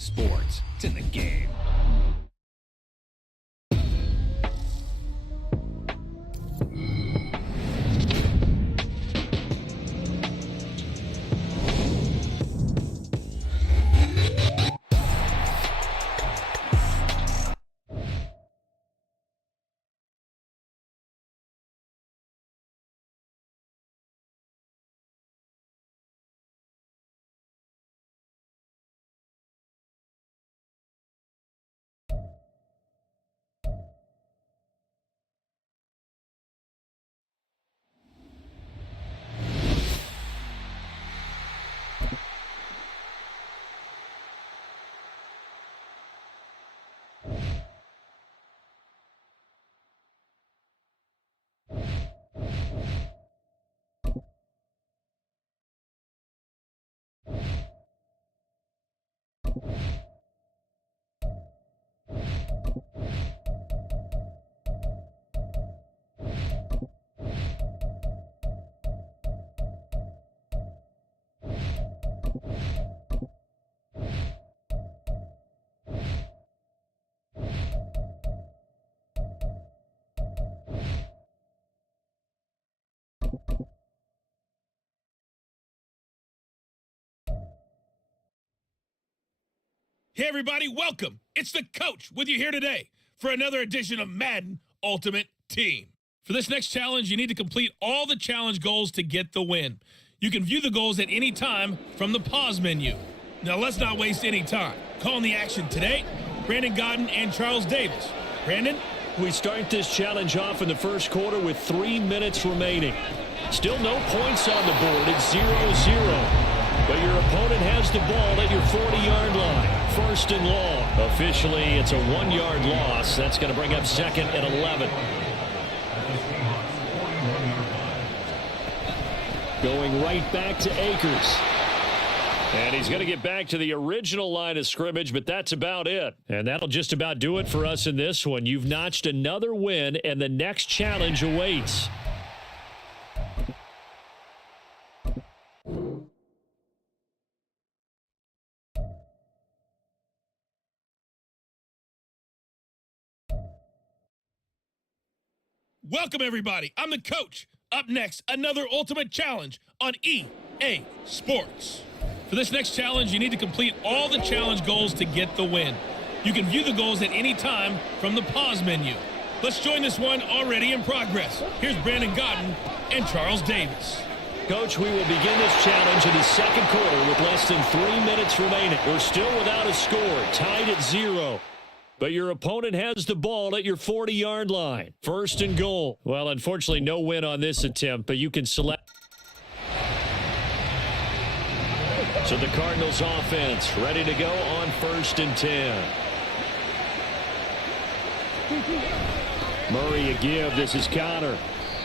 Sports. It's in the game. Hey everybody, welcome. It's the coach with you here today for another edition of Madden Ultimate Team. For this next challenge, you need to complete all the challenge goals to get the win. You can view the goals at any time from the pause menu. Now let's not waste any time. Calling the action today, Brandon Gaudin and Charles Davis. Brandon? We start this challenge off in the first quarter with 3 minutes remaining. Still no points on the board. It's 0-0. But your opponent has the ball at your 40-yard line. First and long. Officially, it's a 1-yard loss. That's going to bring up second and 11. Going right back to Akers. And he's going to get back to the original line of scrimmage, but that's about it. And that'll just about do it for us in this one. You've notched another win, and the next challenge awaits. Welcome, everybody. I'm the coach. Up next, another Ultimate Challenge on EA Sports. For this next challenge, you need to complete all the challenge goals to get the win. You can view the goals at any time from the pause menu. Let's join this one already in progress. Here's Brandon Gaudin and Charles Davis. Coach, we will begin this challenge in the second quarter with less than 3 minutes remaining. We're still without a score, tied at 0. But your opponent has the ball at your 40-yard line. First and goal. Well, unfortunately, no win on this attempt, but you can select. So the Cardinals offense ready to go on 1st and 10. Murray a give. This is Connor.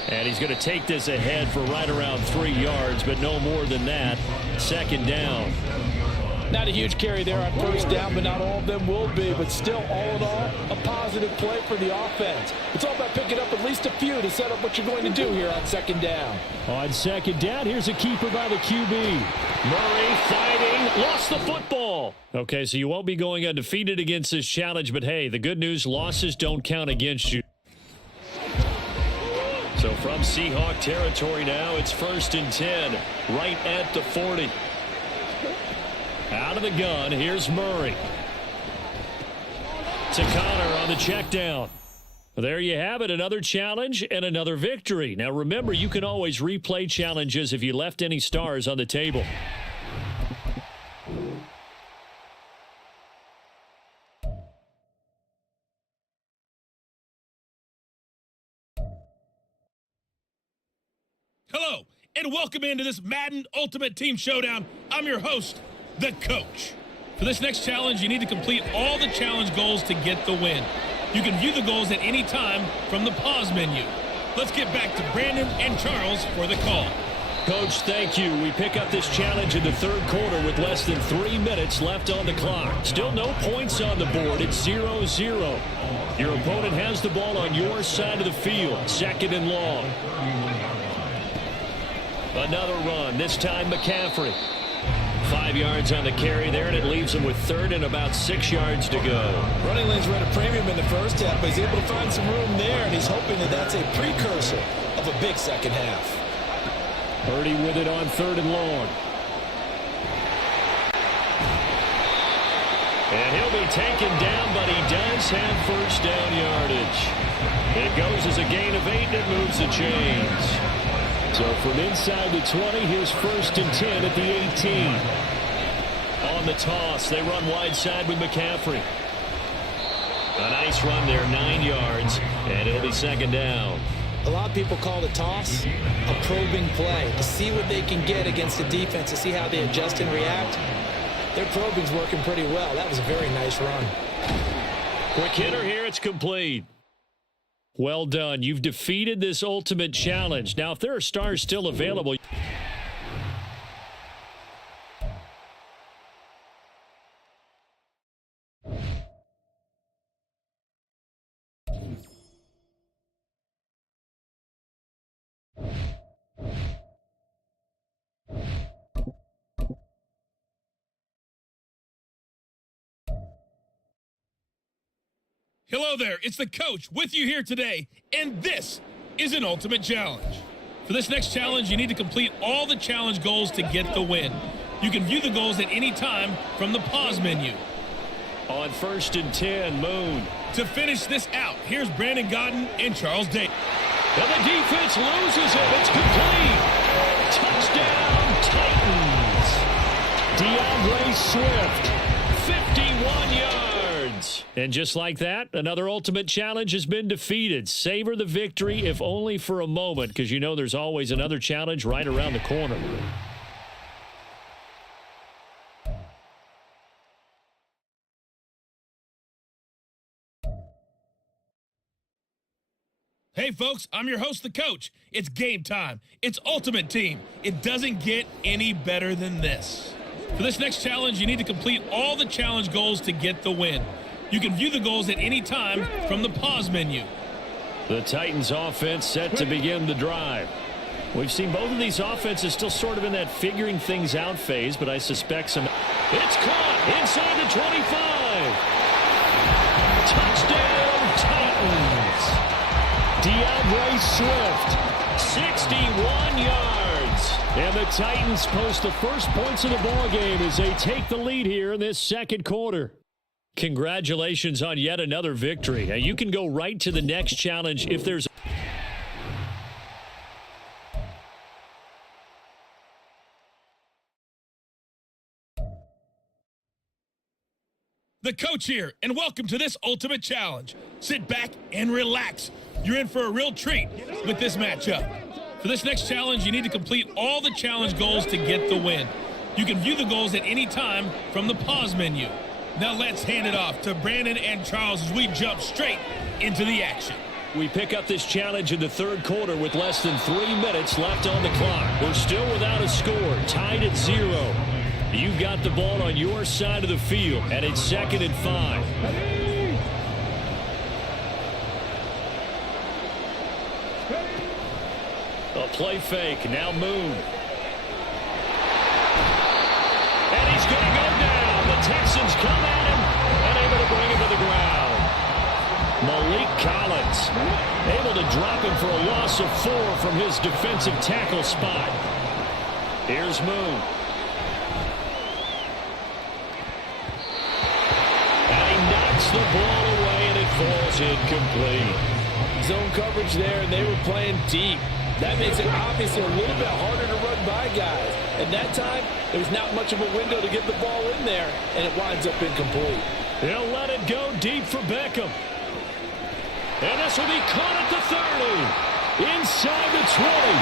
And he's going to take this ahead for right around 3 yards, but no more than that. Second down. Not a huge carry there on first down, but not all of them will be. But still, all in all, a positive play for the offense. It's all about picking up at least a few to set up what you're going to do here on second down. On second down, here's a keeper by the QB. Murray fighting, lost the football. Okay, so you won't be going undefeated against this challenge, but hey, the good news, losses don't count against you. So from Seahawk territory now, it's 1st and 10, right at the 40. Out of the gun, here's Murray. To Connor on the check down. There you have it, another challenge and another victory. Now remember, you can always replay challenges if you left any stars on the table. Hello, and welcome into this Madden Ultimate Team Showdown. I'm your host, the coach. For this next challenge, you need to complete all the challenge goals to get the win. You can view the goals at any time from the pause menu. Let's get back to Brandon and Charles for the call. Coach, thank you. We pick up this challenge in the third quarter with less than 3 minutes left on the clock. Still no points on the board. It's 0-0. Your opponent has the ball on your side of the field. Second and long. Another run, this time McCaffrey. 5 yards on the carry there, and it leaves him with third and about 6 yards to go. Running lanes were at a premium in the first half, but he's able to find some room there, and he's hoping that that's a precursor of a big second half. Purdy with it on 3rd and long. And he'll be taken down, but he does have first down yardage. It goes as a gain of 8, and it moves the chains. So from inside the 20, here's 1st and 10 at the 18. On the toss, they run wide side with McCaffrey. A nice run there, 9 yards, and it'll be 2nd down. A lot of people call the toss a probing play, to see what they can get against the defense, to see how they adjust and react. Their probing's working pretty well. That was a very nice run. Quick hitter here, it's complete. Well done. You've defeated this ultimate challenge. Now, if there are stars still available... Hello there, it's the coach with you here today, and this is an ultimate challenge. For this next challenge, you need to complete all the challenge goals to get the win. You can view the goals at any time from the pause menu. On 1st and 10, Moon. To finish this out, here's Brandon Gaudin and Charles Day. And the defense loses it. It's complete. Touchdown, Titans. DeAndre Swift, 51 yards. And just like that, another ultimate challenge has been defeated. Savor the victory, if only for a moment, because you know there's always another challenge right around the corner. Hey folks, I'm your host, the coach. It's game time. It's Ultimate Team. It doesn't get any better than this. For this next challenge, you need to complete all the challenge goals to get the win. You can view the goals at any time from the pause menu. The Titans offense set to begin the drive. We've seen both of these offenses still sort of in that figuring things out phase, but I suspect some... It's caught inside the 25. Touchdown, Titans. DeAndre Swift, 61 yards. And the Titans post the first points of the ballgame as they take the lead here in this second quarter. Congratulations on yet another victory. Now you can go right to the next challenge if there's... The coach here, and welcome to this ultimate challenge. Sit back and relax. You're in for a real treat with this matchup. For this next challenge, you need to complete all the challenge goals to get the win. You can view the goals at any time from the pause menu. Now let's hand it off to Brandon and Charles as we jump straight into the action. We pick up this challenge in the 3rd quarter with less than 3 minutes left on the clock. We're still without a score, tied at 0. You've got the ball on your side of the field, and it's 2nd and 5. A play fake, now Moon. And he's going to go down. The Texans come at him and able to bring him to the ground. Malik Collins able to drop him for a loss of 4 from his defensive tackle spot. Here's Moon. And he knocks the ball away and it falls incomplete. Zone coverage there, and they were playing deep. That makes it obviously a little bit harder to run by guys. At that time, there was not much of a window to get the ball in there, and it winds up incomplete. He'll let it go deep for Beckham. And this will be caught at the 30. Inside the 20.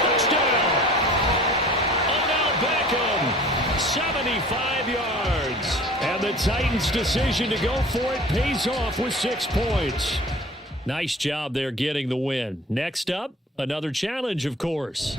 Touchdown. Odell Beckham, 75 yards. And the Titans' decision to go for it pays off with 6 points. Nice job there getting the win. Next up, another challenge, of course.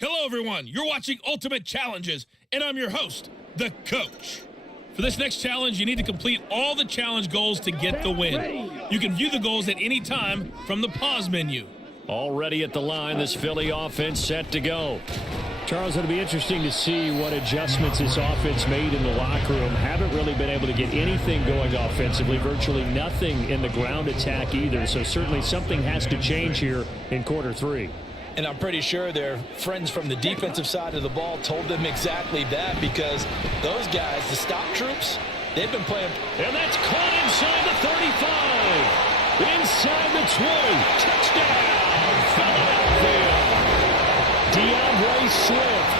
Hello, everyone. You're watching Ultimate Challenges, and I'm your host, the Coach. For this next challenge, you need to complete all the challenge goals to get the win. You can view the goals at any time from the pause menu. Already at the line, this Philly offense set to go. Charles, it'll be interesting to see what adjustments this offense made in the locker room. Haven't really been able to get anything going offensively, virtually nothing in the ground attack either. So certainly something has to change here in quarter three. And I'm pretty sure their friends from the defensive side of the ball told them exactly that, because those guys, the stop troops, they've been playing. And that's caught inside the 35. Inside the 20. Touchdown, Philadelphia. DeAndre Swift,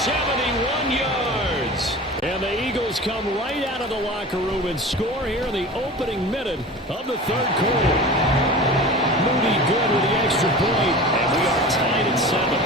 71 yards. And the Eagles come right out of the locker room and score here in the opening minute of the third quarter. Moody good with the extra point, and we are tied at 7.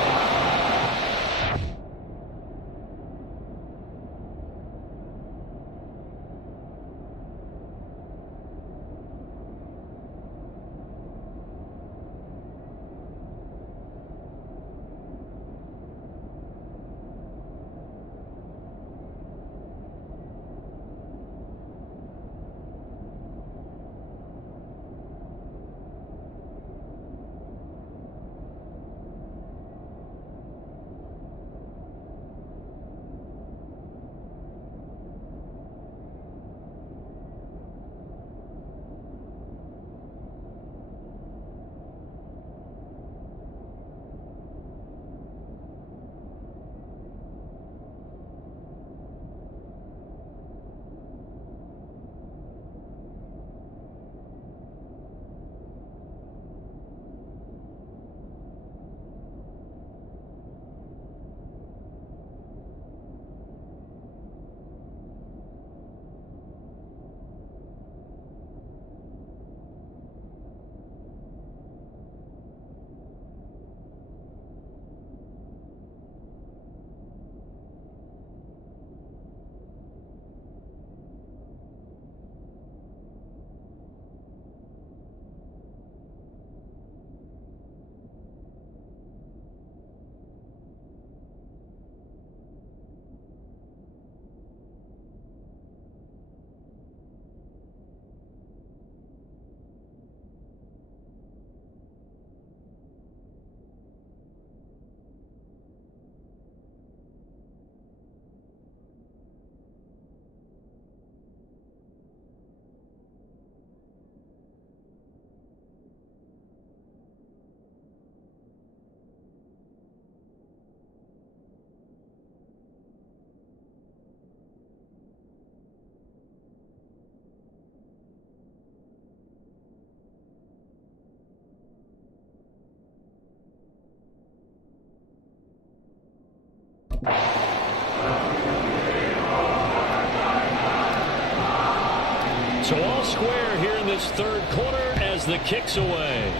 So all square here in this third quarter as the kick's away.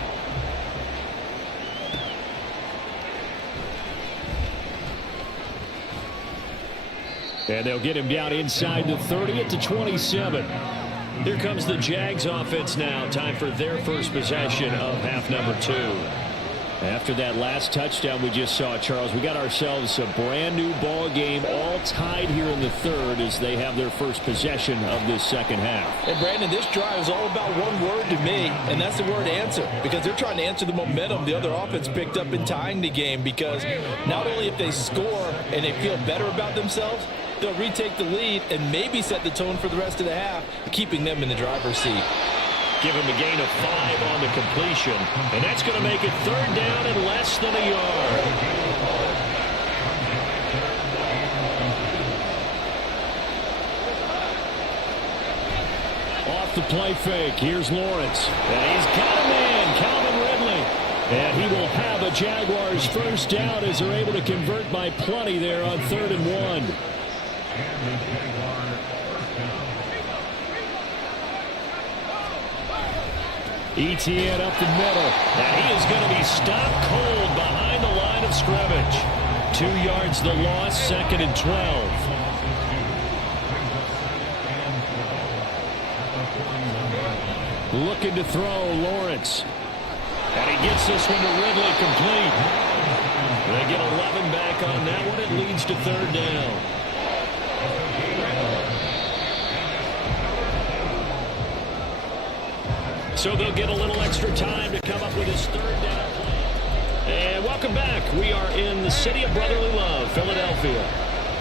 And they'll get him down inside the 30 to 27. Here comes the Jags offense now. Time for their first possession of half number 2. After that last touchdown we just saw, Charles, we got ourselves a brand new ball game, all tied here in the third as they have their first possession of this second half. And Brandon, this drive is all about one word to me, and that's the word answer, because they're trying to answer the momentum the other offense picked up in tying the game, because not only if they score and they feel better about themselves, they'll retake the lead and maybe set the tone for the rest of the half, keeping them in the driver's seat. Give him a gain of 5 on the completion, and that's going to make it third down and less than a yard. Off the play fake, here's Lawrence, and he's got a man, Calvin Ridley, and he will have a Jaguars first down as they're able to convert by plenty there on 3rd and 1. Etienne up the middle, and he is going to be stopped cold behind the line of scrimmage. 2 yards the loss, 2nd and 12. Looking to throw, Lawrence. And he gets this one to Ridley complete. They get 11 back on that one. It leads to third down. So they'll get a little extra time to come up with his third down play. And welcome back. We are in the city of brotherly love, Philadelphia.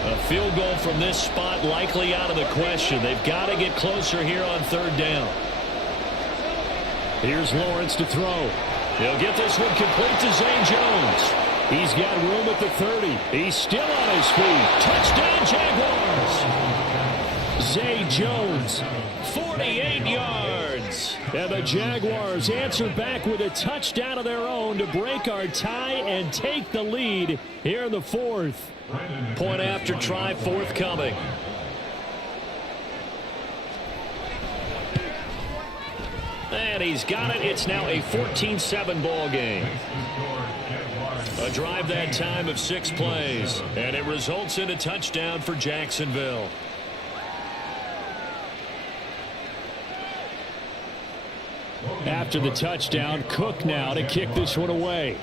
A field goal from this spot likely out of the question. They've got to get closer here on third down. Here's Lawrence to throw. He'll get this one complete to Zay Jones. He's got room at the 30. He's still on his feet. Touchdown, Jaguars. Zay Jones, 48 yards. And the Jaguars answer back with a touchdown of their own to break our tie and take the lead here in the fourth. Point after try forthcoming. And he's got it. It's now a 14-7 ball game. A drive that time of 6 plays. And it results in a touchdown for Jacksonville. After the touchdown, Cook now to kick this one away.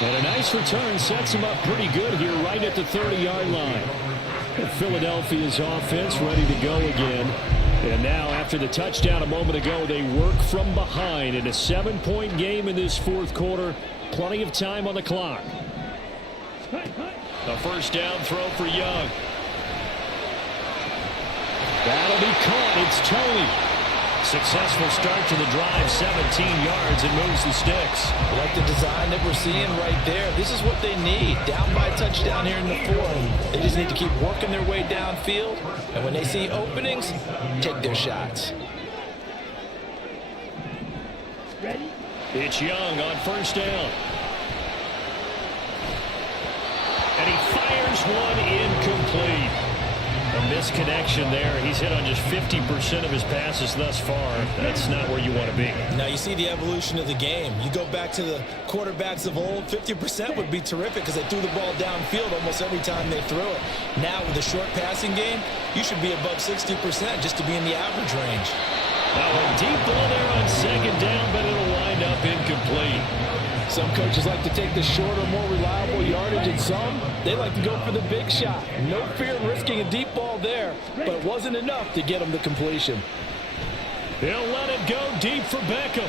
And a nice return sets him up pretty good here right at the 30-yard line. Philadelphia's offense ready to go again. And now after the touchdown a moment ago, they work from behind in a 7-point game in this fourth quarter. Plenty of time on the clock. A first down throw for Young. That'll be caught. It's Tony. Successful start to the drive, 17 yards, and moves the sticks. I like the design that we're seeing right there. This is what they need. Down by a touchdown here in the fourth. They just need to keep working their way downfield. And when they see openings, take their shots. It's Young on first down. And he fires one incomplete. A misconnection there. He's hit on just 50% of his passes thus far. That's not where you want to be. Now you see the evolution of the game. You go back to the quarterbacks of old, 50% would be terrific because they threw the ball downfield almost every time they threw it. Now with a short passing game, you should be above 60% just to be in the average range. Now a deep ball there on second down, but it'll wind up incomplete. Some coaches like to take the shorter, more reliable yardage, and some, they like to go for the big shot. No fear in risking a deep ball there, but it wasn't enough to get them the completion. He'll let it go deep for Beckham.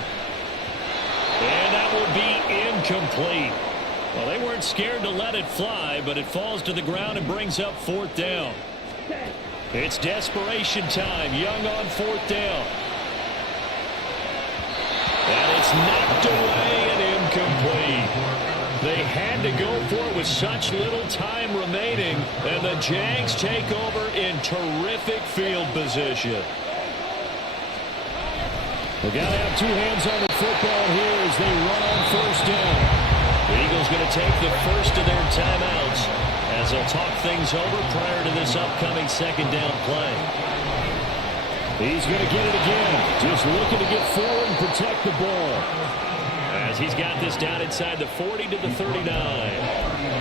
And that will be incomplete. Well, they weren't scared to let it fly, but it falls to the ground and brings up fourth down. It's desperation time. Young on fourth down. And it's knocked away and incomplete. They had to go for it with such little time remaining, and the Jags take over in terrific field position. They got to have two hands on the football here as they run on first down. The Eagles going to take the first of their timeouts as they'll talk things over prior to this upcoming second down play. He's going to get it again. Just looking to get forward and protect the ball. As he's got this down inside the 40 to the 39.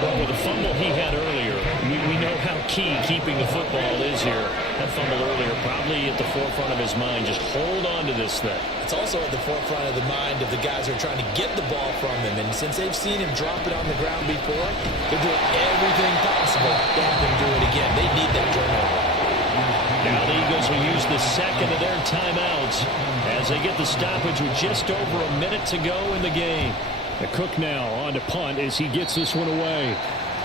Well, with the fumble he had earlier, we know how key keeping the football is here. That fumble earlier probably at the forefront of his mind. Just hold on to this thing. It's also at the forefront of the mind of the guys who are trying to get the ball from him. And since they've seen him drop it on the ground before, they're doing everything possible to have him do it again. They need that turnover. Now the Eagles will use the second of their timeouts as they get the stoppage with just over a minute to go in the game. The Cook now on to punt as he gets this one away.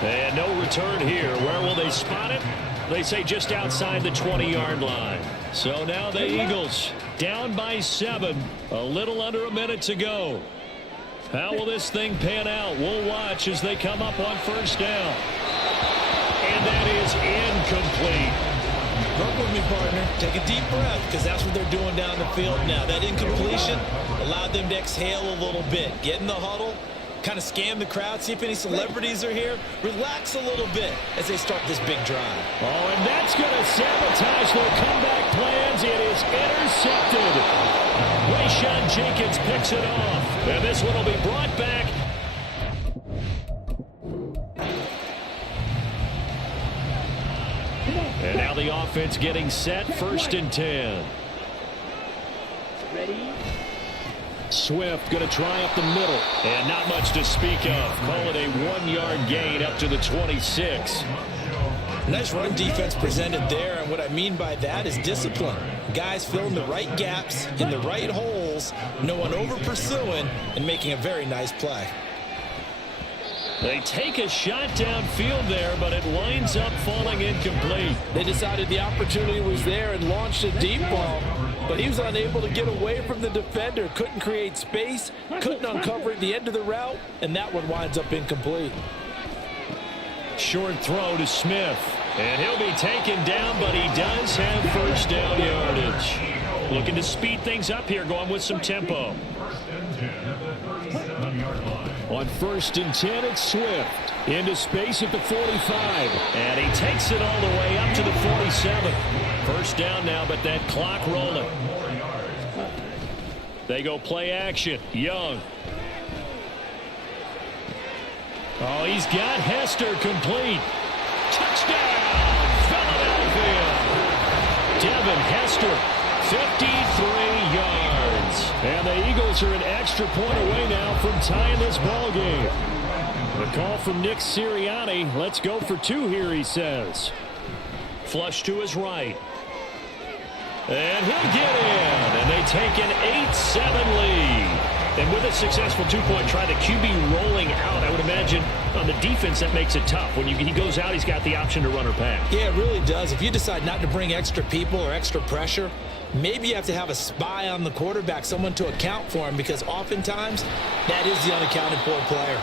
And no return here. Where will they spot it? They say just outside the 20-yard line. So now the Eagles down by 7. A little under a minute to go. How will this thing pan out? We'll watch as they come up on first down. And that is incomplete. Work with me, partner. Take a deep breath because that's what they're doing down the field now. That incompletion allowed them to exhale a little bit. Get in the huddle, kind of scan the crowd, see if any celebrities are here. Relax a little bit as they start this big drive. Oh, and that's going to sabotage their comeback plans. It is intercepted. Rayshawn Jenkins picks it off. And this one will be brought back. And now the offense getting set, 1st and 10. Swift going to try up the middle. And not much to speak of. Call it a 1-yard gain up to the 26. Nice run defense presented there, and what I mean by that is discipline. Guys filling the right gaps in the right holes, no one over pursuing, and making a very nice play. They take a shot downfield there, but it winds up falling incomplete. They decided the opportunity was there and launched a deep ball, but he was unable to get away from the defender, couldn't create space, couldn't uncover at the end of the route, and that one winds up incomplete. Short throw to Smith. And he'll be taken down, but he does have first down yardage. Looking to speed things up here, going with some tempo. On 1st and 10, it's Swift. Into space at the 45. And he takes it all the way up to the 47. First down now, but that clock rolling. They go play action. Young. Oh, he's got Hester complete. Touchdown, Philadelphia. Devin Hester, 53 yards. And the Eagles are an extra point away now from tying this ball game. The call from Nick Sirianni. Let's go for 2 here, he says. Flush to his right. And he'll get in. And they take an 8-7 lead. And with a successful 2-point try, the QB rolling out, I would imagine on the defense that makes it tough. When he goes out, he's got the option to run or pass. Yeah, it really does. If you decide not to bring extra people or extra pressure, maybe you have to have a spy on the quarterback, someone to account for him, because oftentimes that is the unaccounted for player.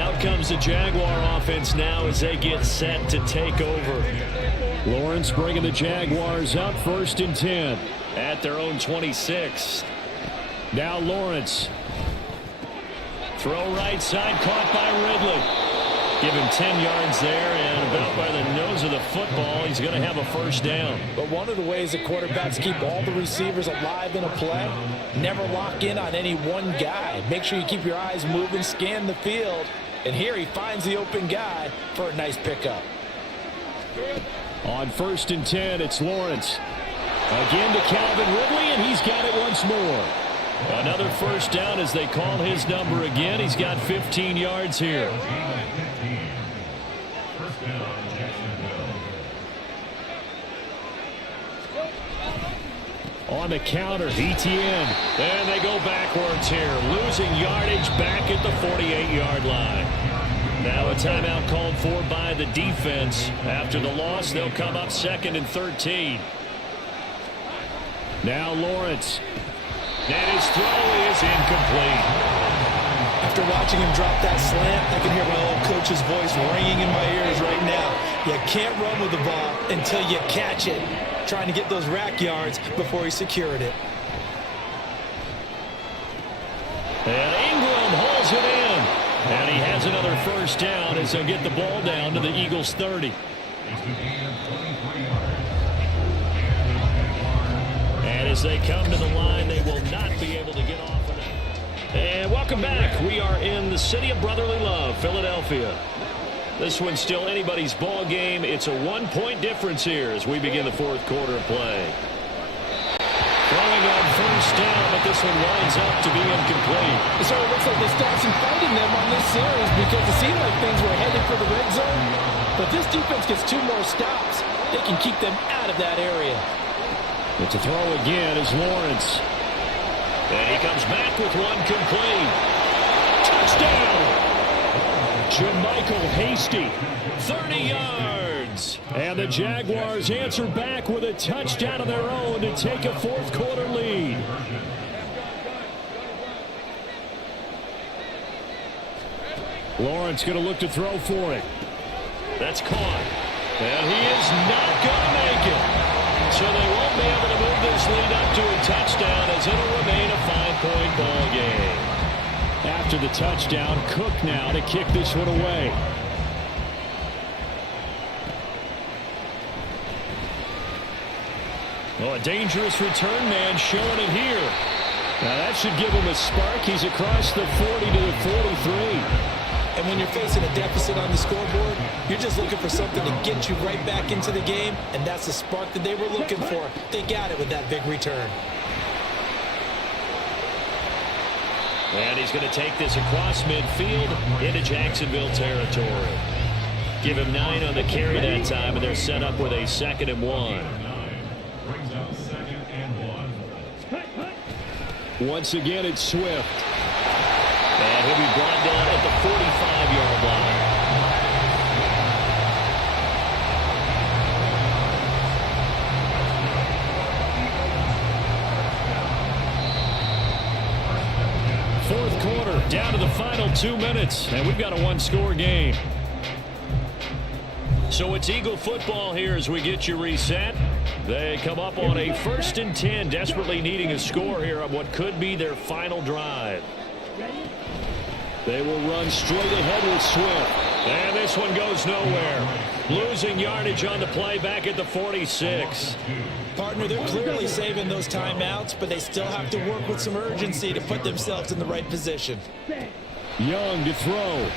Out comes the Jaguar offense now as they get set to take over. Lawrence bringing the Jaguars up 1st and 10 at their own 26. Now Lawrence. Throw right side, caught by Ridley. Give him 10 yards there, and about by the nose of the football, he's going to have a first down. But one of the ways that quarterbacks keep all the receivers alive in a play, never lock in on any one guy. Make sure you keep your eyes moving, scan the field, and here he finds the open guy for a nice pickup. On 1st and 10, it's Lawrence. Again to Calvin Ridley, and he's got it once more. Another first down as they call his number again. He's got 15 yards here. On the counter, ETN. And they go backwards here. Losing yardage back at the 48-yard line. Now a timeout called for by the defense. After the loss, they'll come up 2nd and 13. Now Lawrence. And his throw is incomplete. After watching him drop that slant, I can hear my old coach's voice ringing in my ears right now. You can't run with the ball until you catch it. Trying to get those rack yards before he secured it. And Ingram holds it in. And he has another first down as they'll get the ball down to the Eagles' 30. And as they come to the line, they will not be able to get off of it. And welcome back. We are in the city of brotherly love, Philadelphia. This one's still anybody's ball game. It's a 1-point difference here as we begin the 4th quarter of play. Throwing on first down, but this one winds up to be incomplete. It sort of looks like they stopped some fighting them on this series because it seemed like things were headed for the red zone. But this defense gets 2 more stops. They can keep them out of that area. It's a throw again as Lawrence. And he comes back with one complete. Touchdown! JaMycal Hasty, 30 yards. And the Jaguars answer back with a touchdown of their own to take a 4th quarter lead. Lawrence going to look to throw for it. That's caught. And he is not going to make it. So they won't be able to move this lead up to a touchdown as it'll remain a 5-point ball game. After the touchdown, Cook now to kick this one away. Oh, a dangerous return man showing it here. Now that should give him a spark. He's across the 40 to the 43. And when you're facing a deficit on the scoreboard, you're just looking for something to get you right back into the game, and that's the spark that they were looking for. They got it with that big return. And he's going to take this across midfield into Jacksonville territory. Give him 9 on the carry that time, and they're set up with a 2nd and 1. Once again, it's Swift. And he'll be brought down at the 45-yard line. Fourth quarter, down to the final 2 minutes, and we've got a 1-score game. So it's Eagle football here as we get you reset. They come up on a 1st and 10, desperately needing a score here on what could be their final drive. They will run straight ahead with Swift. And this one goes nowhere. Losing yardage on the play back at the 46. Partner, they're clearly saving those timeouts, but they still have to work with some urgency to put themselves in the right position. Young to throw.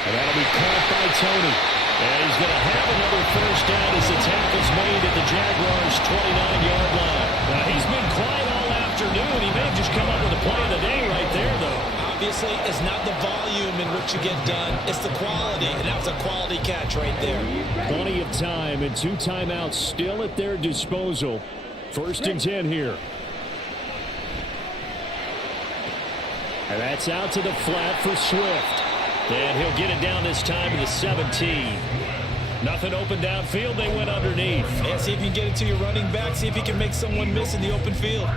And that'll be caught by Tony. And he's going to have another 1st down as the tackle's made at the Jaguars' 29-yard line. Now, he's been quiet all afternoon. He may have just come up with a play of the day right there, though. Obviously, it's not the volume in which you get done. It's the quality, and that was a quality catch right there. Plenty of time, and 2 timeouts still at their disposal. 1st and 10 here. And that's out to the flat for Swift. And he'll get it down this time to the 17. Nothing open downfield. They went underneath. Yeah, see if you can get it to your running back. See if you can make someone miss in the open field.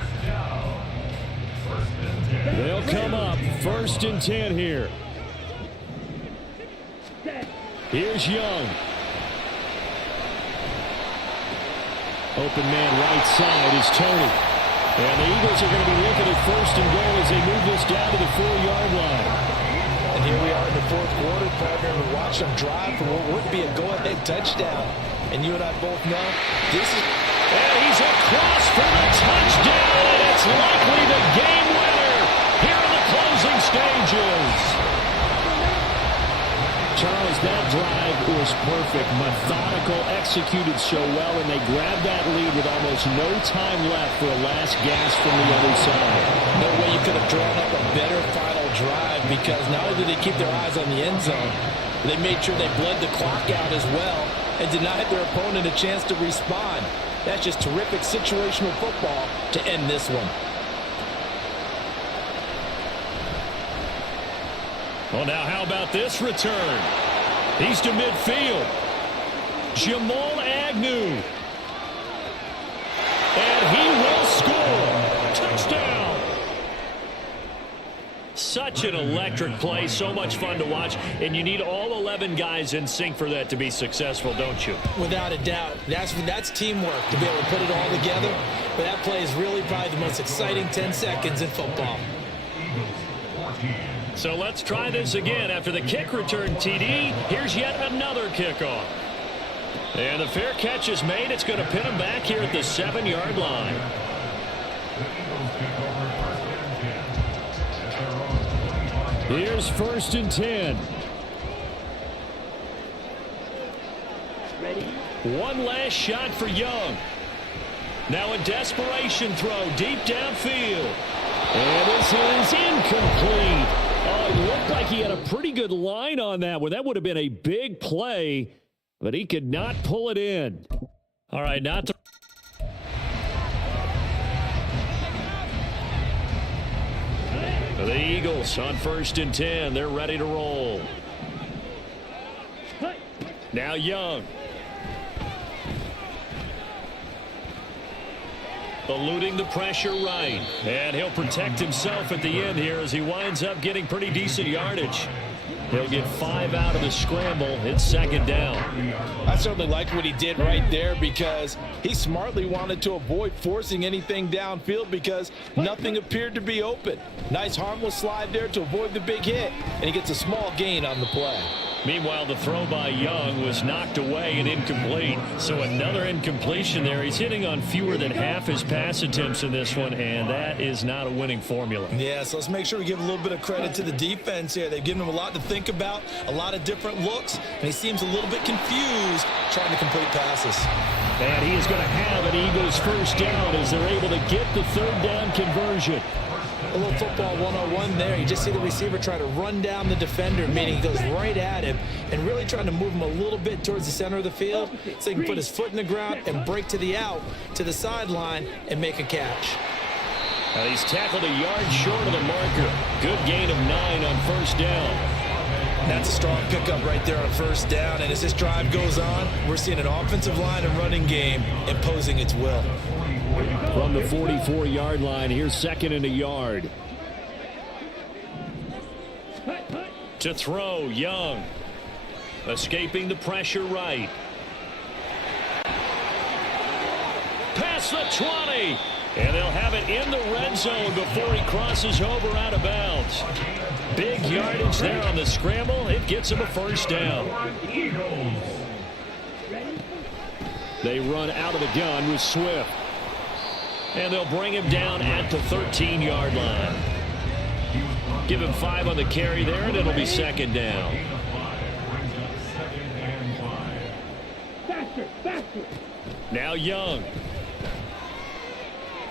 They'll come up 1st and 10 here. Here's Young. Open man right side is Tony. And the Eagles are going to be looking at 1st and goal as they move this down to the 4-yard line. And here we are in the 4th quarter, partner, and we watch them drive for what would be a go-ahead touchdown. And you and I both know this is... And he's across for the touchdown, and it's likely the game winner here in the closing stages. Charles, that drive was perfect, methodical, executed so well, and they grabbed that lead with almost no time left for a last gasp from the other side. No way you could have drawn up a better final drive, because not only did they keep their eyes on the end zone, they made sure they bled the clock out as well and denied their opponent a chance to respond. That's just terrific situational football to end this one. Well, now how about this return? He's to midfield. Jamal Agnew. And he will score. Touchdown. Such an electric play. So much fun to watch. And you need all 11 guys in sync for that to be successful, don't you? Without a doubt. That's teamwork to be able to put it all together. But that play is really probably the most exciting 10 seconds in football. So let's try this again. After the kick return TD, here's yet another kickoff. And the fair catch is made. It's going to pin him back here at the 7-yard line. Here's 1st and 10. One last shot for Young. Now a desperation throw deep downfield. And this is incomplete. Oh, it looked like he had a pretty good line on that one. That would have been a big play, but he could not pull it in. All right, not to... The Eagles on 1st and 10. They're ready to roll. Now Young. Eluding the pressure right. And he'll protect himself at the end here as he winds up getting pretty decent yardage. He'll get 5 out of the scramble. It's 2nd down. I certainly liked what he did right there, because he smartly wanted to avoid forcing anything downfield because nothing appeared to be open. Nice harmless slide there to avoid the big hit, and he gets a small gain on the play. Meanwhile, the throw by Young was knocked away and incomplete. So another incompletion there. He's hitting on fewer than half his pass attempts in this one, and that is not a winning formula. Yeah, so let's make sure we give a little bit of credit to the defense here. They've given him a lot to think about, a lot of different looks, and he seems a little bit confused trying to complete passes. And he is going to have an Eagles first down as they're able to get the third down conversion. A little football 101 there. You just see the receiver try to run down the defender, meaning he goes right at him and really trying to move him a little bit towards the center of the field so he can put his foot in the ground and break to the out, to the sideline, and make a catch. Now he's tackled a yard short of the marker. Good gain of 9 on first down. That's a strong pickup right there on first down. And as this drive goes on, we're seeing an offensive line and running game imposing its will. From the 44-yard line, here's second and a yard. To throw, Young. Escaping the pressure right. Past the 20. And they'll have it in the red zone before he crosses over out of bounds. Big yardage there on the scramble. It gets him a first down. They run out of the gun with Swift. And they'll bring him down at the 13-yard line. Give him 5 on the carry there, and it'll be second down. Now Young.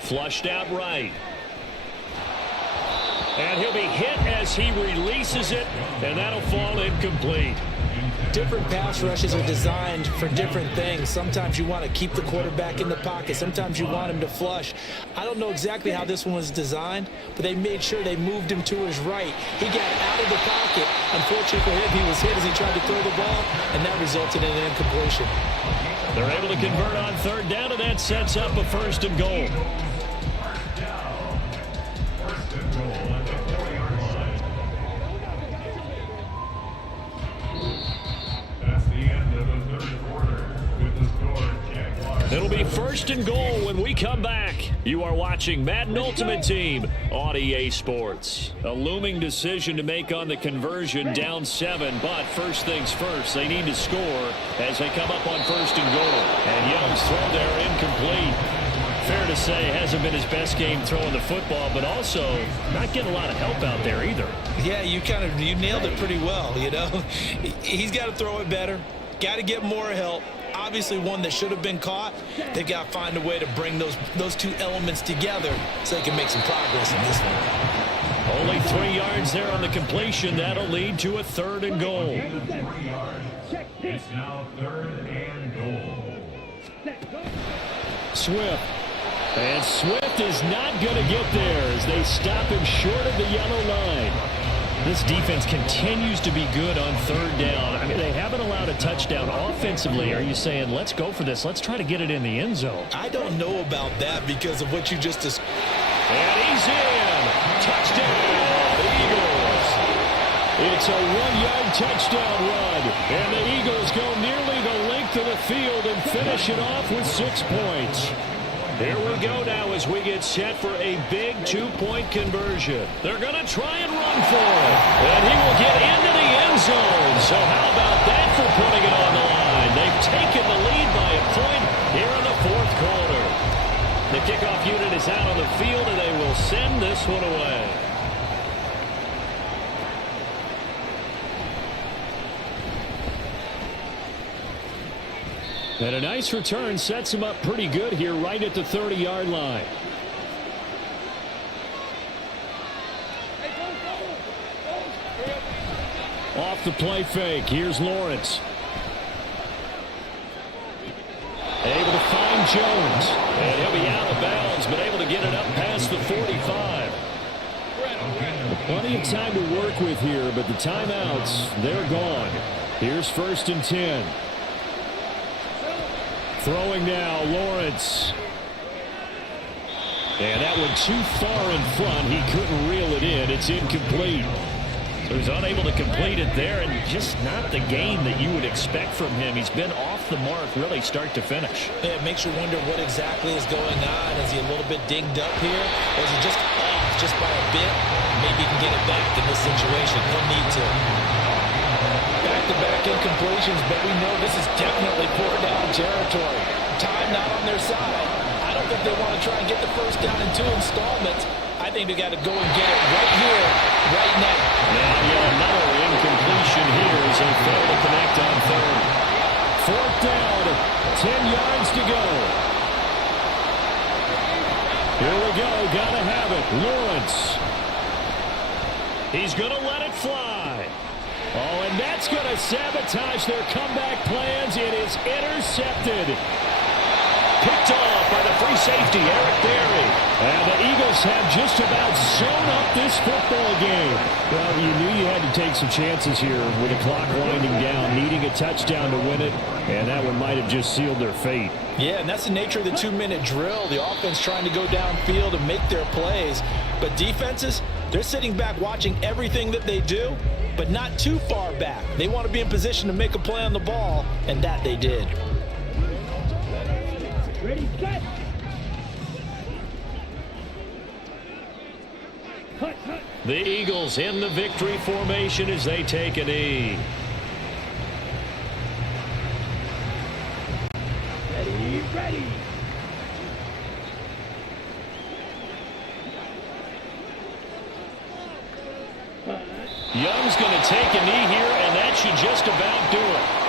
Flushed out right. And he'll be hit as he releases it, and that'll fall incomplete. Different pass rushes are designed for different things. Sometimes you want to keep the quarterback in the pocket. Sometimes you want him to flush. I don't know exactly how this one was designed, but they made sure they moved him to his right. He got out of the pocket. Unfortunately for him, he was hit as he tried to throw the ball, and that resulted in an incompletion. They're able to convert on third down, and that sets up a first and goal. It'll be first and goal when we come back. You are watching Madden Ultimate Team on EA Sports. A looming decision to make on the conversion, down 7, but first things first, they need to score as they come up on first and goal. And Young's throw there incomplete. Fair to say, hasn't been his best game throwing the football, but also not getting a lot of help out there either. Yeah, you nailed it pretty well, you know. He's got to throw it better, got to get more help. Obviously one that should have been caught. They've got to find a way to bring those two elements together so they can make some progress in this one. Only 3 yards there on the completion. That'll lead to a third and goal. It's now third and goal. Swift. And Swift is not going to get there as they stop him short of the yellow line. This defense continues to be good on third down. I mean, they haven't allowed a touchdown offensively. Are you saying, let's go for this? Let's try to get it in the end zone. I don't know about that because of what you just described. And he's in. Touchdown, Eagles. It's a 1-yard touchdown run. And the Eagles go nearly the length of the field and finish it off with 6 points. Here we go now as we get set for a big 2-point conversion. They're going to try and run for it. And he will get into the end zone. So how about that for putting it on the line? They've taken the lead by a point here in the fourth quarter. The kickoff unit is out on the field, and they will send this one away. And a nice return sets him up pretty good here right at the 30-yard line. Off the play fake. Here's Lawrence. Able to find Jones. And he'll be out of bounds, but able to get it up past the 45. Plenty of time to work with here, but the timeouts, they're gone. Here's first and 10. Throwing now, Lawrence. And that one too far in front. He couldn't reel it in. It's incomplete. So he's unable to complete it there, and just not the game that you would expect from him. He's been off the mark really start to finish. Yeah, it makes you wonder what exactly is going on. Is he a little bit dinged up here? Or is he just off just by a bit? Maybe he can get it back in this situation. He'll need to. Back-to-back incompletions, but we know this is definitely fourth down territory. Time not on their side. I don't think they want to try and get the first down in 2 installments. I think they got to go and get it right here, right now. Now, another incompletion here as they fail to connect on third. Fourth down, 10 yards to go. Here we go. Gotta have it. Lawrence. He's going to let it fly. Oh, and that's going to sabotage their comeback plans. It is intercepted. Picked off by the free safety, Eric Berry. And the Eagles have just about sewn up this football game. Well, you knew you had to take some chances here with the clock winding down, needing a touchdown to win it, and that one might have just sealed their fate. Yeah, and that's the nature of the 2-minute drill. The offense trying to go downfield and make their plays. But defenses, they're sitting back watching everything that they do, but not too far back. They want to be in position to make a play on the ball, and that they did. Ready, set. The Eagles in the victory formation as they take a knee. Ready, ready. Young's going to take a knee here, and that should just about do it.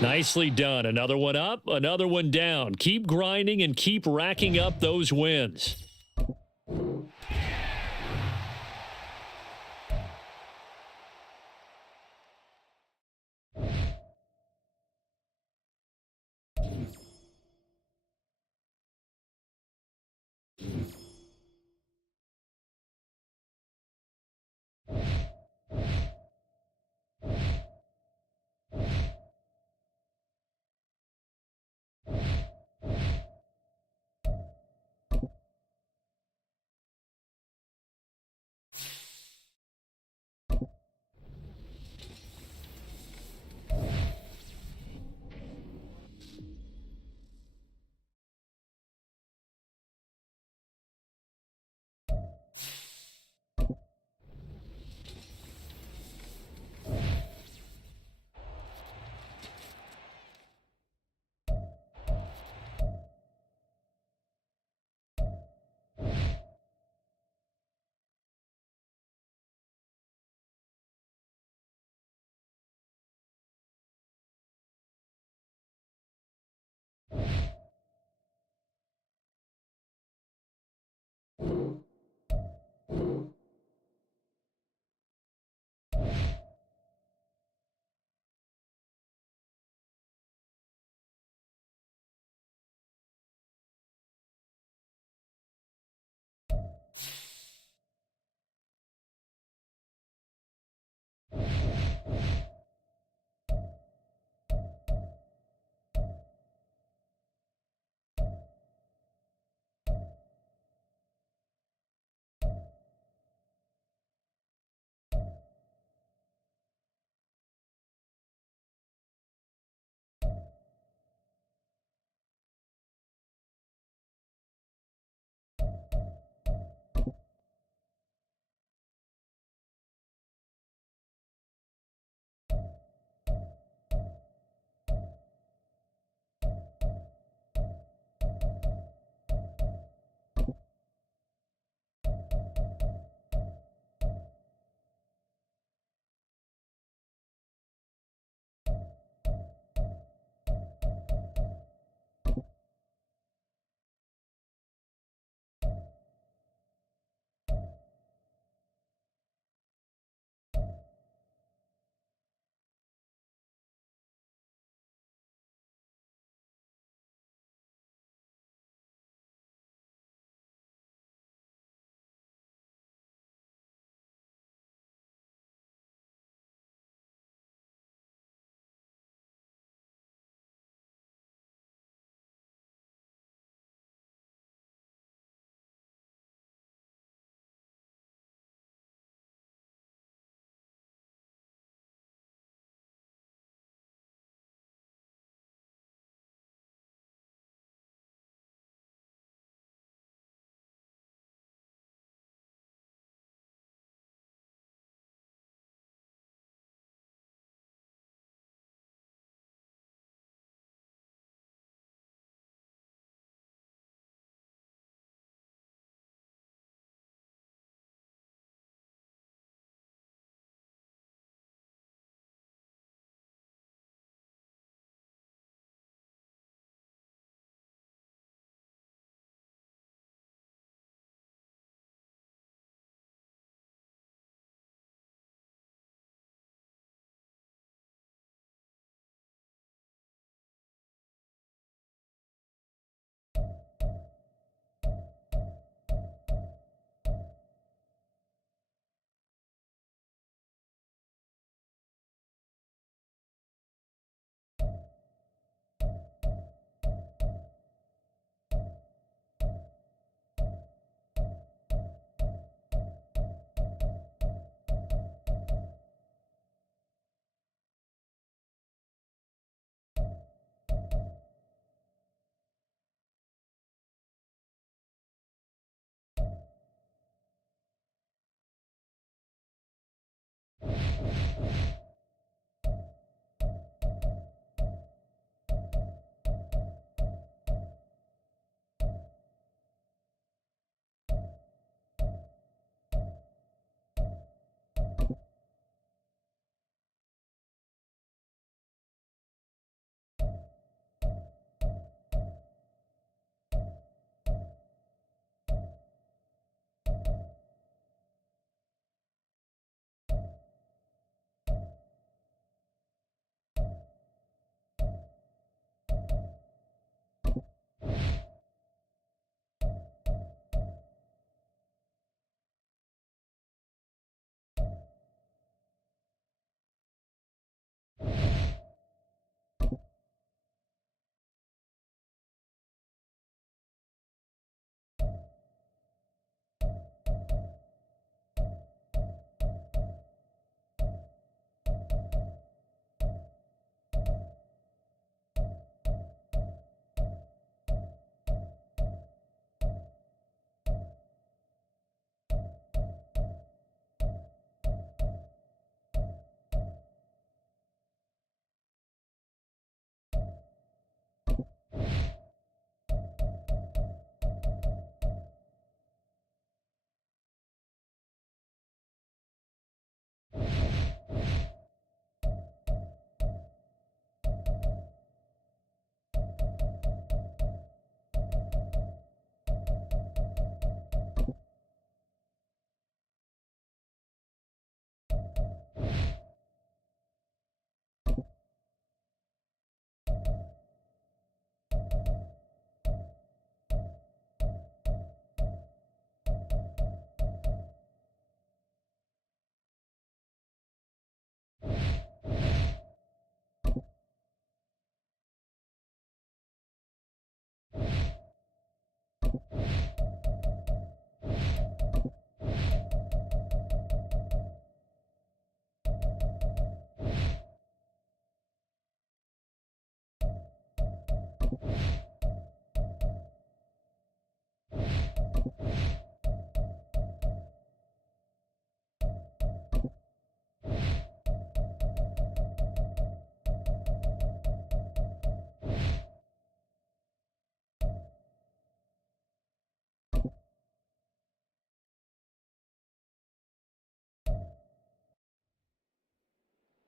Nicely done. Another one up, another one down. Keep grinding and keep racking up those wins.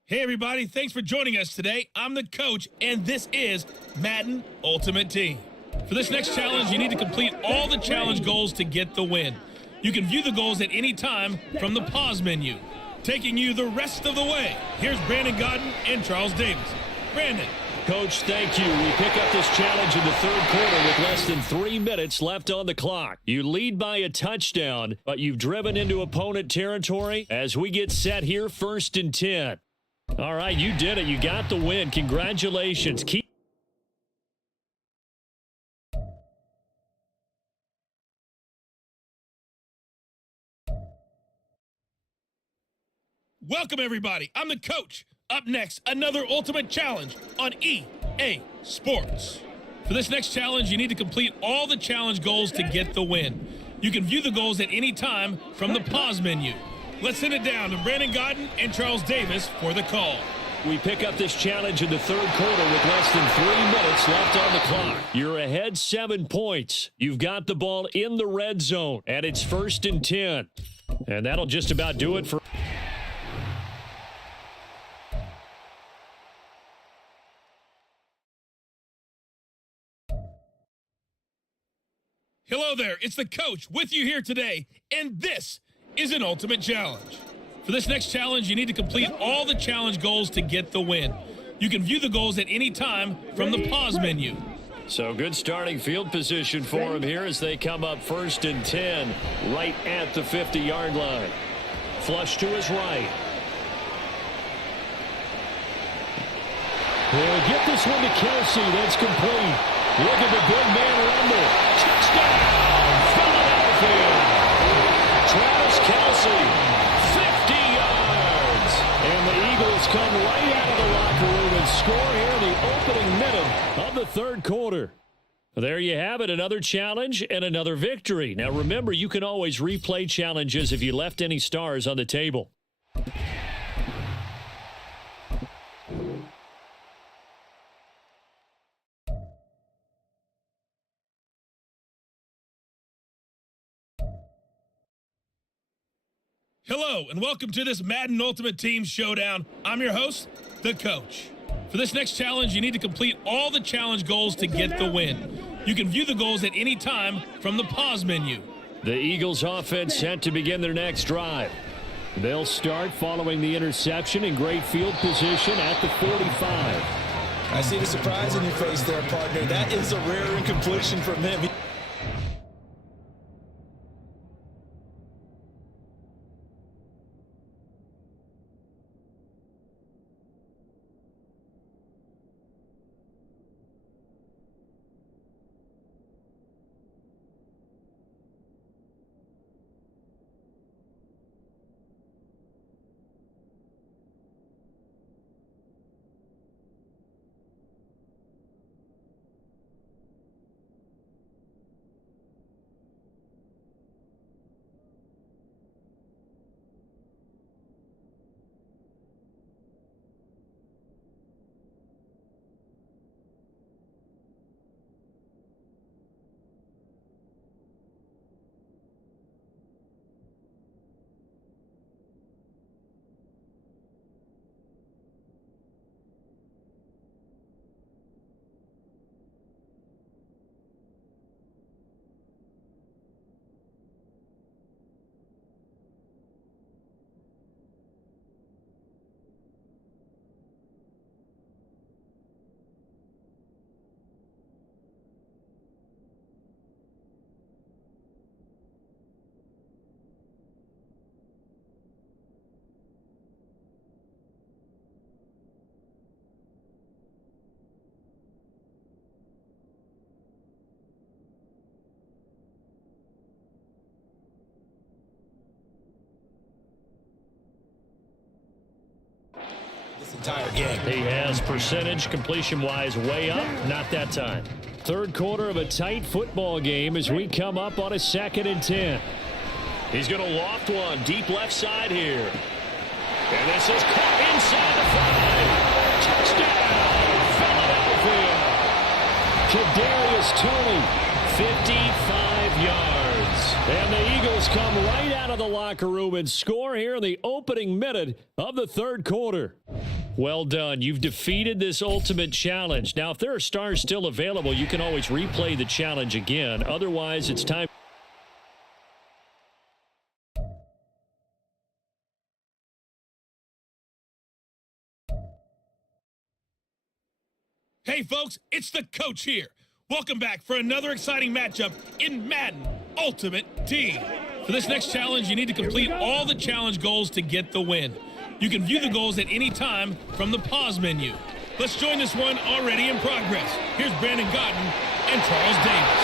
Hey everybody, thanks for joining us today. I'm the coach, and this is Madden Ultimate Team. For this next challenge, you need to complete all the challenge goals to get the win. You can view the goals at any time from the pause menu. Taking you the rest of the way, here's Brandon Gaudin and Charles Davis. Brandon. Coach, thank you. We pick up this challenge in the third quarter with less than 3 minutes left on the clock. You lead by a touchdown, but you've driven into opponent territory as we get set here, 1st and 10. All right, you did it. You got the win. Congratulations. Welcome, everybody. I'm the coach. Up next, another Ultimate Challenge on EA Sports. For this next challenge, you need to complete all the challenge goals to get the win. You can view the goals at any time from the pause menu. Let's send it down to Brandon Gaudin and Charles Davis for the call. We pick up this challenge in the third quarter with less than 3 minutes left on the clock. You're ahead 7 points. You've got the ball in the red zone, and it's 1st and 10. And that'll just about do it for... Hello there, it's the coach with you here today, and this is an Ultimate Challenge. For this next challenge, you need to complete all the challenge goals to get the win. You can view the goals at any time from the pause menu. So good starting field position for them here as they come up 1st and 10 right at the 50-yard line. Flush to his right. He'll get this one to Kelsey. That's complete. Look at the big man rumble. Touchdown, Philadelphia. Travis Kelsey. And the Eagles come right out of the locker room and score here in the opening minute of the third quarter. There you have it, another challenge and another victory. Now remember, you can always replay challenges if you left any stars on the table. Hello, and welcome to this Madden Ultimate Team Showdown. I'm your host, the Coach. For this next challenge, you need to complete all the challenge goals to get the win. You can view the goals at any time from the pause menu. The Eagles offense set to begin their next drive. They'll start following the interception in great field position at the 45. I see the surprise in your face there, partner. That is a rare incompletion from him. Entire game. He has percentage completion-wise way up. Not that time. Third quarter of a tight football game as we come up on a 2nd and 10. He's going to loft one deep left side here. And this is caught inside the 5. Touchdown, Philadelphia. Kadarius Toney, 55 yards. And the Eagles come right out of the locker room and score here in the opening minute of the third quarter. Well done. You've defeated this ultimate challenge. Now, if there are stars still available, you can always replay the challenge again. Otherwise, it's time. Hey, folks, it's the Coach here. Welcome back for another exciting matchup in Madden Ultimate Team. For this next challenge, you need to complete all the challenge goals to get the win. You can view the goals at any time from the pause menu. Let's join this one already in progress. Here's Brandon Gaudin and Charles Davis.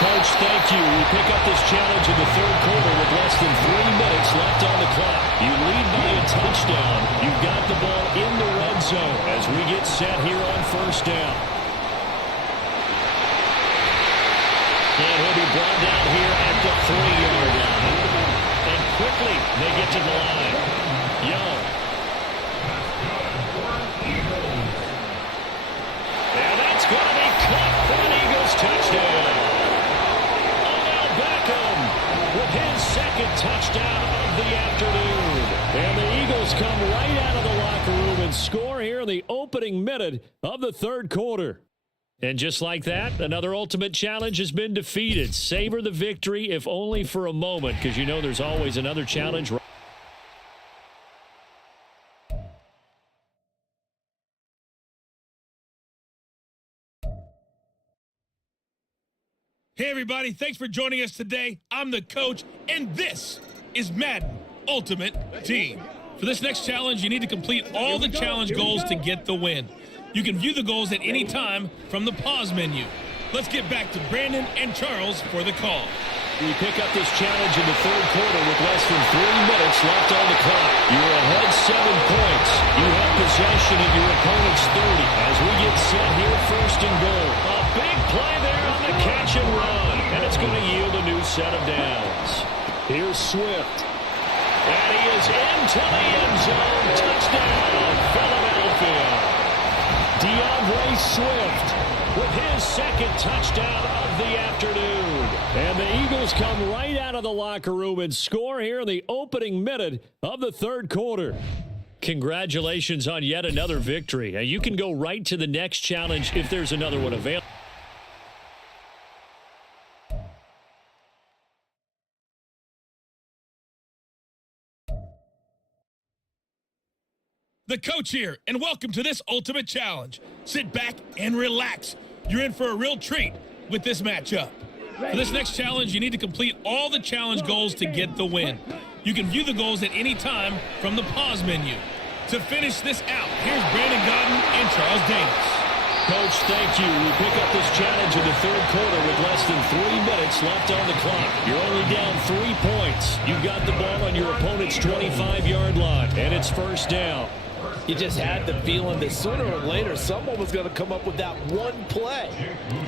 Coach, thank you. We pick up this challenge in the third quarter with less than 3 minutes left on the clock. You lead by a touchdown. You've got the ball in the red zone as we get set here on first down. And he'll be brought down here at the 3-yard line. And quickly they get to the line. Young. And that's going to be caught for an Eagles touchdown. Odell Beckham with his second touchdown of the afternoon. And the Eagles come right out of the locker room and score here in the opening minute of the third quarter. And just like that, another ultimate challenge has been defeated. Savor the victory, if only for a moment, because you know there's always another challenge. Hey, everybody. Thanks for joining us today. I'm the Coach, and this is Madden Ultimate Team. For this next challenge, you need to complete all the challenge goals to get the win. You can view the goals at any time from the pause menu. Let's get back to Brandon and Charles for the call. We pick up this challenge in the third quarter with less than 3 minutes left on the clock. You're ahead 7 points. You have possession at your opponent's 30 as we get set here first and goal. A big play there on the catch and run, and it's going to yield a new set of downs. Here's Swift. And he is into the end zone. Touchdown, Philadelphia. DeAndre Swift with his second touchdown of the afternoon. And the Eagles come right out of the locker room and score here in the opening minute of the third quarter. Congratulations on yet another victory. Now you can go right to the next challenge if there's another one available. The coach here, and welcome to this ultimate challenge. Sit back and relax. You're in for a real treat with this matchup. For this next challenge, you need to complete all the challenge goals to get the win. You can view the goals at any time from the pause menu. To finish this out, here's Brandon Gaudin and Charles Davis. Coach, thank you. We pick up this challenge in the third quarter with less than 3 minutes left on the clock. You're only down 3 points. You've got the ball on your opponent's 25-yard line, and it's first down. You just had the feeling that sooner or later someone was going to come up with that one play.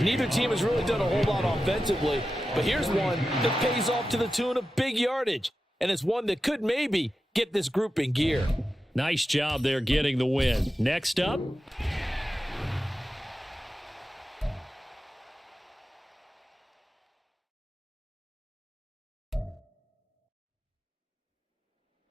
Neither team has really done a whole lot offensively, but here's one that pays off to the tune of big yardage, and it's one that could maybe get this group in gear. Nice job there getting the win. Next up.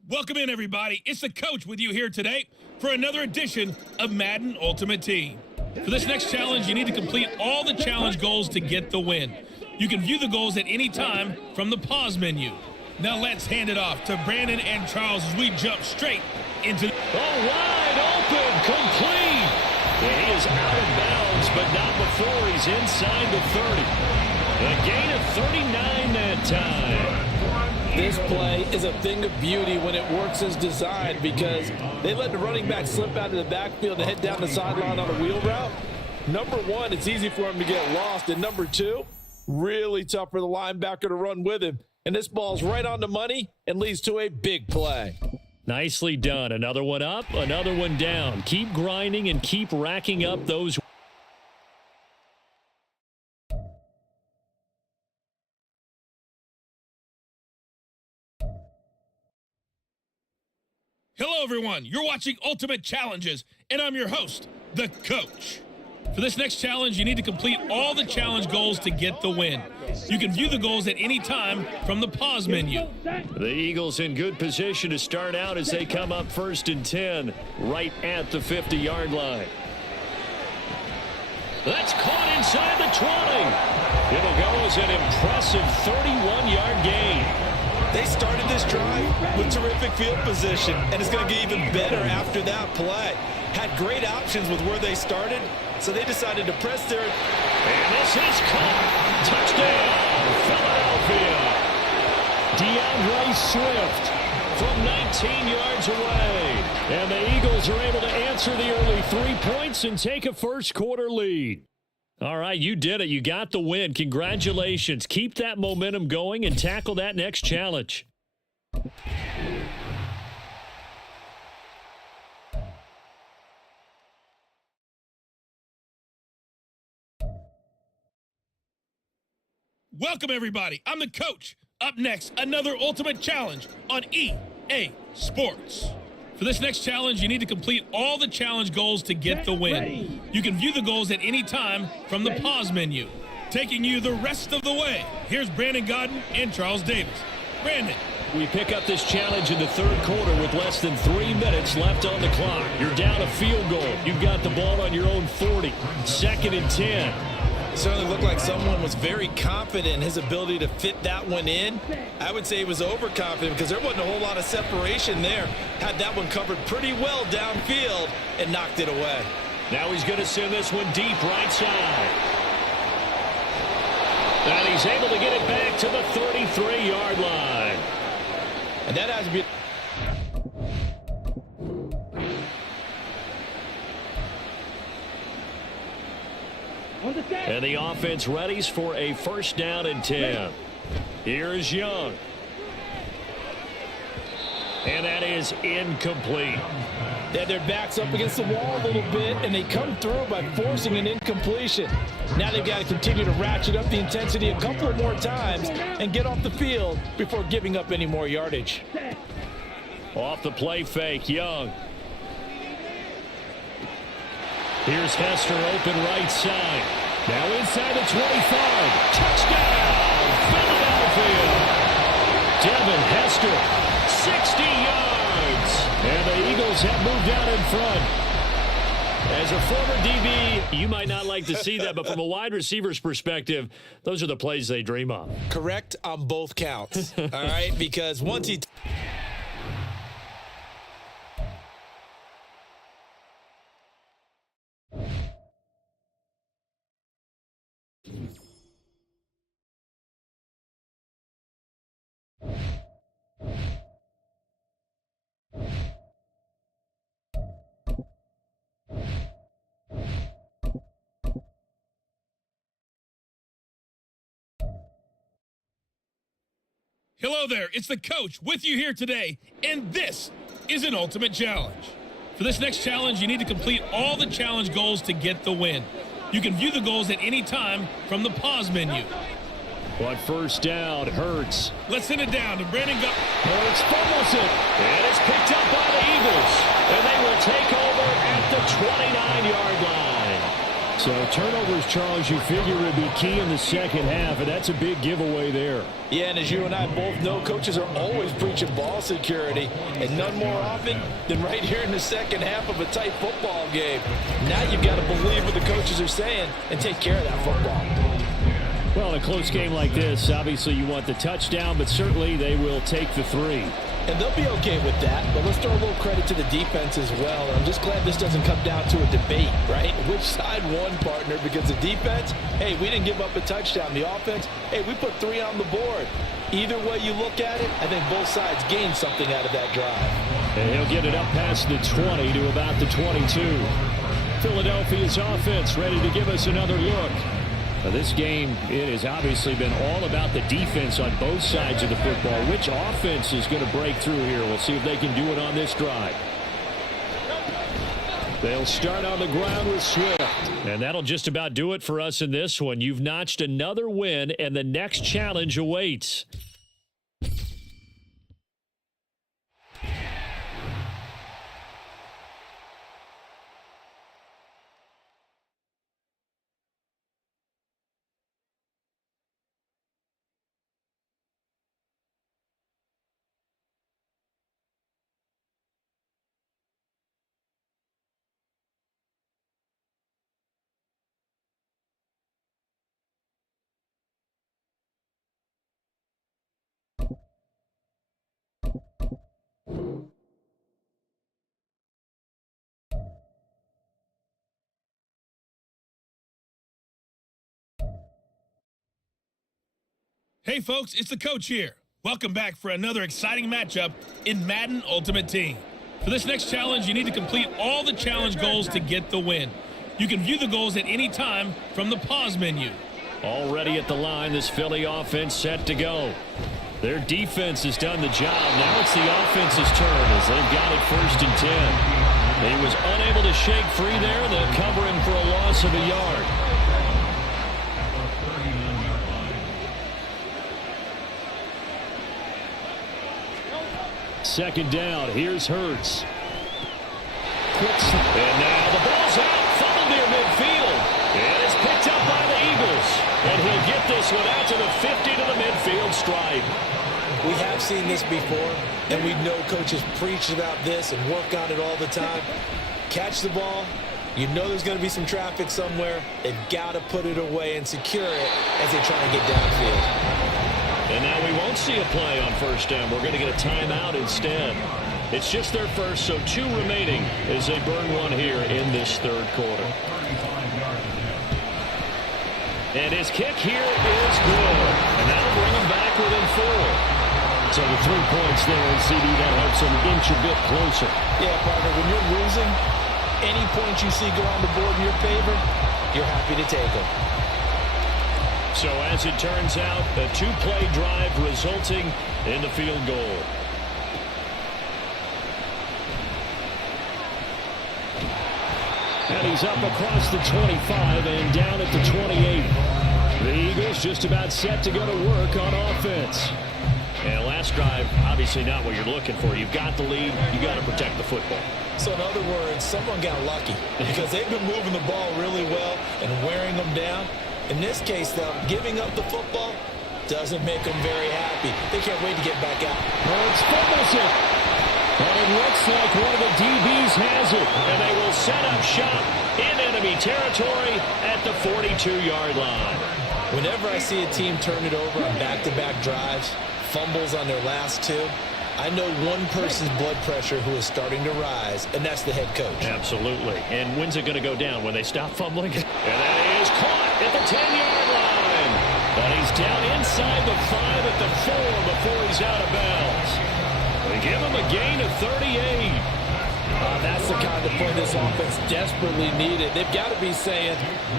Welcome in, everybody. It's the coach with you here today for another edition of Madden Ultimate Team. For this next challenge, you need to complete all the challenge goals to get the win. You can view the goals at any time from the pause menu. Now let's hand it off to Brandon and Charles as we jump straight into... Oh, wide open, complete. Yeah, he is out of bounds, but not before he's inside the 30. A gain of 39 that time. This play is a thing of beauty when it works as designed because they let the running back slip out of the backfield and head down the sideline on a wheel route. Number one, it's easy for him to get lost. And number two, really tough for the linebacker to run with him. And this ball's right on the money and leads to a big play. Nicely done. Another one up, another one down. Keep grinding and keep racking up those. Hello, everyone. You're watching Ultimate Challenges, and I'm your host, the coach. For this next challenge, you need to complete all the challenge goals to get the win. You can view the goals at any time from the pause menu. The Eagles in good position to start out as they come up 1st and 10, right at the 50-yard line. That's caught inside the 20. It'll go as an impressive 31-yard gain. They started this drive with terrific field position, and it's going to get even better after that play. Had great options with where they started, so they decided to press their... And this is caught. Touchdown, Philadelphia. DeAndre Swift from 19 yards away. And the Eagles are able to answer the early 3 points and take a first quarter lead. All right, you did it. You got the win. Congratulations. Keep that momentum going and tackle that next challenge. Welcome, everybody. I'm the coach. Up next, another Ultimate Challenge on EA Sports. For this next challenge, you need to complete all the challenge goals to get the win. You can view the goals at any time from the pause menu. Taking you the rest of the way, here's Brandon Gaudin and Charles Davis. Brandon. We pick up this challenge in the third quarter with less than 3 minutes left on the clock. You're down a field goal. You've got the ball on your own 40. 2nd and 10. It certainly looked like someone was very confident in his ability to fit that one in. I would say he was overconfident because there wasn't a whole lot of separation there. Had that one covered pretty well downfield and knocked it away. Now he's going to send this one deep right side. And he's able to get it back to the 33-yard line. And that has to be... And the offense readies for a 1st down and 10. Here's Young. And that is incomplete. They had their backs up against the wall a little bit, and they come through by forcing an incompletion. Now they've got to continue to ratchet up the intensity a couple of more times and get off the field before giving up any more yardage. Off the play fake, Young. Here's Hester open right side. Now inside the 25. Touchdown, Philadelphia. Devin Hester, 60 yards. And the Eagles have moved out in front. As a former DB, you might not like to see that, but from a wide receiver's perspective, those are the plays they dream of. Correct on both counts, all right? Because once he... Hello there, it's the coach with you here today, and this is an ultimate challenge. For this next challenge, you need to complete all the challenge goals to get the win. You can view the goals at any time from the pause menu. But first down, Hurts. Let's send it down to Brandon Hurts fumbles it, and it's picked up by the Eagles, and they will take over at the 29-yard line. So turnovers, Charles, you figure will be key in the second half, and that's a big giveaway there. Yeah, and as you and I both know, coaches are always preaching ball security, and none more often than right here in the second half of a tight football game. Now you've got to believe what the coaches are saying and take care of that football. Well, in a close game like this, obviously you want the touchdown, but certainly they will take the 3. And they'll be okay with that, but let's throw a little credit to the defense as well. And I'm just glad this doesn't come down to a debate, right? Which side won, partner? Because the defense, hey, we didn't give up a touchdown. The offense, hey, we put 3 on the board. Either way you look at it, I think both sides gained something out of that drive. And he'll get it up past the 20 to about the 22. Philadelphia's offense ready to give us another look. Now, this game, it has obviously been all about the defense on both sides of the football. Which offense is going to break through here? We'll see if they can do it on this drive. They'll start on the ground with Swift. And that'll just about do it for us in this one. You've notched another win, and the next challenge awaits. Hey folks, it's the coach here. Welcome back for another exciting matchup in Madden Ultimate Team. For this next challenge, you need to complete all the challenge goals to get the win. You can view the goals at any time from the pause menu. Already at the line, this Philly offense set to go. Their defense has done the job. Now it's the offense's turn as they've got it 1st and 10. He was unable to shake free there. They'll cover him for a loss of a yard. Second down, here's Hurts. And now the ball's out, fumbled near midfield. And it's picked up by the Eagles. And he'll get this one out to the 50 to the midfield stripe. We have seen this before, and we know coaches preach about this and work on it all the time. Catch the ball. You know there's going to be some traffic somewhere. They've got to put it away and secure it as they try and get downfield. And now we won't see a play on first down. We're going to get a timeout instead. It's just their first, so 2 remaining as they burn one here in this third quarter. And his kick here is good. And that'll bring him back within 4. So the 3 points there, and CD, that helps him inch a bit closer. Yeah, partner, when you're losing, any points you see go on the board in your favor, you're happy to take them. So as it turns out, a 2-play drive resulting in the field goal. And he's up across the 25 and down at the 28. The Eagles just about set to go to work on offense. And last drive, obviously not what you're looking for. You've got the lead. You got to protect the football. So in other words, someone got lucky because they've been moving the ball really well and wearing them down. In this case, though, giving up the football doesn't make them very happy. They can't wait to get back out. Hurts fumbles it. And it looks like one of the DBs has it. And they will set up shop in enemy territory at the 42-yard line. Whenever I see a team turn it over on back-to-back drives, fumbles on their last two, I know one person's blood pressure who is starting to rise, and that's the head coach. Absolutely. And when's it going to go down? When they stop fumbling? And that is caught at the 10-yard line. But he's down inside the 5 at the 4 before he's out of bounds. They give him a gain of 38. That's the kind of play this offense desperately needed. They've got to be saying,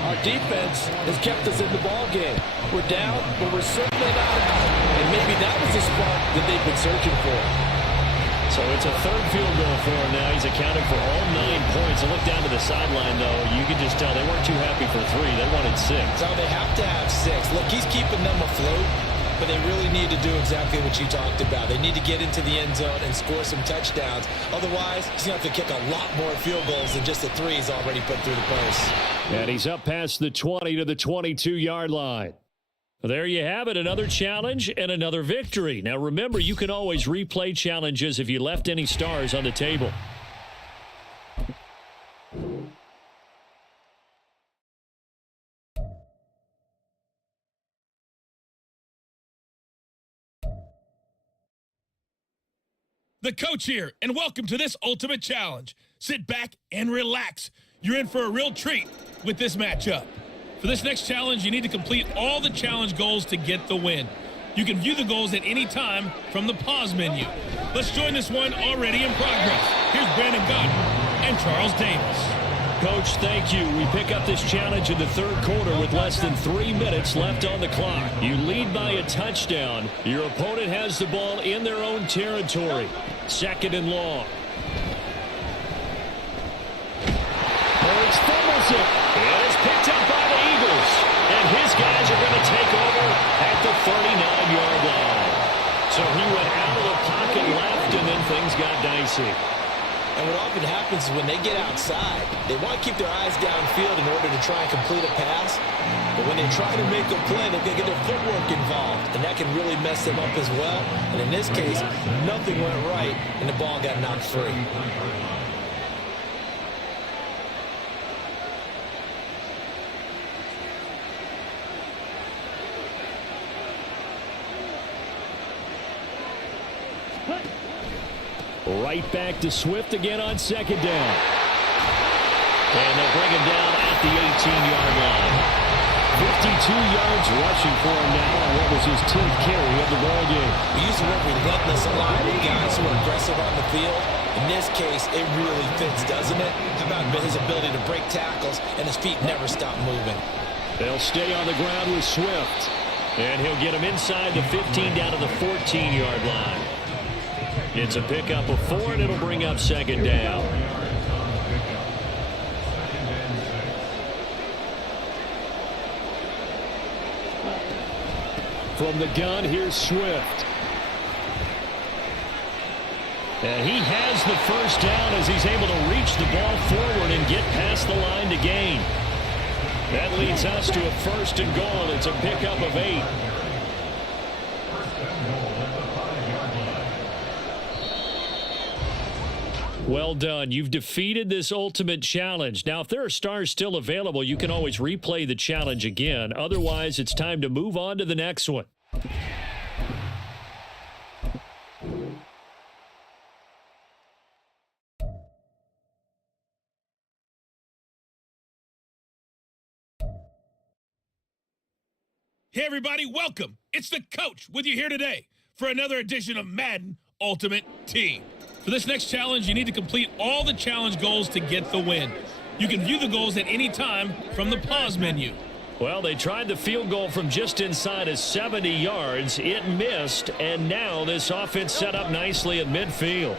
our defense has kept us in the ball game. We're down, but we're certainly not out. And maybe that was the spark that they've been searching for. So it's a third field goal for him now. He's accounted for all 9 points. And look down to the sideline, though. You can just tell they weren't too happy for 3. They wanted 6. So they have to have 6. Look, he's keeping them afloat. But they really need to do exactly what you talked about. They need to get into the end zone and score some touchdowns. Otherwise, he's going to have to kick a lot more field goals than just the 3 he's already put through the post. And he's up past the 20 to the 22-yard line. There you have it, another challenge and another victory. Now remember, you can always replay challenges if you left any stars on the table. The coach here, and welcome to this ultimate challenge. Sit back and relax. You're in for a real treat with this matchup. For this next challenge, you need to complete all the challenge goals to get the win. You can view the goals at any time from the pause menu. Let's join this one already in progress. Here's Brandon Gaudin and Charles Davis. Coach, thank you. We pick up this challenge in the third quarter with less than 3 minutes left on the clock. You lead by a touchdown. Your opponent has the ball in their own territory. 2nd and long. Hurts fumbles it. It is picked up by the Eagles. And his guys are going to take over at the 39-yard line. So he went out of the pocket left, and then things got dicey. And what often happens is when they get outside, they want to keep their eyes downfield in order to try and complete a pass. But when they try to make a play, they're going to get their footwork involved. And that can really mess them up as well. And in this case, nothing went right, and the ball got knocked free. Right back to Swift again on 2nd down. And they'll bring him down at the 18-yard line. 52 yards rushing for him now on what was his 10th carry of the ball game. We use the word relentless a lot with guys who are aggressive on the field. In this case, it really fits, doesn't it? How about his ability to break tackles and his feet never stop moving? They'll stay on the ground with Swift. And he'll get him inside the 15 down to the 14-yard line. It's a pickup of 4, and it'll bring up 2nd down. From the gun, here's Swift. And he has the first down as he's able to reach the ball forward and get past the line to gain. That leads us to a 1st and goal. It's a pickup of 8. Well done. You've defeated this ultimate challenge. Now, if there are stars still available, you can always replay the challenge again. Otherwise, it's time to move on to the next one. Hey, everybody, welcome. It's the coach with you here today for another edition of Madden Ultimate Team. For this next challenge, you need to complete all the challenge goals to get the win. You can view the goals at any time from the pause menu. Well, they tried the field goal from just inside of 70 yards. It missed, and now this offense set up nicely at midfield.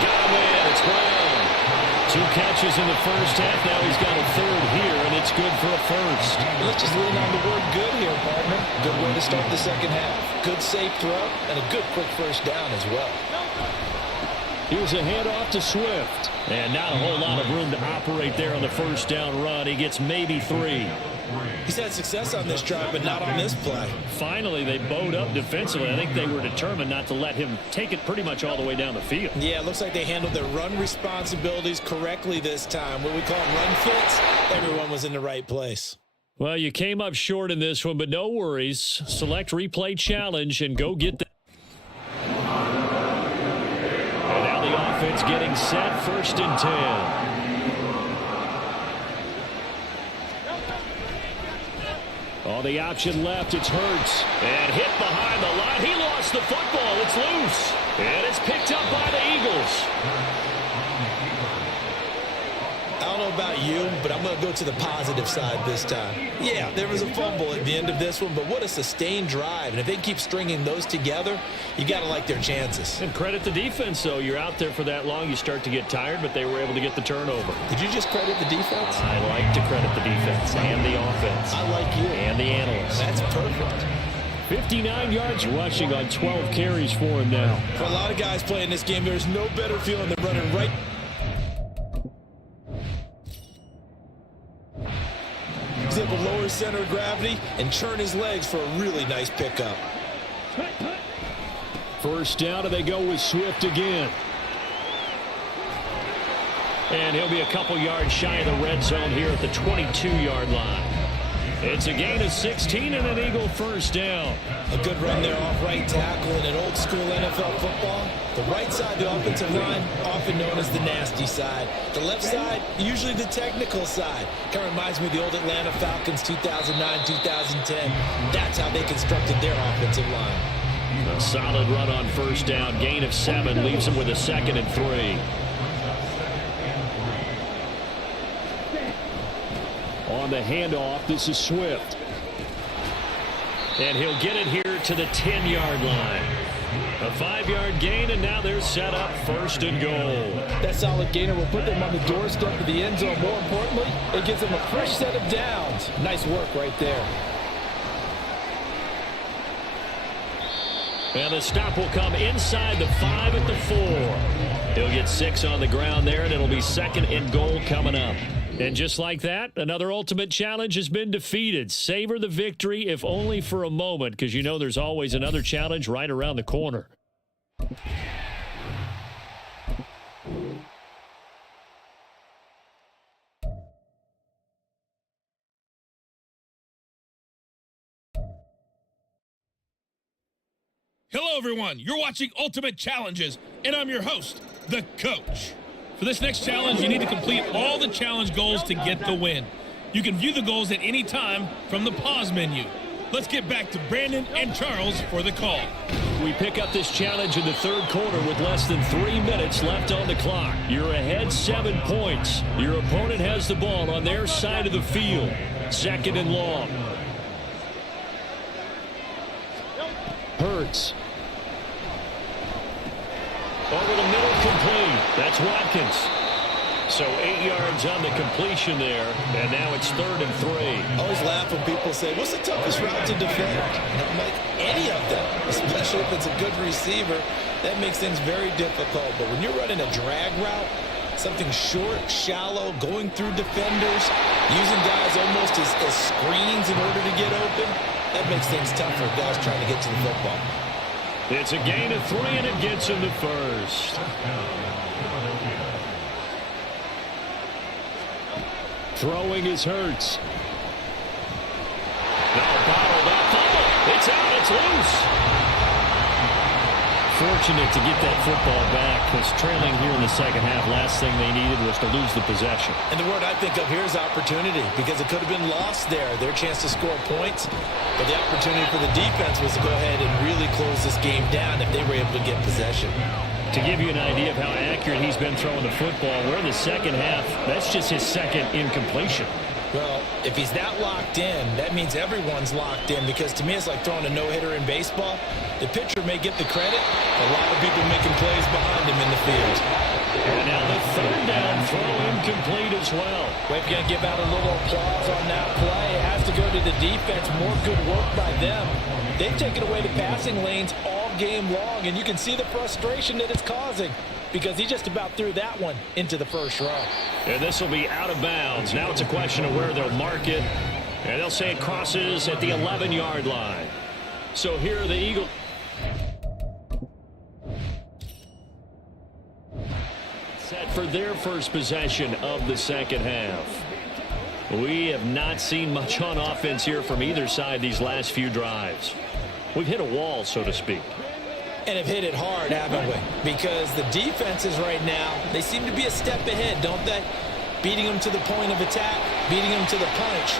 Got him in. It's Brown. 2 catches in the first half. Now he's got a third here, and it's good for a first. Let's just lean on the word good here, partner. Good way to start the second half. Good safe throw and a good quick first down as well. Here's a handoff to Swift. And not a whole lot of room to operate there on the first down run. He gets maybe 3. He's had success on this drive, but not on this play. Finally, they bowed up defensively. I think they were determined not to let him take it pretty much all the way down the field. Yeah, it looks like they handled their run responsibilities correctly this time. What we call run fits, everyone was in the right place. Well, you came up short in this one, but no worries. Select replay challenge and go get that. And now the offense getting set, 1st and 10. Oh, the option left, it's Hurts. And hit behind the line. He lost the football. It's loose. And it's picked up by the Eagles. I don't know about you, but I'm going to go to the positive side this time. Yeah, there was a fumble at the end of this one, but what a sustained drive. And if they keep stringing those together, you got to like their chances. And credit the defense, though. You're out there for that long, you start to get tired, but they were able to get the turnover. Did you just credit the defense? I like to credit the defense and the offense. I like you. And the analysts. That's perfect. 59 yards rushing on 12 carries for him now. For a lot of guys playing this game, there's no better feeling than running right. He's able to lower his center of gravity and churn his legs for a really nice pickup. First down, and they go with Swift again. And he'll be a couple yards shy of the red zone here at the 22-yard line. It's a gain of 16 and an Eagle first down. A good run there off right tackle in an old-school NFL football. The right side of the offensive line, often known as the nasty side. The left side, usually the technical side. Kind of reminds me of the old Atlanta Falcons 2009, 2010. That's how they constructed their offensive line. A solid run on first down. Gain of 7 leaves him with a 2nd and 3. On the handoff, this is Swift. And he'll get it here to the 10-yard line. A 5-yard gain, and now they're set up 1st and goal. That solid gainer will put them on the doorstep of the end zone. More importantly, it gives them a fresh set of downs. Nice work right there. And the stop will come inside the 5 at the 4. He'll get 6 on the ground there, and it'll be 2nd and goal coming up. And just like that, another ultimate challenge has been defeated. Savor the victory, if only for a moment, because you know there's always another challenge right around the corner. Hello, everyone. You're watching Ultimate Challenges, and I'm your host, The Coach. For this next challenge, you need to complete all the challenge goals to get the win. You can view the goals at any time from the pause menu. Let's get back to Brandon and Charles for the call. We pick up this challenge in the 3rd quarter with less than 3 minutes left on the clock. You're ahead 7 points. Your opponent has the ball on their side of the field. 2nd and long. Hurts. Over the middle, complete. That's Watkins. So 8 yards on the completion there, and now it's 3rd and 3. I always laugh when people say, what's the toughest route to defend? And I'm like, any of them, especially if it's a good receiver. That makes things very difficult. But when you're running a drag route, something short, shallow, going through defenders, using guys almost as screens in order to get open, that makes things tough for guys trying to get to the football. It's a gain of 3, and it gets him to 1st. Throwing is Hurts. Now bottled up. Fumble. It's out. It's loose. Fortunate to get that football back, because trailing here in the second half, last thing they needed was to lose the possession. And the word I think of here is opportunity, because it could have been lost there, their chance to score points. But the opportunity for the defense was to go ahead and really close this game down if they were able to get possession. To give you an idea of how accurate he's been throwing the football, we're in the second half. That's just his 2nd incompletion. Well, if he's that locked in, that means everyone's locked in, because to me it's like throwing a no-hitter in baseball. The pitcher may get the credit. A lot of people making plays behind around him in the field. And now the third down throw incomplete as well. We're going to give out a little applause on that play. It has to go to the defense. More good work by them. They've taken away the passing lanes all game long, and you can see the frustration that it's causing because he just about threw that one into the first row. And this will be out of bounds. Now it's a question of where they'll mark it. And they'll say it crosses at the 11-yard line. So here are the Eagles. Set for their first possession of the second half. We have not seen much on offense here from either side these last few drives. We've hit a wall, so to speak. And have hit it hard, haven't we? Because the defenses right now, they seem to be a step ahead, don't they? Beating them to the point of attack, beating them to the punch.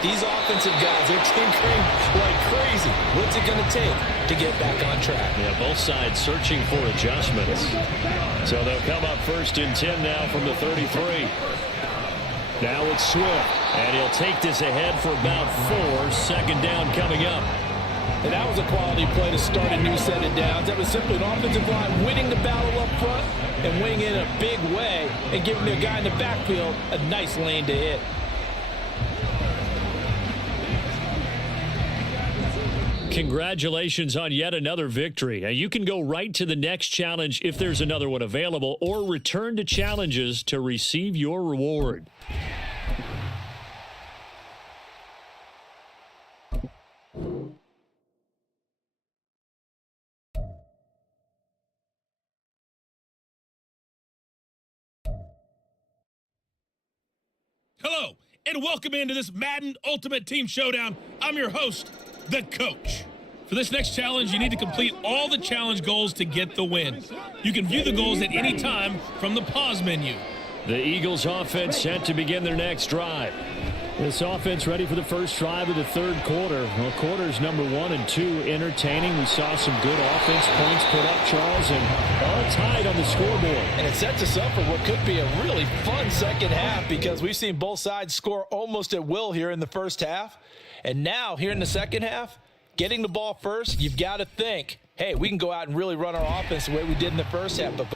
These offensive guys, they're tinkering like crazy. What's it going to take to get back on track? Yeah, both sides searching for adjustments. So they'll come up 1st and 10 now from the 33. Now it's Swift, and he'll take this ahead for about 4. Second down coming up. And that was a quality play to start a new set of downs. That was simply an offensive line winning the battle up front and winning in a big way and giving their guy in the backfield a nice lane to hit. Congratulations on yet another victory. Now you can go right to the next challenge if there's another one available, or return to challenges to receive your reward. Hello, and welcome into this Madden Ultimate Team Showdown. I'm your host, The Coach. For this next challenge, you need to complete all the challenge goals to get the win. You can view the goals at any time from the pause menu. The Eagles offense set to begin their next drive. This offense ready for the first drive of the third quarter. Well, quarters number 1 and 2 entertaining. We saw some good offense points put up, Charles, and all tied on the scoreboard. And it sets us up for what could be a really fun second half because we've seen both sides score almost at will here in the first half. And now, here in the second half, getting the ball first, you've got to think, hey, we can go out and really run our offense the way we did in the first half. But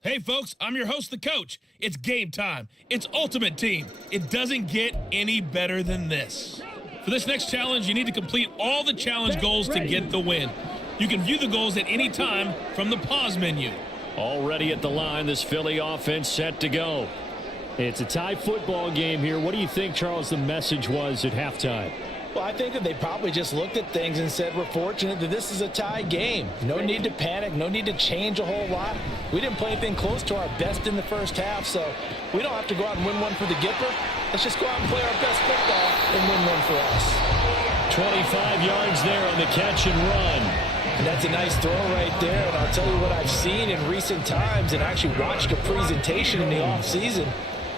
Hey folks, I'm your host, The Coach. It's game time. It's Ultimate Team. It doesn't get any better than this. For this next challenge, you need to complete all the challenge goals to get the win. You can view the goals at any time from the pause menu. Already at the line, this Philly offense set to go. It's a tie football game here. What do you think, Charles, the message was at halftime? well, I think that they probably just looked at things and said, we're fortunate that this is a tie game. No need to panic. No need to change a whole lot. We didn't play anything close to our best in the first half, so we don't have to go out and win one for the Gipper. Let's just go out and play our best football and win one for us. 25 yards there on the catch and run. And that's a nice throw right there. And I'll tell you what I've seen in recent times, and I actually watched a presentation in the offseason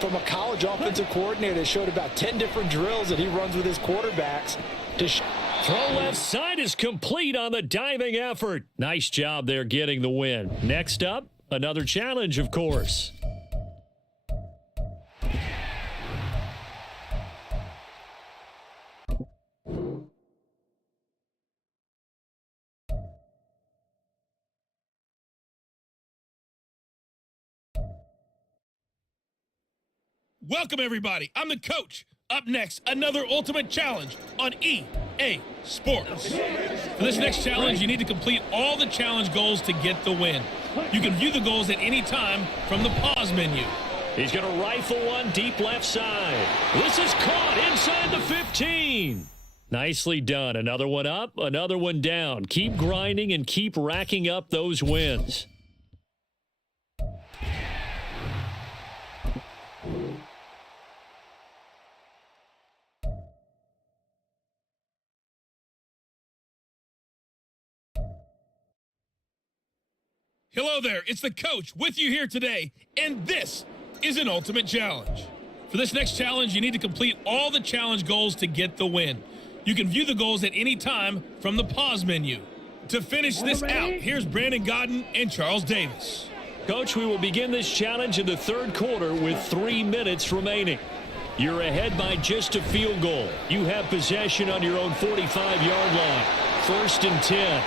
from a college offensive coordinator that showed about 10 different drills that he runs with his quarterbacks. Throw left side is complete on the diving effort. Nice job there getting the win. Next up, another challenge, of course. Welcome, everybody. I'm the coach. Up next, another ultimate challenge on EA Sports. For this next challenge, you need to complete all the challenge goals to get the win. You can view the goals at any time from the pause menu. He's going to rifle one deep left side. This is caught inside the 15. Nicely done. Another one up, another one down. Keep grinding and keep racking up those wins. Hello there, it's the coach with you here today, and this is an ultimate challenge. For this next challenge, you need to complete all the challenge goals to get the win. You can view the goals at any time from the pause menu. To finish this out, here's Brandon Godden and Charles Davis. Coach, we will begin this challenge in the third quarter with 3 minutes remaining. You're ahead by just a field goal. You have possession on your own 45-yard line. 1st and 10.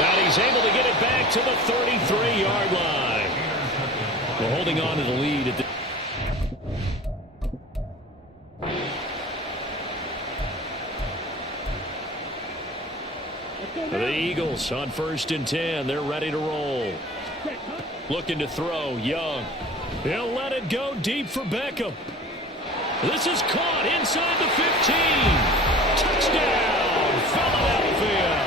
And he's able to get it back to the 33-yard line. We're holding on to the lead at the Eagles on 1st and 10. They're ready to roll. Looking to throw. Young. He'll let it go deep for Beckham. This is caught inside the 15. Touchdown, Philadelphia.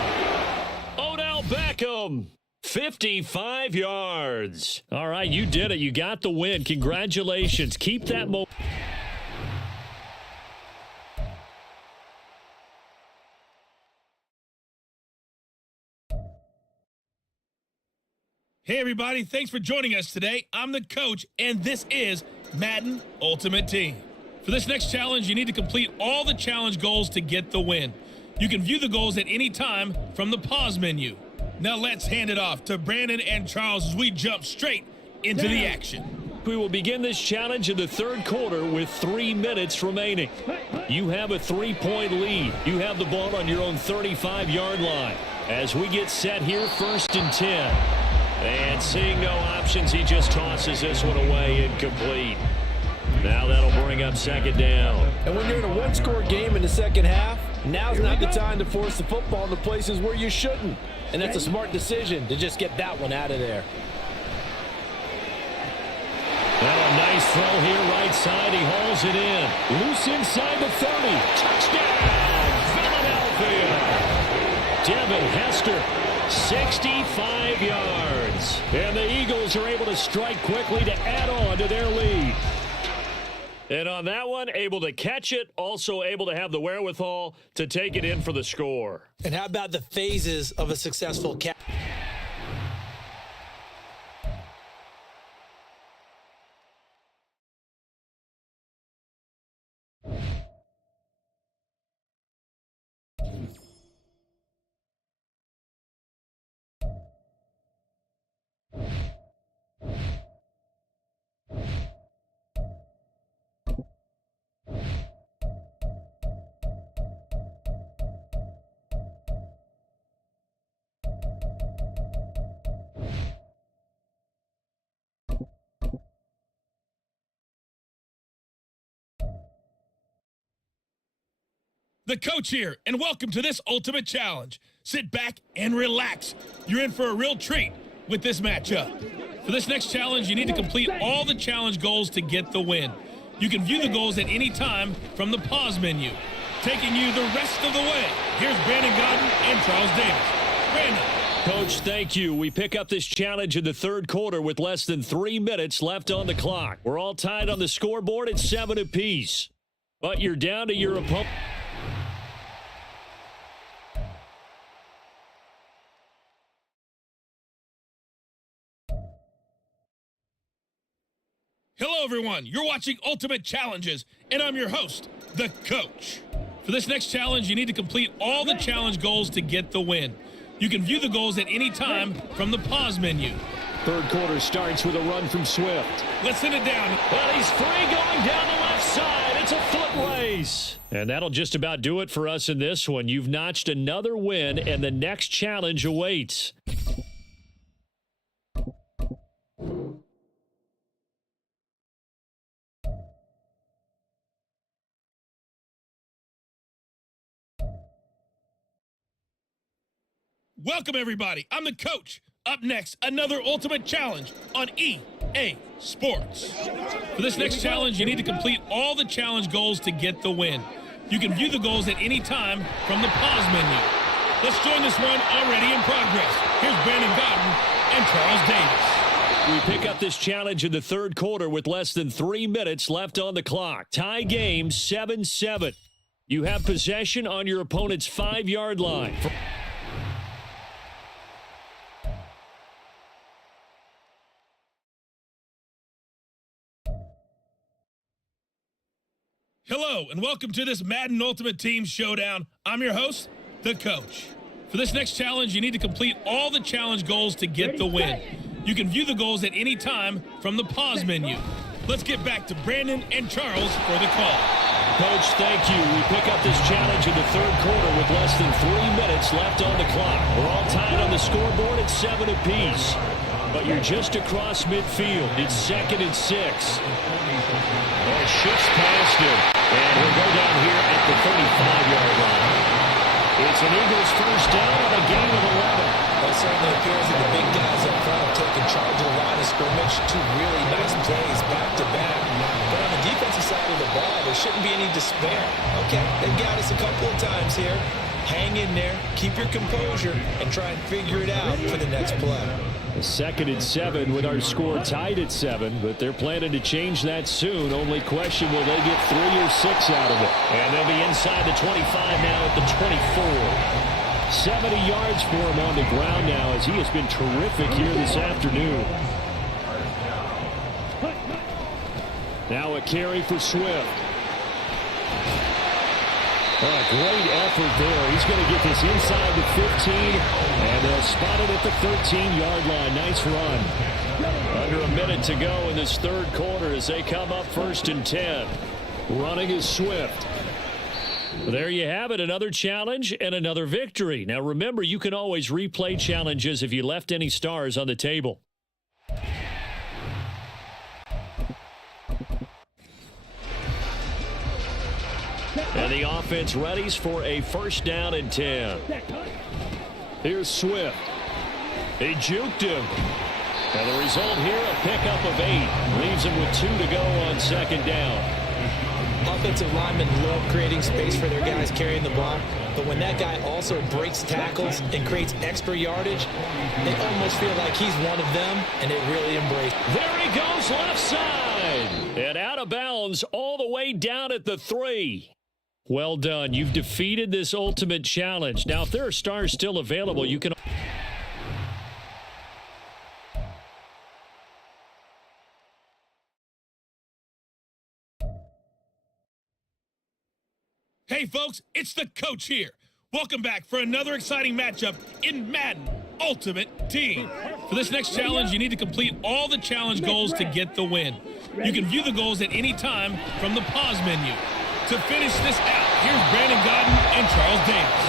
Odell Beckham. 55 yards. All right, you did it. You got the win. Congratulations. Keep that momentum. Hey, everybody. Thanks for joining us today. I'm the coach, and this is Madden Ultimate Team. For this next challenge, you need to complete all the challenge goals to get the win. You can view the goals at any time from the pause menu. Now let's hand it off to Brandon and Charles as we jump straight into the action. We will begin this challenge in the 3rd quarter with 3 minutes remaining. You have a 3-point lead. You have the ball on your own 35-yard line. As we get set here, 1st and 10. And seeing no options, he just tosses this one away, incomplete. Now that'll bring up 2nd down. And when you're in a one-score game in the second half, now's not the time to force the football into places where you shouldn't. And that's a smart decision to just get that one out of there. And a nice throw here, right side. He hauls it in. Loose inside the 30. Touchdown, Philadelphia. Devin Hester, 65 yards. And the Eagles are able to strike quickly to add on to their lead. And on that one, able to catch it, also able to have the wherewithal to take it in for the score. And how about the phases of a successful catch? The coach here, and welcome to this Ultimate Challenge. Sit back and relax. You're in for a real treat with this matchup. For this next challenge, you need to complete all the challenge goals to get the win. You can view the goals at any time from the pause menu. Taking you the rest of the way, here's Brandon Godden and Charles Davis. Brandon. Coach, thank you. We pick up this challenge in the 3rd quarter with less than 3 minutes left on the clock. We're all tied on the scoreboard at 7 apiece. But you're down to your opponent. Hello, everyone. You're watching Ultimate Challenges, and I'm your host, the coach. For this next challenge, you need to complete all the challenge goals to get the win. You can view the goals at any time from the pause menu. 3rd quarter starts with a run from Swift. Let's send it down. Well, he's free going down the left side. It's a foot race. And that'll just about do it for us in this one. You've notched another win, and the next challenge awaits. Welcome, everybody. I'm the coach. Up next, another Ultimate Challenge on EA Sports. For this next challenge, you need to complete all the challenge goals to get the win. You can view the goals at any time from the pause menu. Let's join this one already in progress. Here's Brandon Godden and Charles Davis. We pick up this challenge in the 3rd quarter with less than 3 minutes left on the clock. Tie game 7-7. You have possession on your opponent's 5-yard line. Hello, and welcome to this Madden Ultimate Team Showdown. I'm your host, the coach. For this next challenge, you need to complete all the challenge goals to get the win. You can view the goals at any time from the pause menu. Let's get back to Brandon and Charles for the call. Coach, thank you. We pick up this challenge in the third quarter with less than 3 minutes left on the clock. We're all tied on the scoreboard at 7 apiece. But you're just across midfield. It's 2nd and 6. Oh, shifts past him. And he'll go down here at the 35-yard line. It's an Eagles first down on a gain of 11. Well, it certainly appears that the big guys up front have taken charge of the line of scrimmage. 2 really nice plays back-to-back. But on the defensive side of the ball, there shouldn't be any despair. Okay, they've got us a couple of times here. Hang in there, keep your composure, and try and figure it out for the next play. 2nd and 7 with our score tied at 7, but they're planning to change that soon. Only question, will they get 3 or 6 out of it? And they'll be inside the 25 now at the 24. 70 yards for him on the ground now as he has been terrific here this afternoon. Now a carry for Swift. Oh, a great effort there. He's going to get this inside the 15, and they'll spot it at the 13-yard line. Nice run. Under a minute to go in this third quarter as they come up 1st and 10. Running is Swift. There you have it, another challenge and another victory. Now remember, you can always replay challenges if you left any stars on the table. And the offense readies for a 1st down and 10. Here's Swift. They juked him. And the result here, a pickup of 8. Leaves him with 2 to go on 2nd down. Offensive linemen love creating space for their guys carrying the ball, but when that guy also breaks tackles and creates extra yardage, they almost feel like he's one of them, and they really embrace. There he goes, left side. And out of bounds all the way down at the 3. Well done. You've defeated this ultimate challenge. Now, if there are stars still available, you can... Hey, folks, it's the coach here. Welcome back for another exciting matchup in Madden Ultimate Team. For this next challenge, you need to complete all the challenge goals to get the win. You can view the goals at any time from the pause menu. To finish this out, here's Brandon Gaudin and Charles Davis.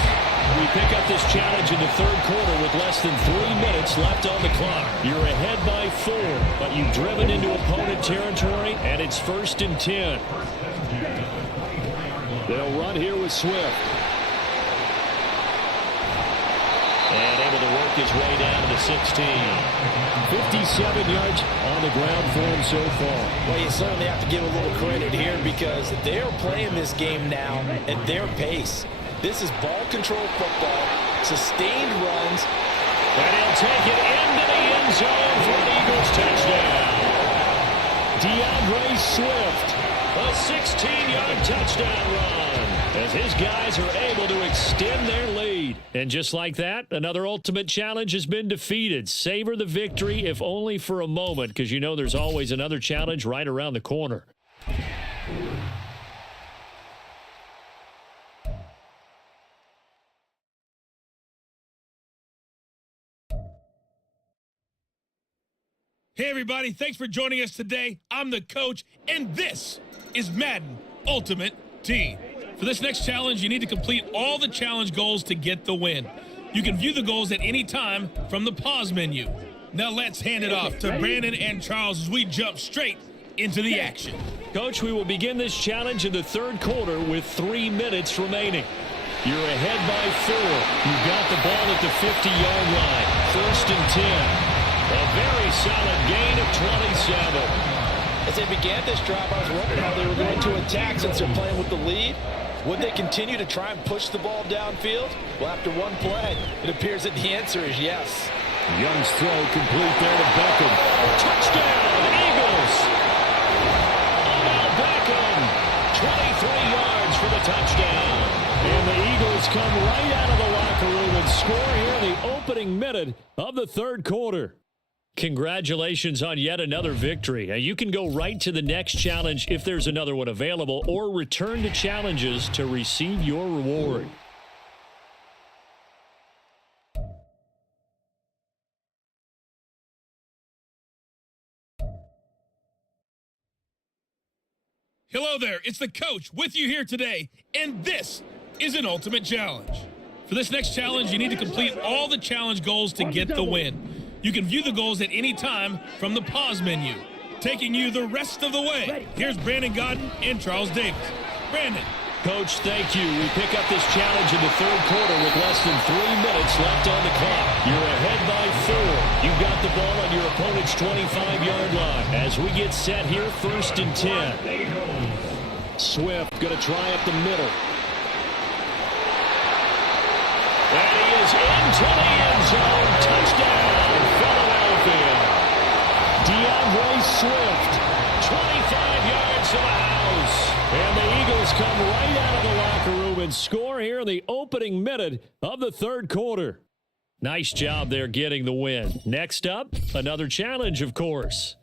We pick up this challenge in the third quarter with less than 3 minutes left on the clock. You're ahead by 4, but you've driven into opponent territory, and it's 1st and 10. They'll run here with Swift. And able to work his way down to the 16. 57 yards on the ground for him so far. Well, you certainly have to give a little credit here because they're playing this game now at their pace. This is ball control football, sustained runs. And he'll take it into the end zone for an Eagles touchdown. DeAndre Swift, a 16-yard touchdown run, as his guys are able to extend their lead. And just like that, another ultimate challenge has been defeated. Savor the victory, if only for a moment, because you know there's always another challenge right around the corner. Hey, everybody. Thanks for joining us today. I'm the coach, and this is Madden Ultimate Team. For this next challenge, you need to complete all the challenge goals to get the win. You can view the goals at any time from the pause menu. Now let's hand it off to Brandon and Charles as we jump straight into the action. Coach, we will begin this challenge in the third quarter with 3 minutes remaining. You're ahead by 4. You've got the ball at the 50-yard line. 1st and 10. A very solid gain of 27. As they began this drive, I was wondering how they were going to attack since they're playing with the lead. Would they continue to try and push the ball downfield? Well, after one play, it appears that the answer is yes. Young's throw complete there to Beckham. Touchdown, Eagles! Odell Beckham, 23 yards for the touchdown. And the Eagles come right out of the locker room and score here in the opening minute of the third quarter. Congratulations on yet another victory. Now, you can go right to the next challenge if there's another one available, or return to challenges to receive your reward. Hello there, it's the coach with you here today, and this is an ultimate challenge. For this next challenge, you need to complete all the challenge goals to get the win. You can view the goals at any time from the pause menu. Taking you the rest of the way, here's Brandon Gaudin and Charles Davis. Brandon. Coach, thank you. We pick up this challenge in the third quarter with less than 3 minutes left on the clock. You're ahead by 4. You've got the ball on your opponent's 25-yard line. As we get set here, 1st and 10. Swift going to try up the middle. And he is into the end zone. Touchdown, Philadelphia. DeAndre Swift, 25 yards to the house. And the Eagles come right out of the locker room and score here in the opening minute of the third quarter. Nice job there getting the win. Next up, another challenge, of course.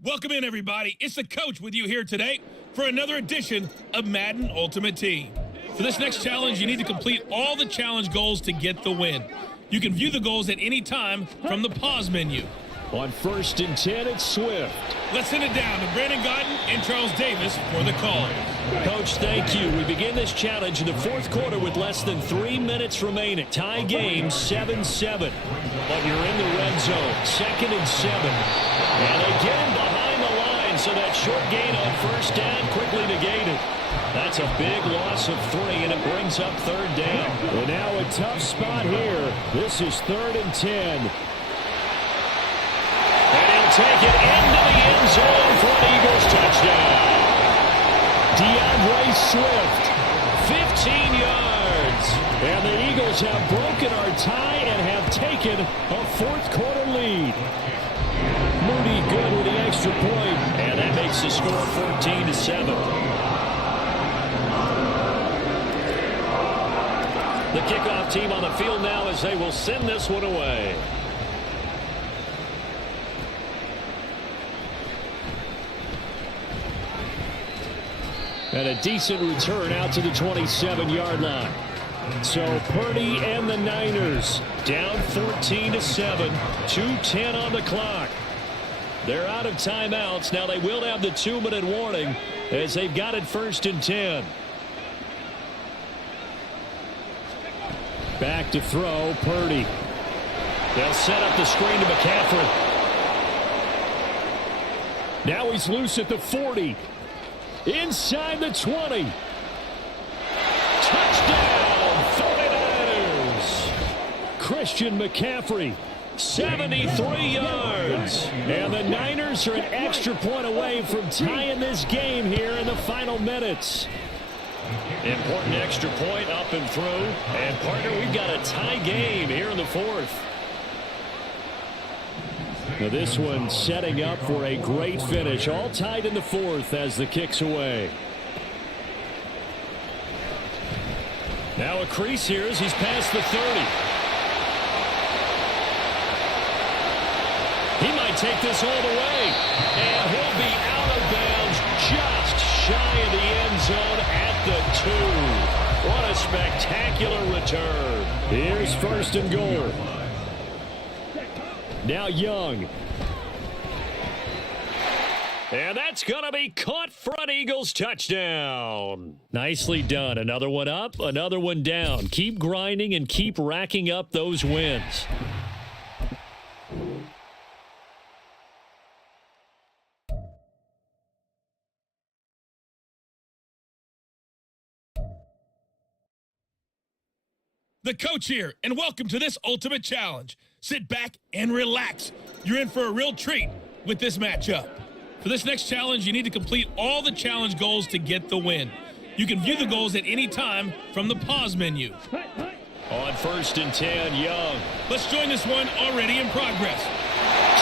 Welcome in, everybody. It's the coach with you here today for another edition of Madden Ultimate Team. For this next challenge, you need to complete all the challenge goals to get the win. You can view the goals at any time from the pause menu. On 1st and 10, it's Swift. Let's send it down to Brandon Gaudin and Charles Davis for the call. Coach, thank you. We begin this challenge in the fourth quarter with less than 3 minutes remaining. Tie game 7-7. But you're in the red zone. 2nd and 7. And they get him behind the line, so that short gain on 1st down quickly negated. That's a big loss of 3, and it brings up 3rd down. And now a tough spot here. This is 3rd and 10. And he'll take it into the end zone for an Eagles touchdown. DeAndre Swift, 15 yards. And the Eagles have broken our tie and have taken a fourth quarter lead. Moody good with the extra point. And that makes the score 14-7. The kickoff team on the field now as they will send this one away. And a decent return out to the 27-yard line. So Purdy and the Niners down 14-7, 2:10 on the clock. They're out of timeouts. Now they will have the 2-minute warning as they've got it 1st and 10. Back to throw, Purdy. They'll set up the screen to McCaffrey. Now he's loose at the 40. Inside the 20. Touchdown, 49ers. Christian McCaffrey, 73 yards. And the Niners are an extra point away from tying this game here in the final minutes. Important extra point up and through. And, partner, we've got a tie game here in the fourth. Now this one setting up for a great finish. All tied in the fourth as the kick's away. Now a crease here as he's past the 30. He might take this all the way. And he'll be out of bounds just shy of the end zone at the 2. What a spectacular return. Here's 1st and goal. Now Young. And that's going to be caught for an Eagles touchdown. Nicely done. Another one up, another one down. Keep grinding and keep racking up those wins. The coach here, and welcome to this ultimate challenge. Sit back and relax. You're in for a real treat with this matchup. For this next challenge, you need to complete all the challenge goals to get the win. You can view the goals at any time from the pause menu. On 1st and 10, Young. Let's join this one already in progress.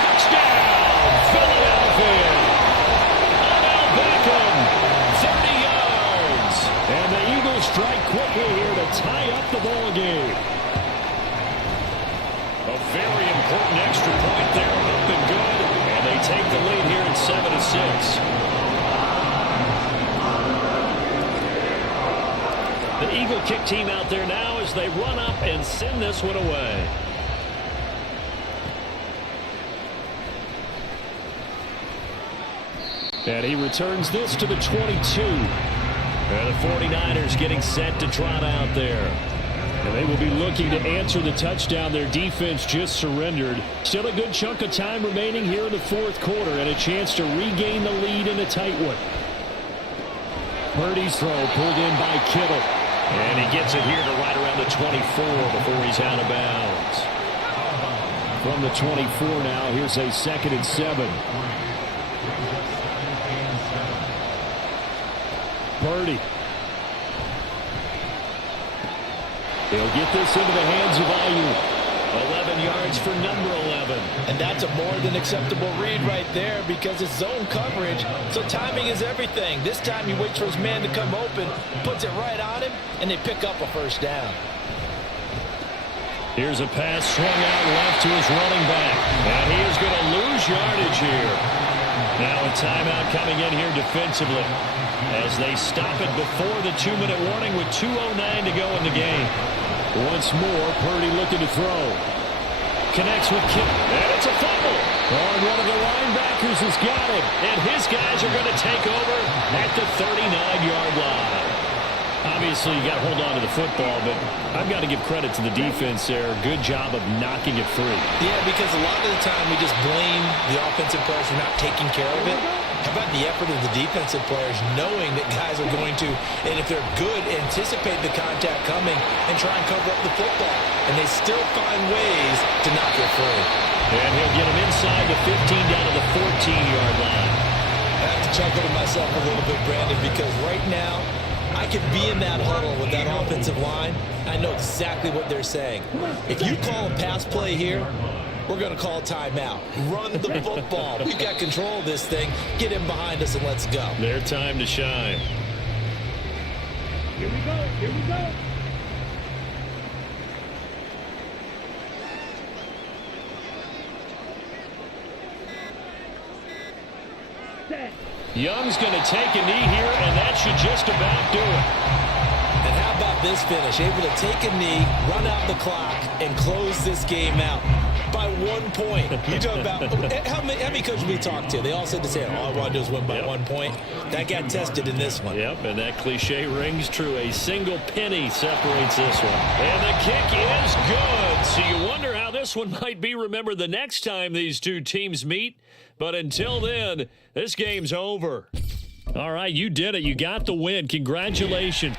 Touchdown, Philadelphia. Odell Beckham, 30 yards. And the Eagles strike quickly here to tie up the ball game. A very important extra point there, up and good. And they take the lead here at 7-6. The Eagle kick team out there now as they run up and send this one away. And he returns this to the 22. And the 49ers getting set to trot out there. And they will be looking to answer the touchdown their defense just surrendered. Still a good chunk of time remaining here in the fourth quarter and a chance to regain the lead in a tight one. Purdy's throw pulled in by Kittle. And he gets it here to right around the 24 before he's out of bounds. From the 24 now, here's a 2nd and 7. Purdy. He'll get this into the hands of Ayuk. 11 yards for number 11. And that's a more than acceptable read right there because it's zone coverage, so timing is everything. This time he waits for his man to come open, puts it right on him, and they pick up a first down. Here's a pass swung out left to his running back. And he is going to lose yardage here. Now a timeout coming in here defensively as they stop it before the 2-minute warning with 2:09 to go in the game. Once more, Purdy looking to throw. Connects with Kittle. And it's a fumble. And one of the linebackers has got it. And his guys are going to take over at the 39-yard line. Obviously, you got to hold on to the football, but I've got to give credit to the defense there. Good job of knocking it free. Yeah, because a lot of the time we just blame the offensive players for not taking care of it. How about the effort of the defensive players knowing that guys are going to, and if they're good, anticipate the contact coming and try and cover up the football. And they still find ways to knock it free. And he'll get him inside the 15 down to the 14-yard line. I have to chuckle to myself a little bit, Brandon, because right now I could be in that huddle with that offensive line. I know exactly what they're saying. If you call a pass play here, we're going to call timeout. Run the football. We've got control of this thing. Get him behind us and let's go. Their time to shine. Here we go. Here we go. Set. Young's going to take a knee here, and that should just about do it. And how about this finish? Able to take a knee, run out the clock, and close this game out by 1 point. You talk about how many coaches we talked to? They all said the same. All I want to do is win by 1 point. That got tested in this one. Yep, and that cliche rings true. A single penny separates this one. And the kick is good. So you wonder how this one might be remembered the next time these two teams meet. But until then, this game's over. All right, you did it. You got the win. Congratulations.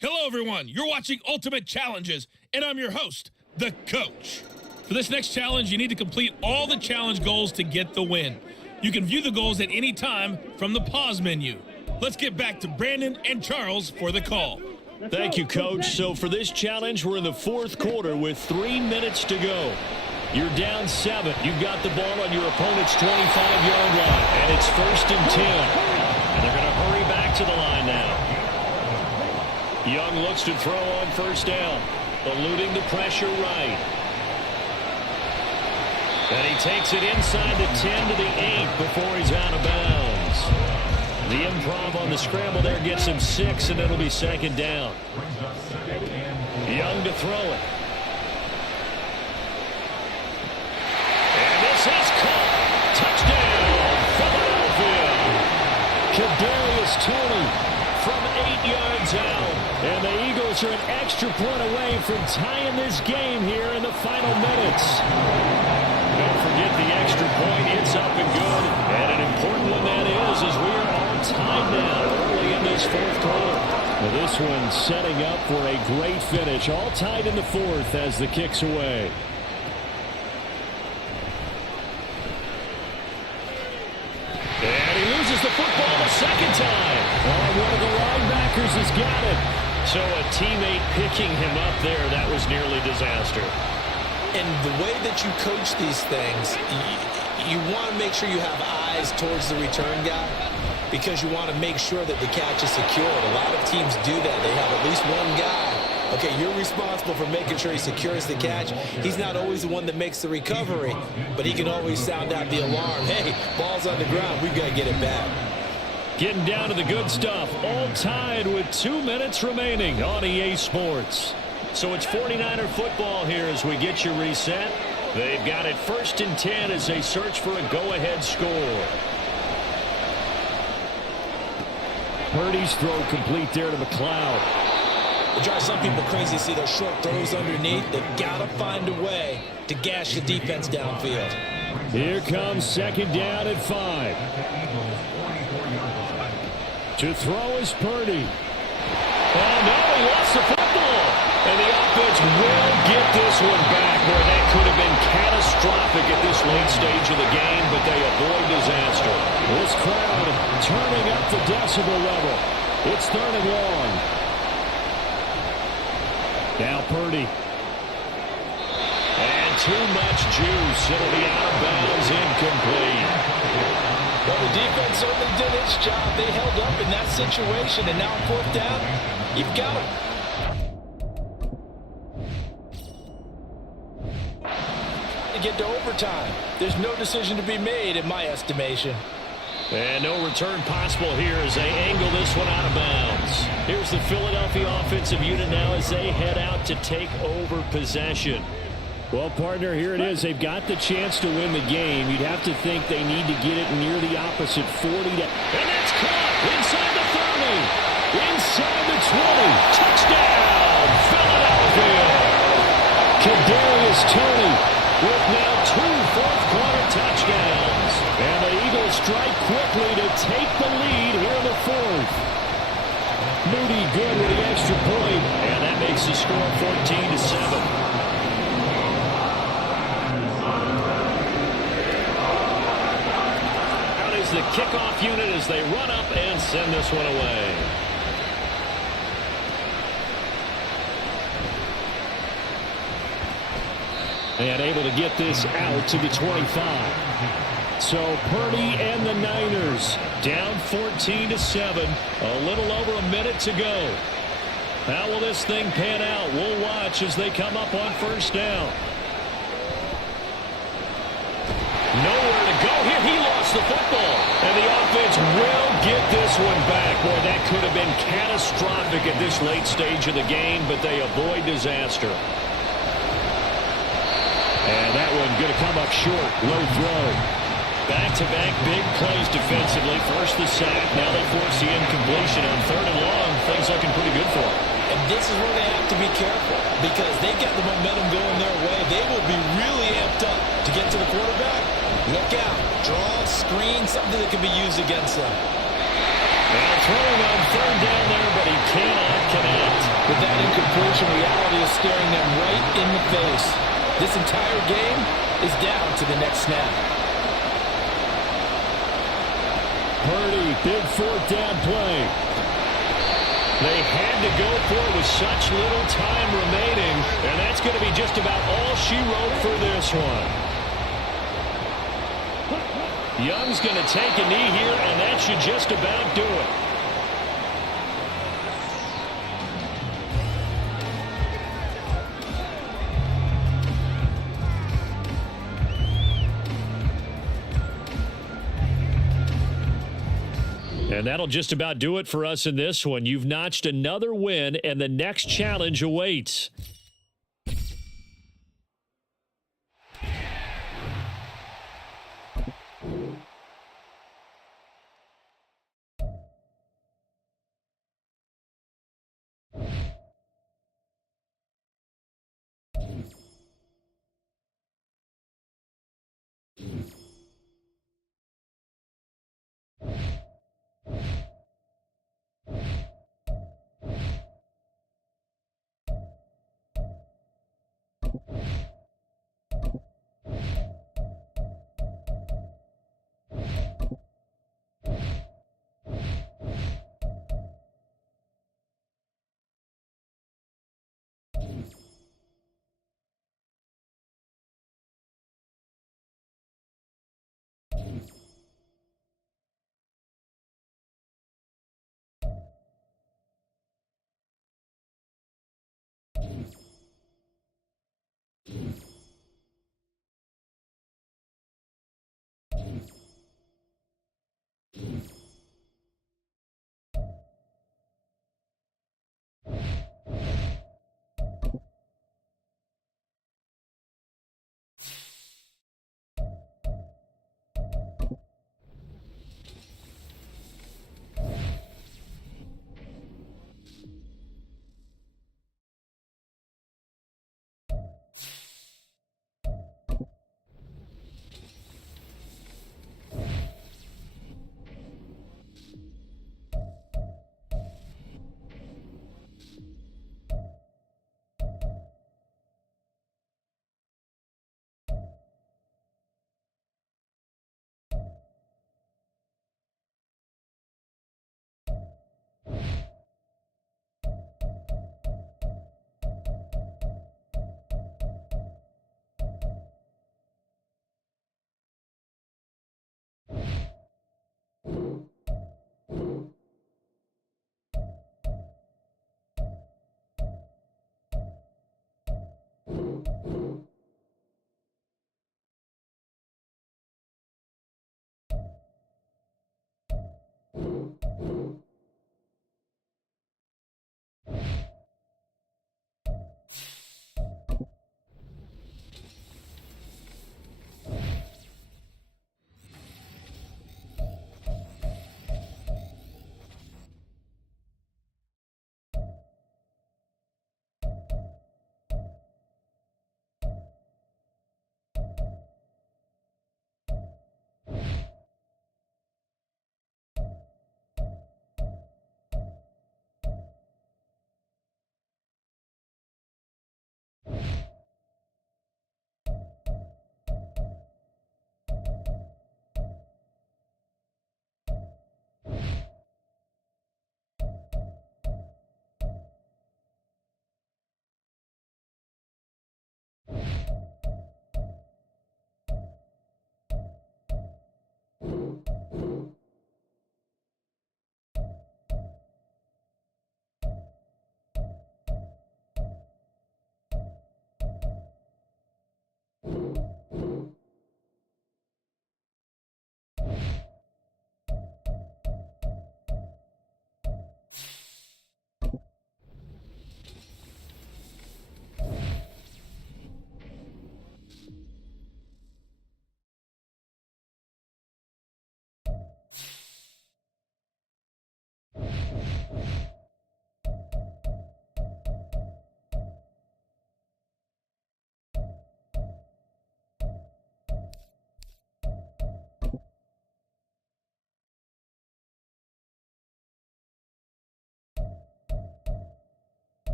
Hello, everyone. You're watching Ultimate Challenges, and I'm your host, The Coach. For this next challenge, you need to complete all the challenge goals to get the win. You can view the goals at any time from the pause menu. Let's get back to Brandon and Charles for the call. Thank you, Coach. So for this challenge, we're in the fourth quarter with 3 minutes to go. You're down 7. You've got the ball on your opponent's 25-yard line, and it's 1st and 10. And they're going to hurry back to the line now. Young looks to throw on 1st down, eluding the pressure right. And he takes it inside the 10 to the 8 before he's out of bounds. The improv on the scramble there gets him 6, and it'll be 2nd down. Young to throw it. And this is caught. Touchdown, Philadelphia. Kadarius Toney from 8 yards out. And the Eagles are an extra point away from tying this game here in the final minutes. Don't forget the extra point. It's up and good. And an important one that is as we are all tied now early in this fourth quarter. Well, this one setting up for a great finish. All tied in the fourth as the kick's away. And he loses the football the second time. One of the linebackers has got it. So a teammate picking him up there, that was nearly disaster. And the way that you coach these things, you want to make sure you have eyes towards the return guy because you want to make sure that the catch is secured. A lot of teams do that. They have at least one guy Okay, you're responsible for making sure he secures the catch. He's not always the one that makes the recovery, but he can always sound out the alarm. Hey, ball's on the ground. We've got to get it back. Getting down to the good stuff. All tied with 2 minutes remaining on EA Sports. So it's 49er football here as we get you reset. They've got it 1st and 10 as they search for a go-ahead score. Purdy's throw complete there to McLeod. It drives some people crazy to see those short throws underneath. They've got to find a way to gash the defense downfield. Here comes 2nd down and 5. To throw is Purdy. Oh, no, he lost the football. And the offense will get this one back, where that could have been catastrophic at this late stage of the game, but they avoid disaster. This crowd turning up the decibel level. It's 3rd and long. Now Purdy. And too much juice. It'll be out of bounds, incomplete. Well, the defense certainly did its job. They held up in that situation, and now on 4th down, you've got them. To get to overtime, there's no decision to be made in my estimation. And no return possible here as they angle this one out of bounds. Here's the Philadelphia offensive unit now as they head out to take over possession. Well, partner, here it is. They've got the chance to win the game. You'd have to think they need to get it near the opposite 40. And that's caught inside the 30. Inside the 20. Touchdown, Philadelphia. Kadarius Toney with now 2 fourth-quarter touchdowns. And the Eagles strike quickly to take the lead here in the 4th. Moody good with the extra point. And that makes the score 14-7. The kickoff unit as they run up and send this one away. And able to get this out to the 25. So Purdy and the Niners down 14-7. A little over a minute to go. How will this thing pan out? We'll watch as they come up on 1st down. Nowhere to go here. He lost the football. And the offense will get this one back. Boy, that could have been catastrophic at this late stage of the game, but they avoid disaster. And that one going to come up short. Low throw. Back-to-back big plays defensively. First the sack. Now they force the incompletion on 3rd and long. Things looking pretty good for them. And this is where they have to be careful because they've got the momentum going their way. They will be really amped up to get to the quarterback. Look out. Draw, screen, something that can be used against them. And throwing on 3rd down there, but he cannot connect. With that incompletion, reality is staring them right in the face. This entire game is down to the next snap. Purdy, big 4th down play. They had to go for it with such little time remaining, and that's going to be just about all she wrote for this one. Young's going to take a knee here, and that should just about do it. And that'll just about do it for us in this one. You've notched another win, and the next challenge awaits.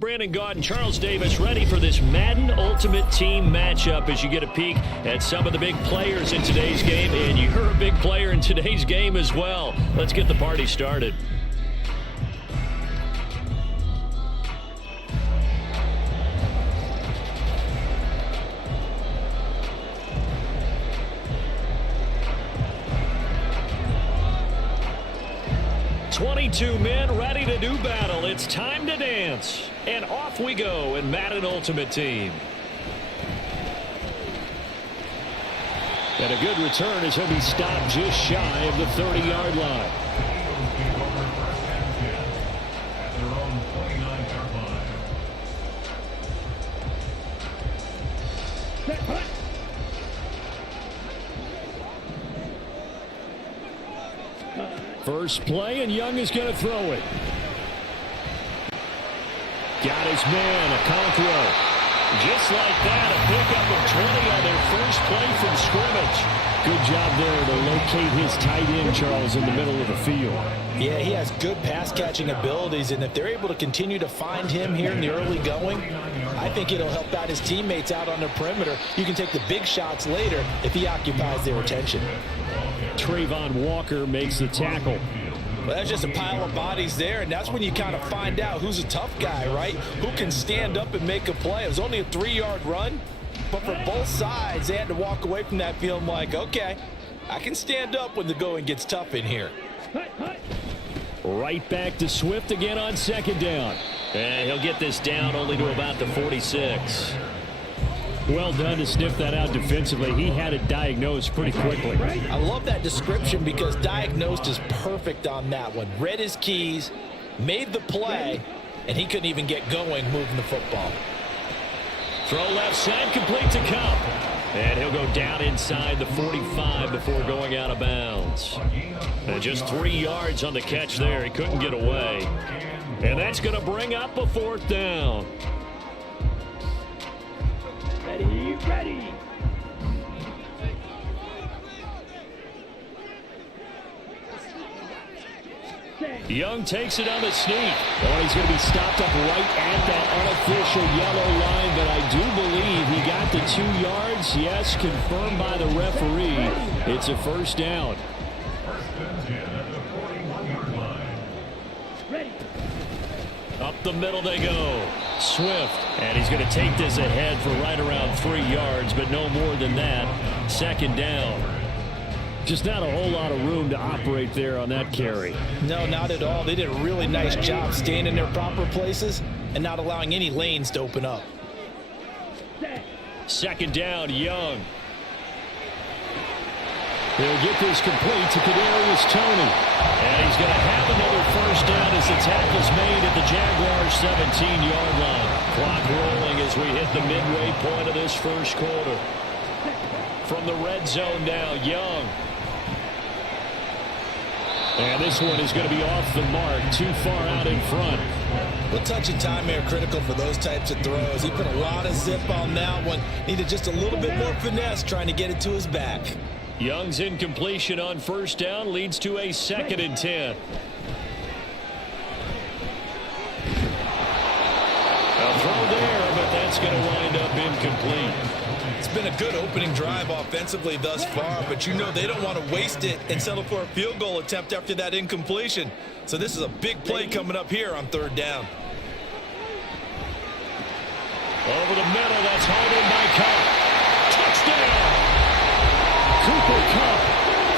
Brandon Gaudin and Charles Davis ready for this Madden Ultimate Team matchup as you get a peek at some of the big players in today's game. And you're a big player in today's game as well. Let's get the party started. Two men ready to do battle. It's time to dance. And off we go in Madden Ultimate Team. And a good return as he'll be stopped just shy of the 30-yard line. First play, and Young is going to throw it. Got his man, Okonkwo. Just like that, a pickup of 20 on their first play from scrimmage. Good job there to locate his tight end, Charles, in the middle of the field. Yeah, he has good pass-catching abilities, and if they're able to continue to find him here in the early going, I think it'll help out his teammates out on the perimeter. You can take the big shots later if he occupies their attention. Trayvon Walker makes the tackle. Well, that's just a pile of bodies there, and that's when you kind of find out who's a tough guy, right? Who can stand up and make a play. It was only a 3-yard run, but for both sides, they had to walk away from that feeling like, okay, I can stand up when the going gets tough in here. Right back to Swift again on second down. And he'll get this down only to about the 46. Well done to sniff that out defensively. He had it diagnosed pretty quickly. I love that description because diagnosed is perfect on that one. Read his keys, made the play, and he couldn't even get going moving the football. Throw left side, complete to Kupp. And he'll go down inside the 45 before going out of bounds. And just 3 yards on the catch there. He couldn't get away. And that's going to bring up a 4th down. Ready, ready. Young takes it on the sneak. Oh, he's going to be stopped up right at that unofficial yellow line, but I do believe he got the 2 yards. Yes, confirmed by the referee. It's a 1st down. Up the middle they go. Swift. And he's going to take this ahead for right around 3 yards, but no more than that. 2nd down. Just not a whole lot of room to operate there on that carry. No, not at all. They did a really nice job staying in their proper places and not allowing any lanes to open up. 2nd down, Young. He'll get this complete to Kadarius Toney. And he's going to have another 1st down as the tackle's made at the Jaguars' 17-yard line. Clock rolling as we hit the midway point of this 1st quarter. From the red zone now, Young. And this one is going to be off the mark, too far out in front. Well, touch and time are critical for those types of throws. He put a lot of zip on that one. Needed just a little bit more finesse trying to get it to his back. Young's incompletion on 1st down leads to a 2nd and 10. A throw there, but that's going to wind up incomplete. It's been a good opening drive offensively thus far, but you know they don't want to waste it and settle for a field goal attempt after that incompletion. So this is a big play coming up here on 3rd down. Over the middle, that's hauled in by Kupp. Touchdown! Cooper Kupp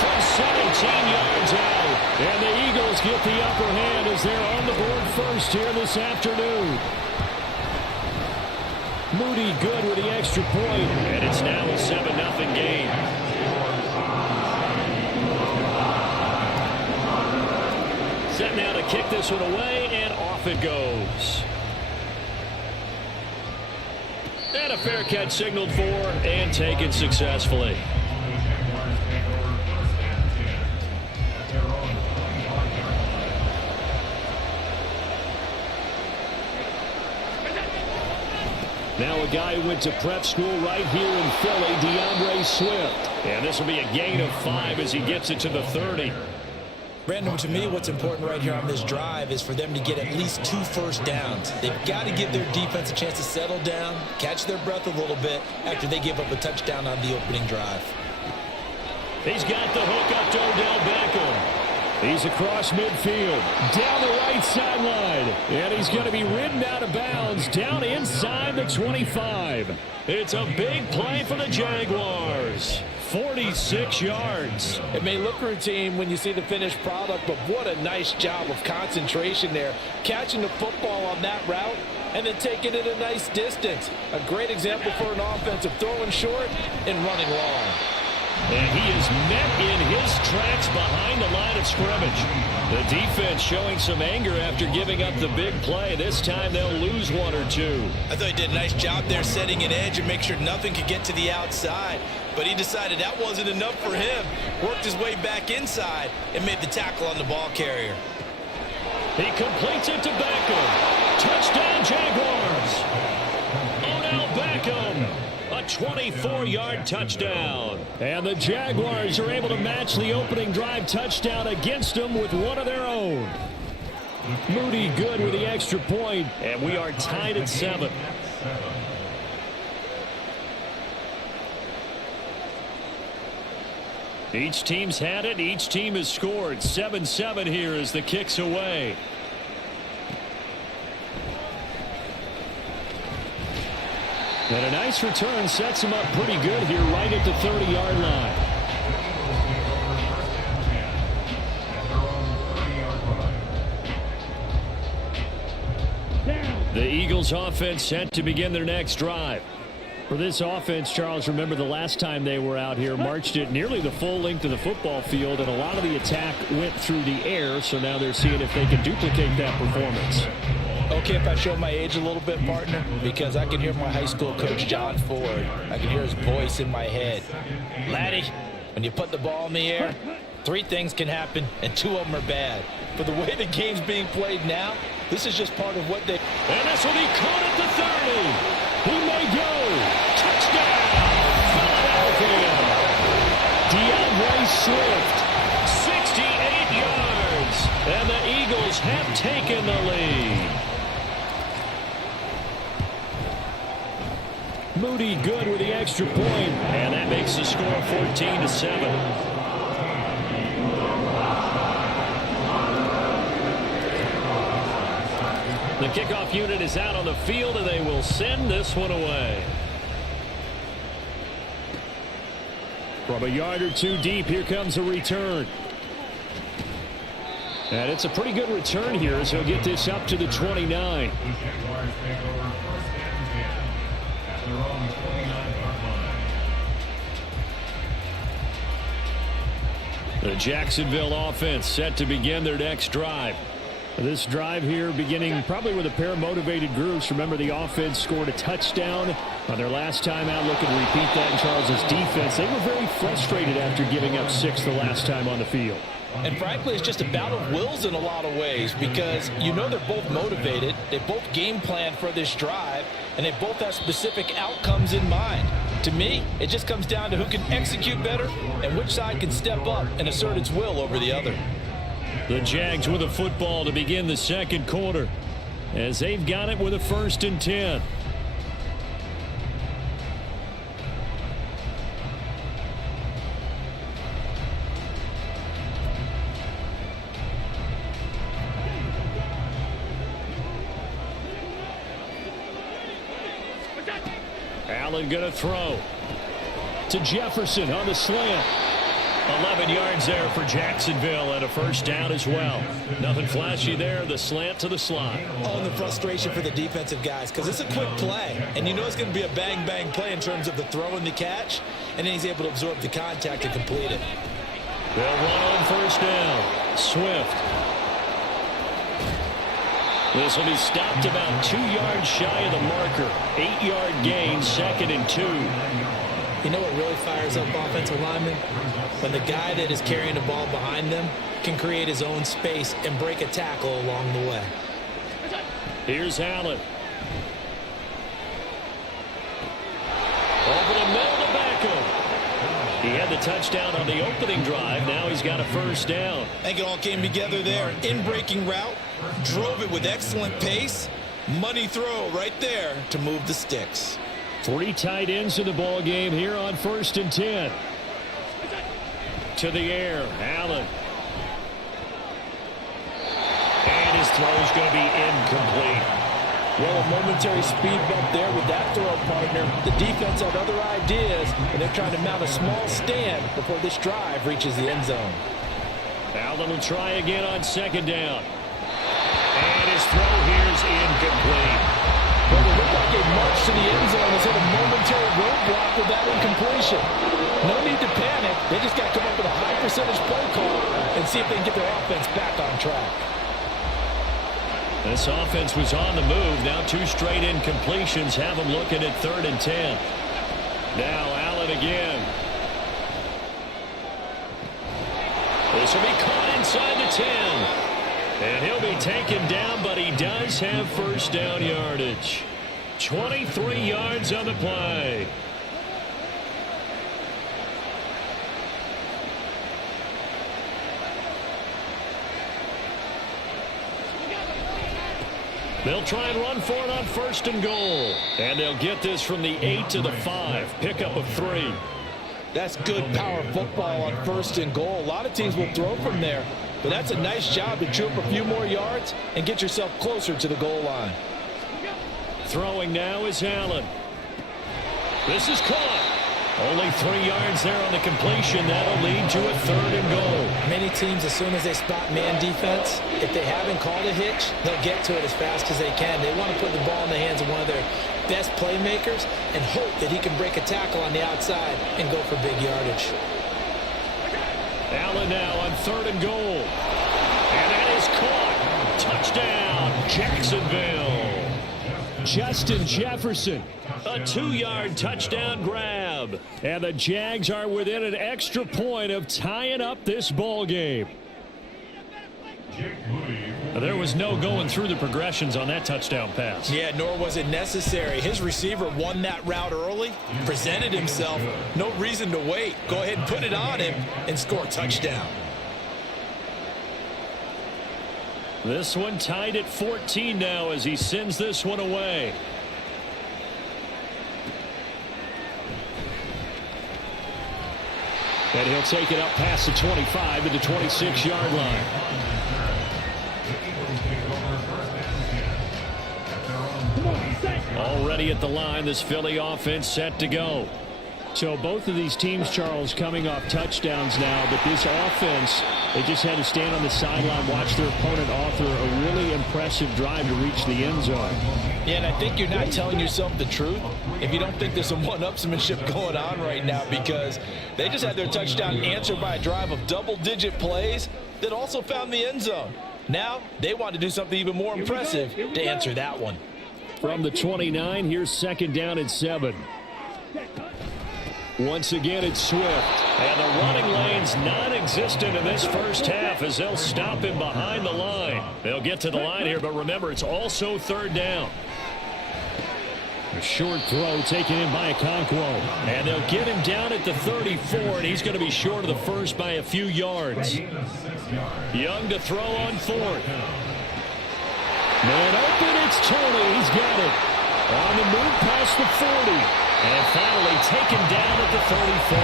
from 17 yards out. And the Eagles get the upper hand as they're on the board first here this afternoon. Moody good with the extra point, and it's now a 7-0 game. Set now to kick this one away, and off it goes. And a fair catch signaled for and taken successfully. Now a guy who went to prep school right here in Philly, DeAndre Swift. And this will be a gain of 5 as he gets it to the 30. Brandon, to me, what's important right here on this drive is for them to get at least 2 first downs. They've got to give their defense a chance to settle down, catch their breath a little bit after they give up a touchdown on the opening drive. He's got the hook up to Odell Beckham. He's across midfield, down the right sideline, and he's going to be ridden out of bounds down inside the 25. It's a big play for the Jaguars. 46 yards. It may look routine when you see the finished product, but what a nice job of concentration there. Catching the football on that route and then taking it a nice distance. A great example for an offensive throwing short and running long. And he is met in his tracks behind the line of scrimmage. The defense showing some anger after giving up the big play. This time they'll lose 1 or 2. I thought he did a nice job there setting an edge and make sure nothing could get to the outside. But he decided that wasn't enough for him. Worked his way back inside and made the tackle on the ball carrier. He completes it to Beckham. Touchdown Jaguars. Odell Beckham. A 24-yard touchdown. And the Jaguars are able to match the opening drive touchdown against them with one of their own. Moody good with the extra point, and we are tied at 7. Each team's had it. Each team has scored. 7-7 here as the kick's away. And a nice return sets him up pretty good here right at the 30-yard line. The Eagles offense set to begin their next drive. For this offense, Charles, remember the last time they were out here, marched it nearly the full length of the football field, and a lot of the attack went through the air, so now they're seeing if they can duplicate that performance. Okay, if I show my age a little bit, partner, because I can hear my high school coach, John Ford. I can hear his voice in my head. Laddie, when you put the ball in the air, 3 things can happen, and 2 of them are bad. For the way the game's being played now, this is just part of what they... And this will be caught at the 30. He may go. Touchdown, Philadelphia. DeAndre Swift, 68 yards. And the Eagles have taken the lead. Moody good with the extra point. And that makes the score 14-7. The kickoff unit is out on the field, and they will send this one away. From a yard or 2 deep, here comes a return. And it's a pretty good return here as he'll get this up to the 29. The Jacksonville offense set to begin their next drive. This drive here beginning probably with a pair of motivated groups. Remember, the offense scored a touchdown on their last time out. Looking to repeat that in Charles's defense. They were very frustrated after giving up 6 the last time on the field. And frankly, it's just a battle of wills in a lot of ways, because you know they're both motivated. They both game plan for this drive, and they both have specific outcomes in mind. To me, it just comes down to who can execute better and which side can step up and assert its will over the other. The Jags with a football to begin the second quarter as they've got it with a 1st and 10. Allen going to throw to Jefferson on the slant. 11 yards there for Jacksonville, and a 1st down as well. Nothing flashy there. The slant to the slot. Oh, and the frustration for the defensive guys, because it's a quick play, and you know it's going to be a bang-bang play in terms of the throw and the catch, and then he's able to absorb the contact and complete it. They'll run on 1st down. Swift. This will be stopped about 2 yards shy of the marker. 8-yard gain, 2nd and 2. You know what really fires up offensive linemen? When the guy that is carrying the ball behind them can create his own space and break a tackle along the way. Here's Allen. Over the middle to Beckham. He had the touchdown on the opening drive. Now he's got a 1st down. I think it all came together there. In-breaking route, drove it with excellent pace. Money throw right there to move the sticks. 3 tight ends in the ball game here on 1st and 10. To the air, Allen. And his throw's going to be incomplete. Well, a momentary speed bump there with that throw, partner. The defense had other ideas, and they're trying to mount a small stand before this drive reaches the end zone. Allen will try again on 2nd down. And his throw here is incomplete. Well, it looked like a march to the end zone has hit a momentary roadblock with that incompletion. No need to panic. They just got to come up with a high percentage play call and see if they can get their offense back on track. This offense was on the move. Now 2 straight incompletions have them looking at 3rd and 10. Now Allen again. This will be caught inside the 10. And he'll be taken down, but he does have 1st down yardage. 23 yards on the play. They'll try and run for it on 1st and goal. And they'll get this from the 8 to the 5. Pickup of 3. That's good power football on 1st and goal. A lot of teams will throw from there. But that's a nice job to chew up a few more yards and get yourself closer to the goal line. Throwing now is Allen. This is caught. Only 3 yards there on the completion. That'll lead to a 3rd and goal. Many teams, as soon as they spot man defense, if they haven't called a hitch, they'll get to it as fast as they can. They want to put the ball in the hands of one of their best playmakers and hope that he can break a tackle on the outside and go for big yardage. Allen now on 3rd and goal. And that is caught. Touchdown, Jacksonville. Justin Jefferson, a 2-yard touchdown grab. And the Jags are within an extra point of tying up this ball game. There was no going through the progressions on that touchdown pass. Yeah, nor was it necessary. His receiver won that route early, presented himself. No reason to wait. Go ahead and put it on him and score a touchdown. This one tied at 14 now as he sends this one away. And he'll take it up past the 25 to the 26-yard line. Already at the line, this Philly offense set to go. So both of these teams, Charles, coming off touchdowns now, but this offense, they just had to stand on the sideline, watch their opponent author a really impressive drive to reach the end zone. Yeah, and I think you're not telling yourself the truth if you don't think there's some one-upsmanship going on right now, because they just had their touchdown answered by a drive of double-digit plays that also found the end zone. Now they want to do something even more impressive to answer that one. From the 29, here's 2nd down and 7. Once again, it's Swift. And the running lane's non-existent in this first half as they'll stop him behind the line. They'll get to the line here, but remember, it's also 3rd down. A short throw taken in by Okonkwo. And they'll get him down at the 34, and he's going to be short of the first by a few yards. Young to throw on 4th. Man open, it's Tony. He's got it. On the move past the 40. And finally taken down at the 34.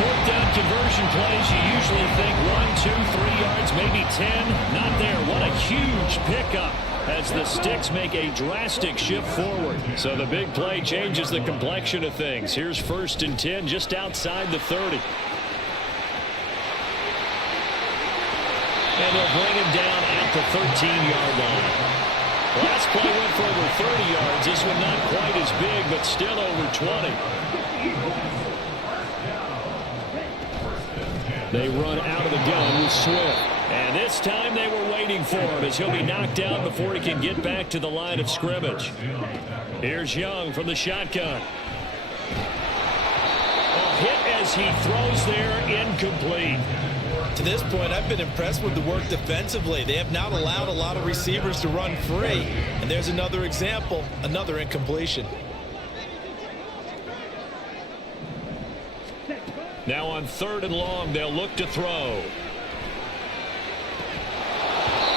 4th down conversion plays, you usually think 1, 2, 3 yards, maybe 10. Not there. What a huge pickup as the Sticks make a drastic shift forward. So the big play changes the complexion of things. Here's 1st and 10 just outside the 30. And they'll bring him down at the 13-yard line. Last play went for over 30 yards. This one not quite as big, but still over 20. They run out of the gun with Swift. And this time they were waiting for him as he'll be knocked down before he can get back to the line of scrimmage. Here's Young from the shotgun. A hit as he throws there, incomplete. To this point, I've been impressed with the work defensively. They have not allowed a lot of receivers to run free. And there's another example, another incompletion. Now on 3rd and long, they'll look to throw.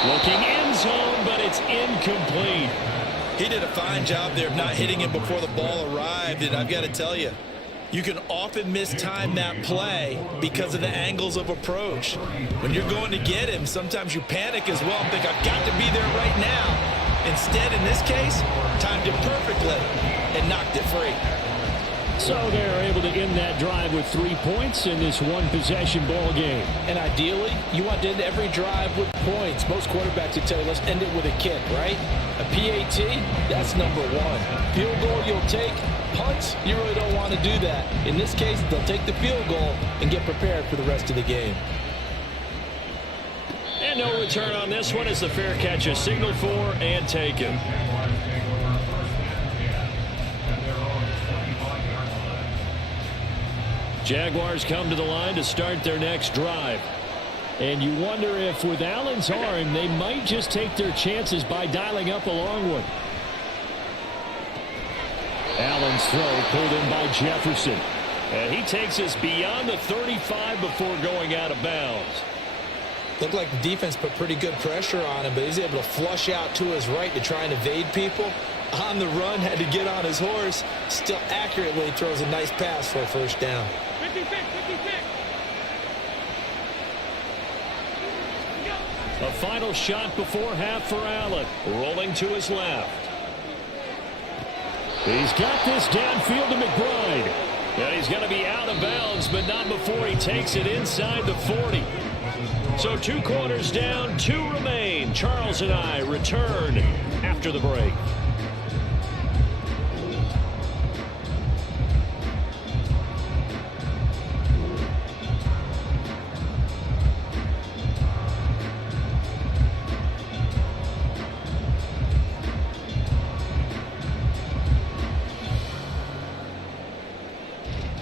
Looking end zone, but it's incomplete. He did a fine job there of not hitting him before the ball arrived. And I've got to tell you, you can often mistime that play because of the angles of approach. When you're going to get him, sometimes you panic as well and think, I've got to be there right now. Instead, in this case, timed it perfectly and knocked it free. So they're able to end that drive with 3 points in this one-possession ball game. And ideally, you want to end every drive with points. Most quarterbacks would tell you, let's end it with a kick, right? A PAT, that's number 1. Field goal you'll take. Punts, you really don't want to do that. In this case, they'll take the field goal and get prepared for the rest of the game. And no return on this one as the fair catch is signaled for and taken. Jaguars come to the line to start their next drive. And you wonder if with Allen's arm, they might just take their chances by dialing up a long one. Allen's throw pulled in by Jefferson. And he takes us beyond the 35 before going out of bounds. Looked like the defense put pretty good pressure on him, but he's able to flush out to his right to try and evade people. On the run, had to get on his horse. Still accurately throws a nice pass for a 1st down. 56. A final shot before half for Allen. Rolling to his left. He's got this downfield to McBride. And he's going to be out of bounds, but not before he takes it inside the 40. So 2 quarters down, 2 remain. Charles and I return after the break.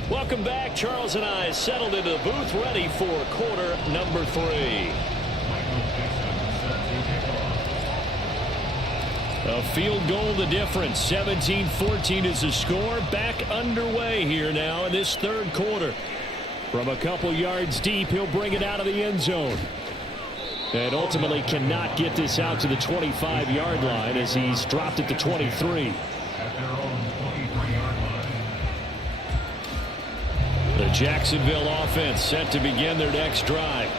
Welcome back. Charles and I settled into the booth, ready for quarter number 3. A field goal the difference. 17-14 is the score. Back underway here now in this 3rd quarter. From a couple yards deep, he'll bring it out of the end zone. And ultimately cannot get this out to the 25-yard line as he's dropped it to 23. The Jacksonville offense set to begin their next drive.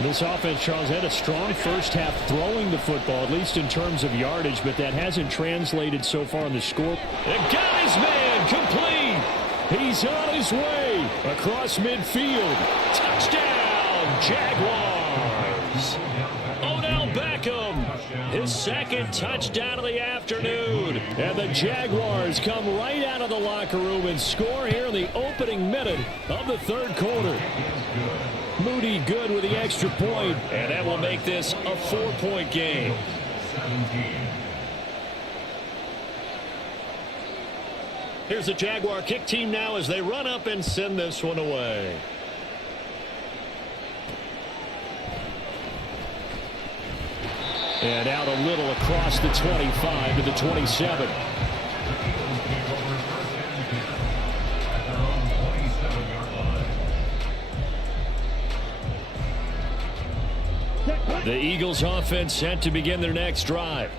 This offense, Charles, had a strong first half throwing the football, at least in terms of yardage, but that hasn't translated so far on the score. And got his man complete. He's on his way across midfield. Touchdown, Jaguars. Odell Beckham, his 2nd touchdown of the afternoon. And the Jaguars come right out of the locker room and score here in the opening minute of the 3rd quarter. Moody good with the extra point, and that will make this a 4-point game. Here's the Jaguar kick team now as they run up and send this one away. And out a little across the 25 to the 27. The Eagles offense set to begin their next drive.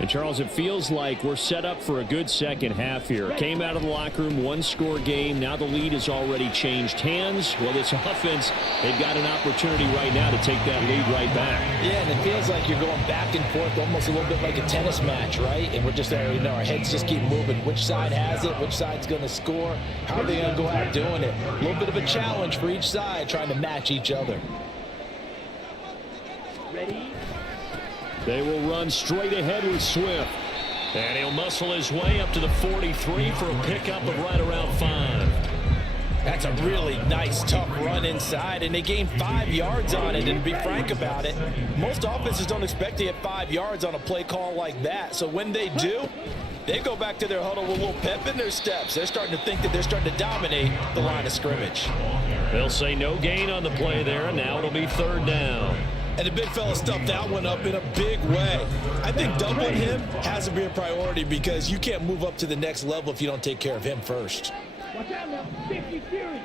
And Charles, it feels like we're set up for a good second half here. Came out of the locker room, 1-score game. Now the lead has already changed hands. Well, this offense, they've got an opportunity right now to take that lead right back. Yeah, and it feels like you're going back and forth, almost a little bit like a tennis match, right? And we're just there, you know, our heads just keep moving. Which side has it? Which side's going to score? How are they going to go out doing it? A little bit of a challenge for each side, trying to match each other. Ready? They will run straight ahead with Swift. And he'll muscle his way up to the 43 for a pickup of right around 5. That's a really nice, tough run inside, and they gained 5 yards on it. And to be frank about it, most offenses don't expect to get 5 yards on a play call like that. So when they do, they go back to their huddle with a little pep in their steps. They're starting to think that they're starting to dominate the line of scrimmage. They'll say no gain on the play there, and now it'll be 3rd down. And the big fella stuffed that one up in a big way. I think doubling him has to be a priority because you can't move up to the next level if you don't take care of him first. Watch out now. 50 series.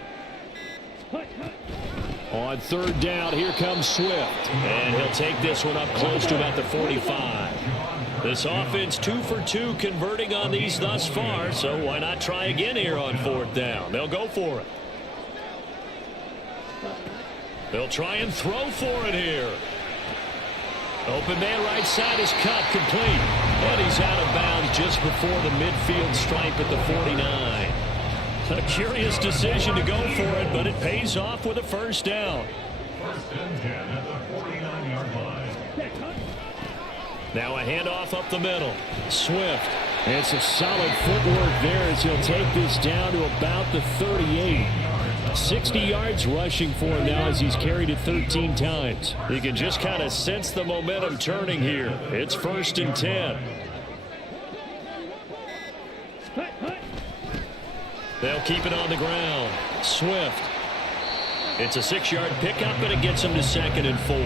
On 3rd down, here comes Swift. And he'll take this one up close to about the 45. This offense 2 for 2 converting on these thus far, so why not try again here on 4th down? They'll go for it. They'll try and throw for it here. Open man right side is cut complete. And he's out of bounds just before the midfield stripe at the 49. A curious decision to go for it, but it pays off with a 1st down. Now a handoff up the middle. Swift. And some solid footwork there as he'll take this down to about the 38. 60 yards rushing for him now as he's carried it 13 times. You can just kind of sense the momentum turning here. It's 1st and 10. They'll keep it on the ground. Swift. It's a 6-yard pickup, and it gets him to 2nd and 4.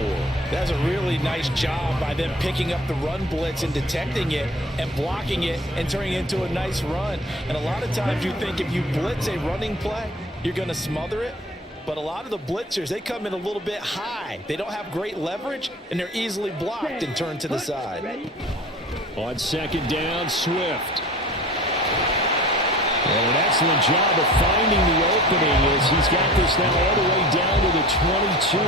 That's a really nice job by them picking up the run blitz and detecting it and blocking it and turning it into a nice run. And a lot of times you think if you blitz a running play, you're going to smother it. But a lot of the blitzers, they come in a little bit high. They don't have great leverage, and they're easily blocked and turned to the side. On 2nd down, Swift. And that's excellent job of finding the opening as he's got this now all the way down to the 22.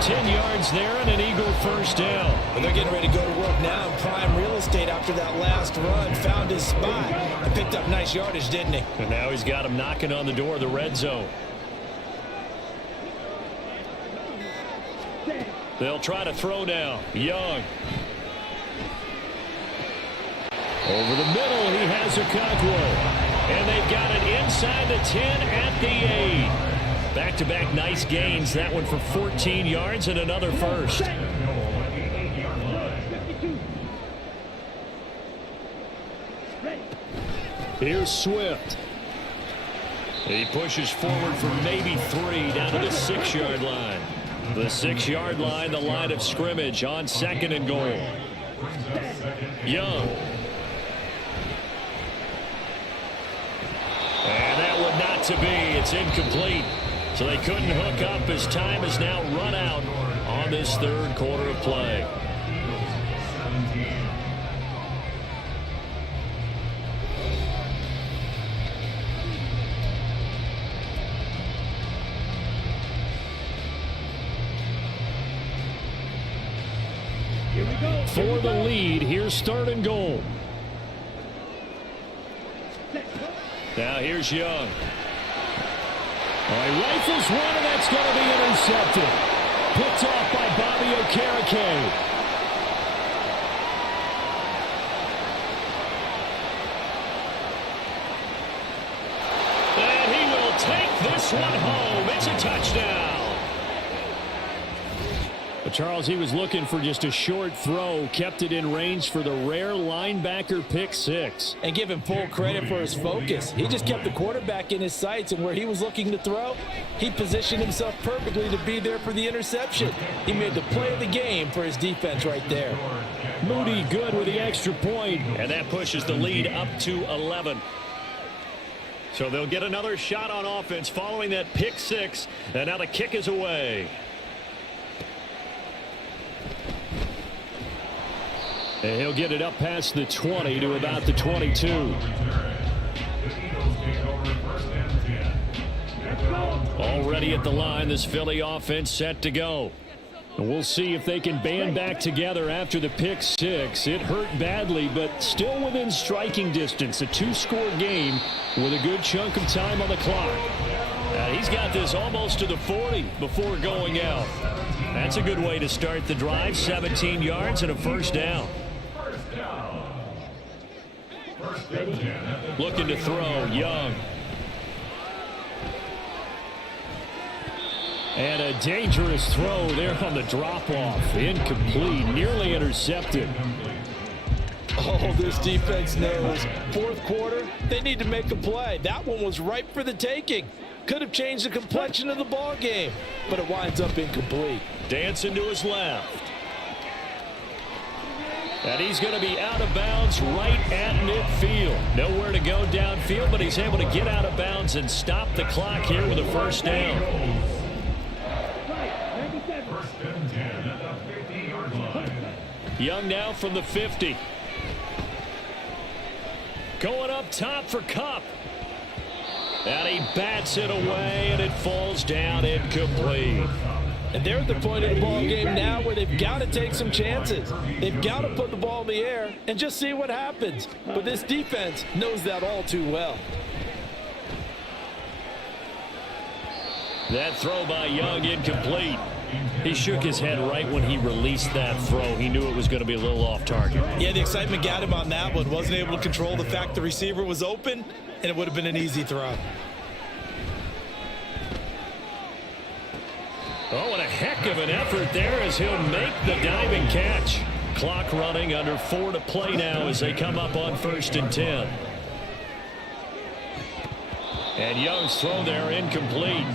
10 yards there and an Eagle first down. And they're getting ready to go to work now in prime real estate after that last run. Found his spot and picked up nice yardage, didn't he? And now he's got him knocking on the door of the red zone. They'll try to throw now. Young. Over the middle, he has Okonkwo. And they've got it inside the 10 at the 8. Back-to-back nice gains. That one for 14 yards and another first. Here's Swift. He pushes forward for maybe 3 down to the 6-yard line. The 6-yard line, the line of scrimmage on 2nd and goal. Young. And that one not to be. It's incomplete. So they couldn't hook up as time has now run out on this third quarter of play. Here we go. For the lead, here's 3rd and goal. Now here's Young. He rifles one, and that's going to be intercepted. Picked off by Bobby Okereke. And he will take this one home. It's a touchdown. But Charles, he was looking for just a short throw, kept it in range for the rare linebacker pick 6. And give him full credit for his focus. He just kept the quarterback in his sights, and where he was looking to throw, he positioned himself perfectly to be there for the interception. He made the play of the game for his defense right there. Moody good with the extra point, and that pushes the lead up to 11. So they'll get another shot on offense following that pick 6, and now the kick is away. And he'll get it up past the 20 to about the 22. Already at the line, this Philly offense set to go. And we'll see if they can band back together after the pick 6. It hurt badly, but still within striking distance. A 2-score game with a good chunk of time on the clock. He's got this almost to the 40 before going out. That's a good way to start the drive. 17 yards and a first down. Looking to throw, Young. And a dangerous throw there on the drop-off. Incomplete, nearly intercepted. Oh, this defense knows. Fourth quarter, they need to make a play. That one was ripe for the taking. Could have changed the complexion of the ball game, but it winds up incomplete. Dancing to his left. And he's going to be out of bounds right at midfield. Nowhere to go downfield, but he's able to get out of bounds and stop the clock here with a first down. Young now from the 50. Going up top for Kupp. And he bats it away, and it falls down incomplete. And they're at the point of the ball game now where they've got to take some chances. They've got to put the ball in the air and just see what happens. But this defense knows that all too well. That throw by Young incomplete. He shook his head right when he released that throw. He knew it was going to be a little off target. Yeah, the excitement got him on that one. Wasn't able to control the fact the receiver was open, and it would have been an easy throw. Oh, and a heck of an effort there as he'll make the diving catch. Clock running, under 4 to play now as they come up on 1st and 10. And Young's throw there incomplete.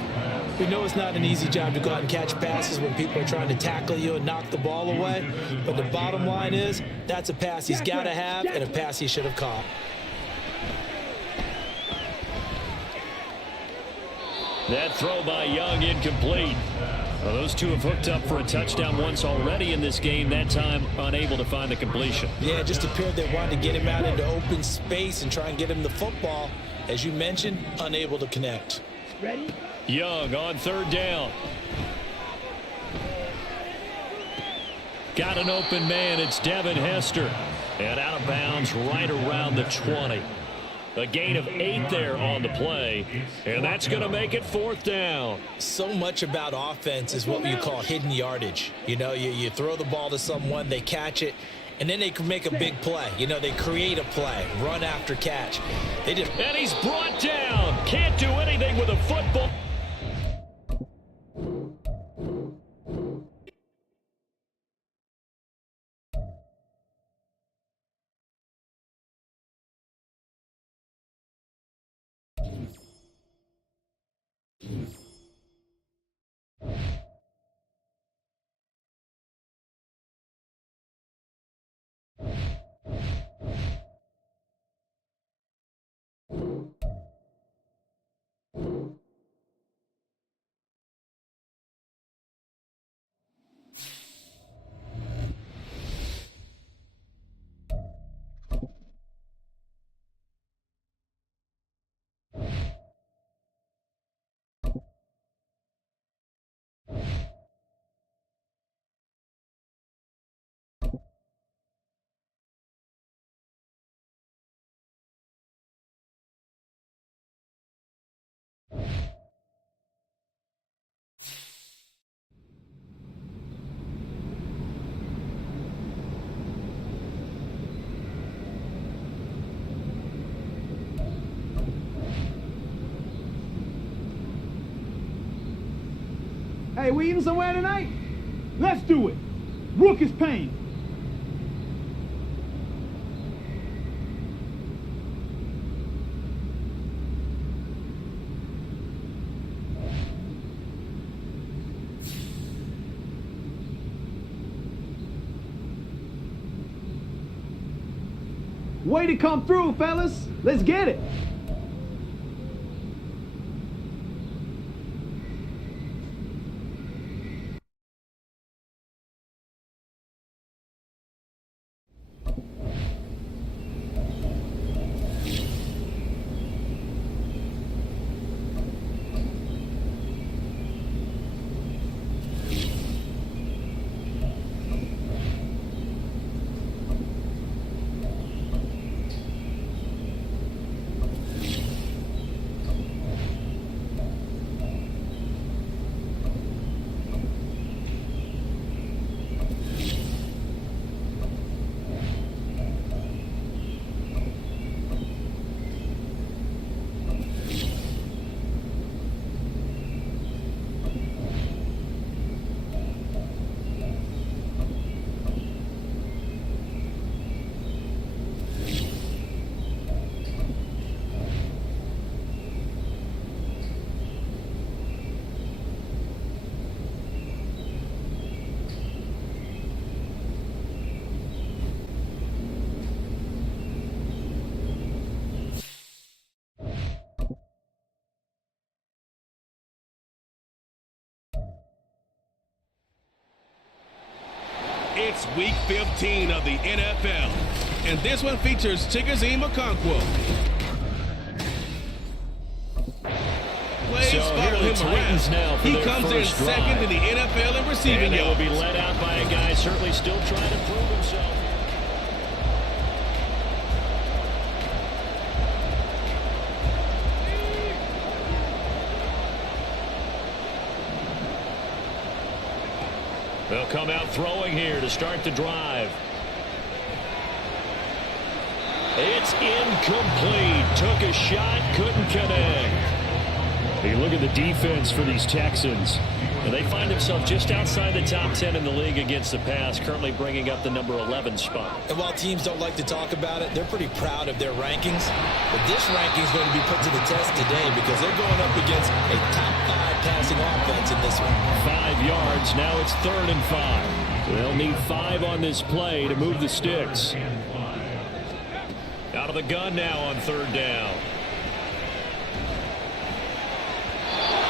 We know it's not an easy job to go out and catch passes when people are trying to tackle you and knock the ball away. But the bottom line is, that's a pass he's got to have and a pass he should have caught. That throw by Young incomplete. Well, those two have hooked up for a touchdown once already in this game, that time unable to find the completion. Yeah, it just appeared they wanted to get him out into open space and try and get him the football, as you mentioned, unable to connect. Ready? Young on third down. Got an open man. It's Devin Hester. And out of bounds right around the 20. A gain of 8 there on the play. And that's going to make it fourth down. So much about offense is what you call hidden yardage. You know, you throw the ball to someone, they catch it, and then they can make a big play. You know, they create a play, run after catch. And he's brought down. Can't do anything with a football. Hey, we eating somewhere tonight? Let's do it. Rook is paying. Way to come through, fellas. Let's get it. It's week 15 of the NFL, and this one features Chigozie Okonkwo. Plays follow him around. Now he comes in second in the NFL in receiving yards. And will be led out by a guy certainly still trying to prove himself. They'll come out throwing here to start the drive. It's incomplete. Took a shot, couldn't connect. You look at the defense for these Texans. And they find themselves just outside the top 10 in the league against the pass, currently bringing up the number 11 spot. And while teams don't like to talk about it, they're pretty proud of their rankings. But this ranking is going to be put to the test today because they're going up against a top 5 passing offense in this one. 5 yards. Now it's 3rd and 5. They'll need 5 on this play to move the sticks. Out of the gun now on 3rd down.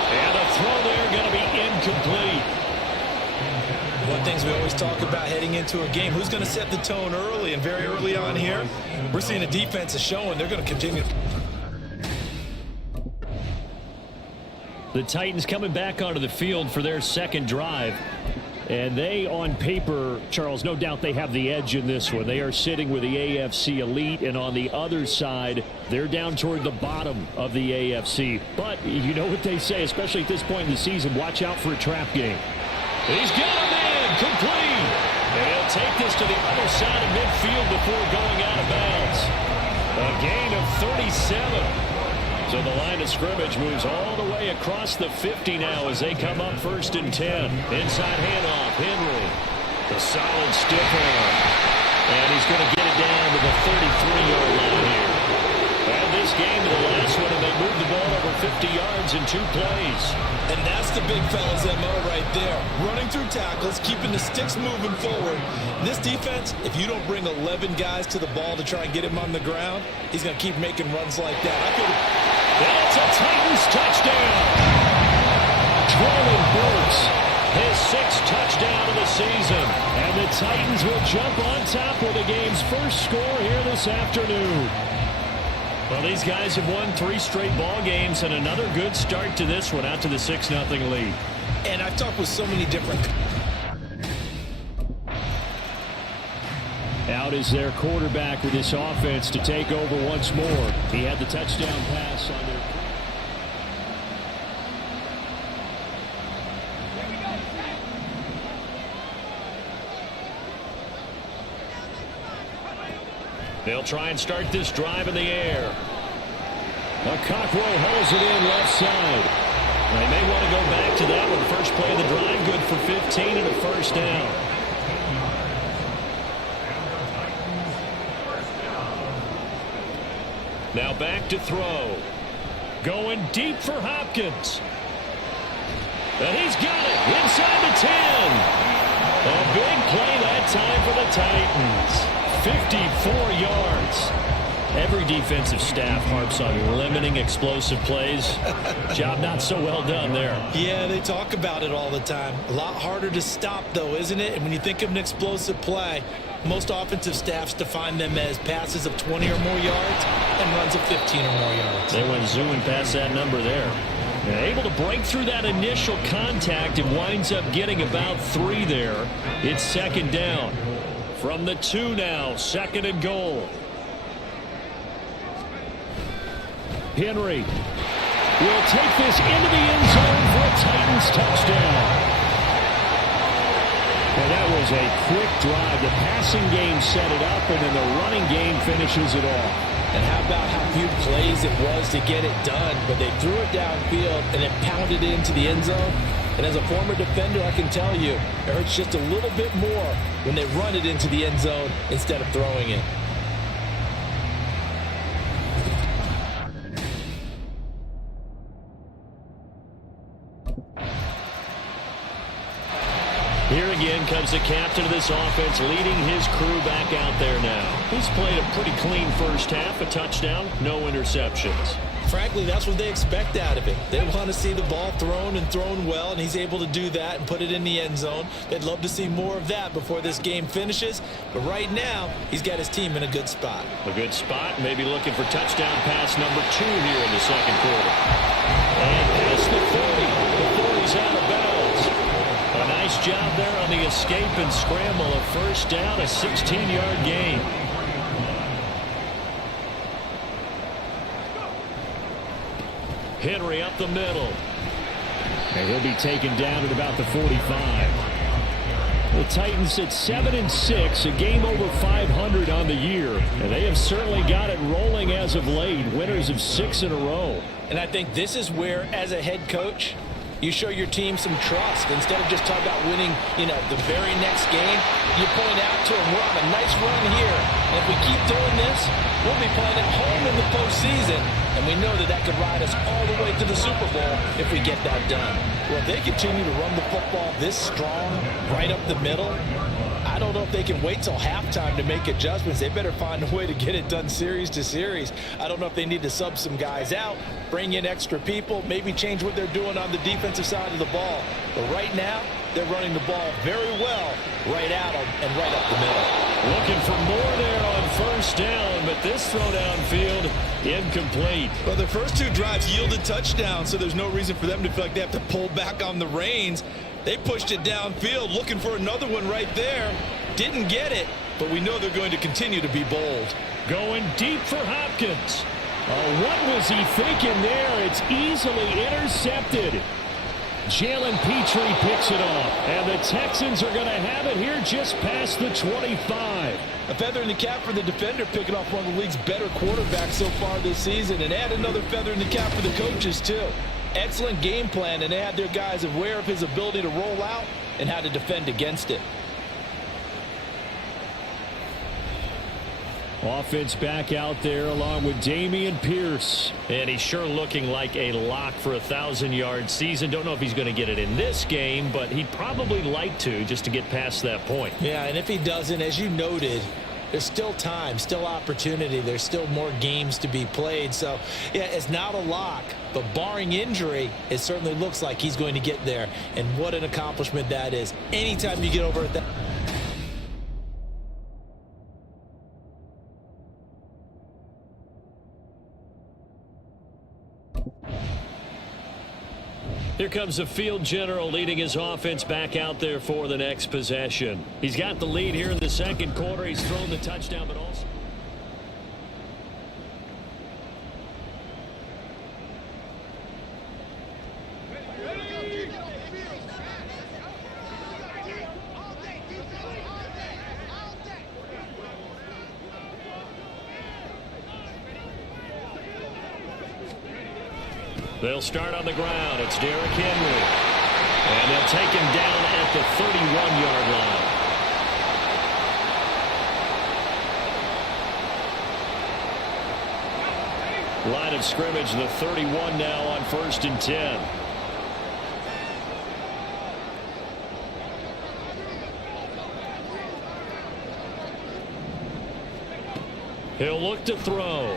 And a throw there going to be incomplete. One thing we always talk about heading into a game, who's going to set the tone early, and very early on here, we're seeing the defense is showing they're going to continue. The Titans coming back onto the field for their second drive. And they, on paper, Charles, no doubt they have the edge in this one. They are sitting with the AFC elite, and on the other side, they're down toward the bottom of the AFC. But you know what they say, especially at this point in the season, watch out for a trap game. He's got him in, complete. And he'll take this to the other side of midfield before going out of bounds. A gain of 37. So the line of scrimmage moves all the way across the 50 now as they come up 1st and 10. Inside handoff, Henry. The solid stiff arm. And he's going to get it down to the 33-yard line here. And this game to the last one, and they moved the ball over 50 yards in 2 plays. And that's the big fella's MO right there. Running through tackles, keeping the sticks moving forward. This defense, if you don't bring 11 guys to the ball to try and get him on the ground, he's going to keep making runs like that. That's a Titans touchdown. Traylon Burks, his 6th touchdown of the season. And the Titans will jump on top with the game's first score here this afternoon. Well, these guys have won 3 straight ball games, and another good start to this one, out to the 6-0 lead. And I've talked with so many different... Out is their quarterback with this offense to take over once more. He had the touchdown pass on their... They'll try and start this drive in the air. Okakwo holds it in left side. They may want to go back to that one. First play of the drive, good for 15 and a first down. Now back to throw. Going deep for Hopkins. And he's got it inside the 10. A big play that time for the Titans. 54 yards. Every defensive staff harps on limiting explosive plays. Job not so well done there. Yeah, they talk about it all the time. A lot harder to stop, though, isn't it? And when you think of an explosive play, most offensive staffs define them as passes of 20 or more yards and runs of 15 or more yards. They went zooming past that number there. And able to break through that initial contact and winds up getting about 3 there. It's 2nd down. From the 2 now, 2nd and goal. Henry will take this into the end zone for a Titans touchdown. And that was a quick drive. The passing game set it up, and then the running game finishes it off. And how about how few plays it was to get it done, but they threw it downfield and it pounded it into the end zone. And as a former defender, I can tell you, it hurts just a little bit more when they run it into the end zone instead of throwing it. Here again comes the captain of this offense, leading his crew back out there now. He's played a pretty clean first half, a touchdown, no interceptions. Frankly, that's what they expect out of it. They want to see the ball thrown and thrown well, and he's able to do that and put it in the end zone. They'd love to see more of that before this game finishes, but right now, he's got his team in a good spot. A good spot, maybe looking for touchdown pass number 2 here in the second quarter. And past the 40. The 40's out of bounds. A nice job there on the escape and scramble. A first down, a 16-yard gain. Henry up the middle. And he'll be taken down at about the 45. The Titans at 7-6, a game over 500 on the year. And they have certainly got it rolling as of late. Winners of 6 in a row. And I think this is where, as a head coach, you show your team some trust. Instead of just talking about winning, the very next game, you point out to them, we're on a nice run here. And if we keep doing this, we'll be playing at home in the postseason. And we know that could ride us all the way to the Super Bowl if we get that done. Well, if they continue to run the football this strong, right up the middle, I don't know if they can wait till halftime to make adjustments. They better find a way to get it done series to series. I don't know if they need to sub some guys out bring in extra people, maybe change what they're doing on the defensive side of the ball. But right now, they're running the ball very well right at them and right up the middle. Looking for more there on first down, but this throw downfield incomplete. Well, their first 2 drives yielded touchdowns, so there's no reason for them to feel like they have to pull back on the reins. They pushed it downfield, looking for another one right there. Didn't get it, but we know they're going to continue to be bold. Going deep for Hopkins. Oh, what was he thinking there? It's easily intercepted. Jalen Petrie picks it off, and the Texans are going to have it here just past the 25. A feather in the cap for the defender, picking off one of the league's better quarterbacks so far this season, and add another feather in the cap for the coaches, too. Excellent game plan, and they had their guys aware of his ability to roll out and how to defend against it. Offense back out there along with Dameon Pierce. And he's sure looking like a lock for a 1,000-yard season. Don't know if he's going to get it in this game, but he'd probably like to just to get past that point. Yeah, and if he doesn't, as you noted, there's still time, still opportunity. There's still more games to be played. So, yeah, it's not a lock, but barring injury, it certainly looks like he's going to get there. And what an accomplishment that is. Anytime you get over at that. Here comes the field general leading his offense back out there for the next possession. He's got the lead here in the second quarter. He's thrown the touchdown, but also... They'll start on the ground. It's Derrick Henry. And they'll take him down at the 31-yard line. Line of scrimmage, the 31 now on 1st and 10. He'll look to throw.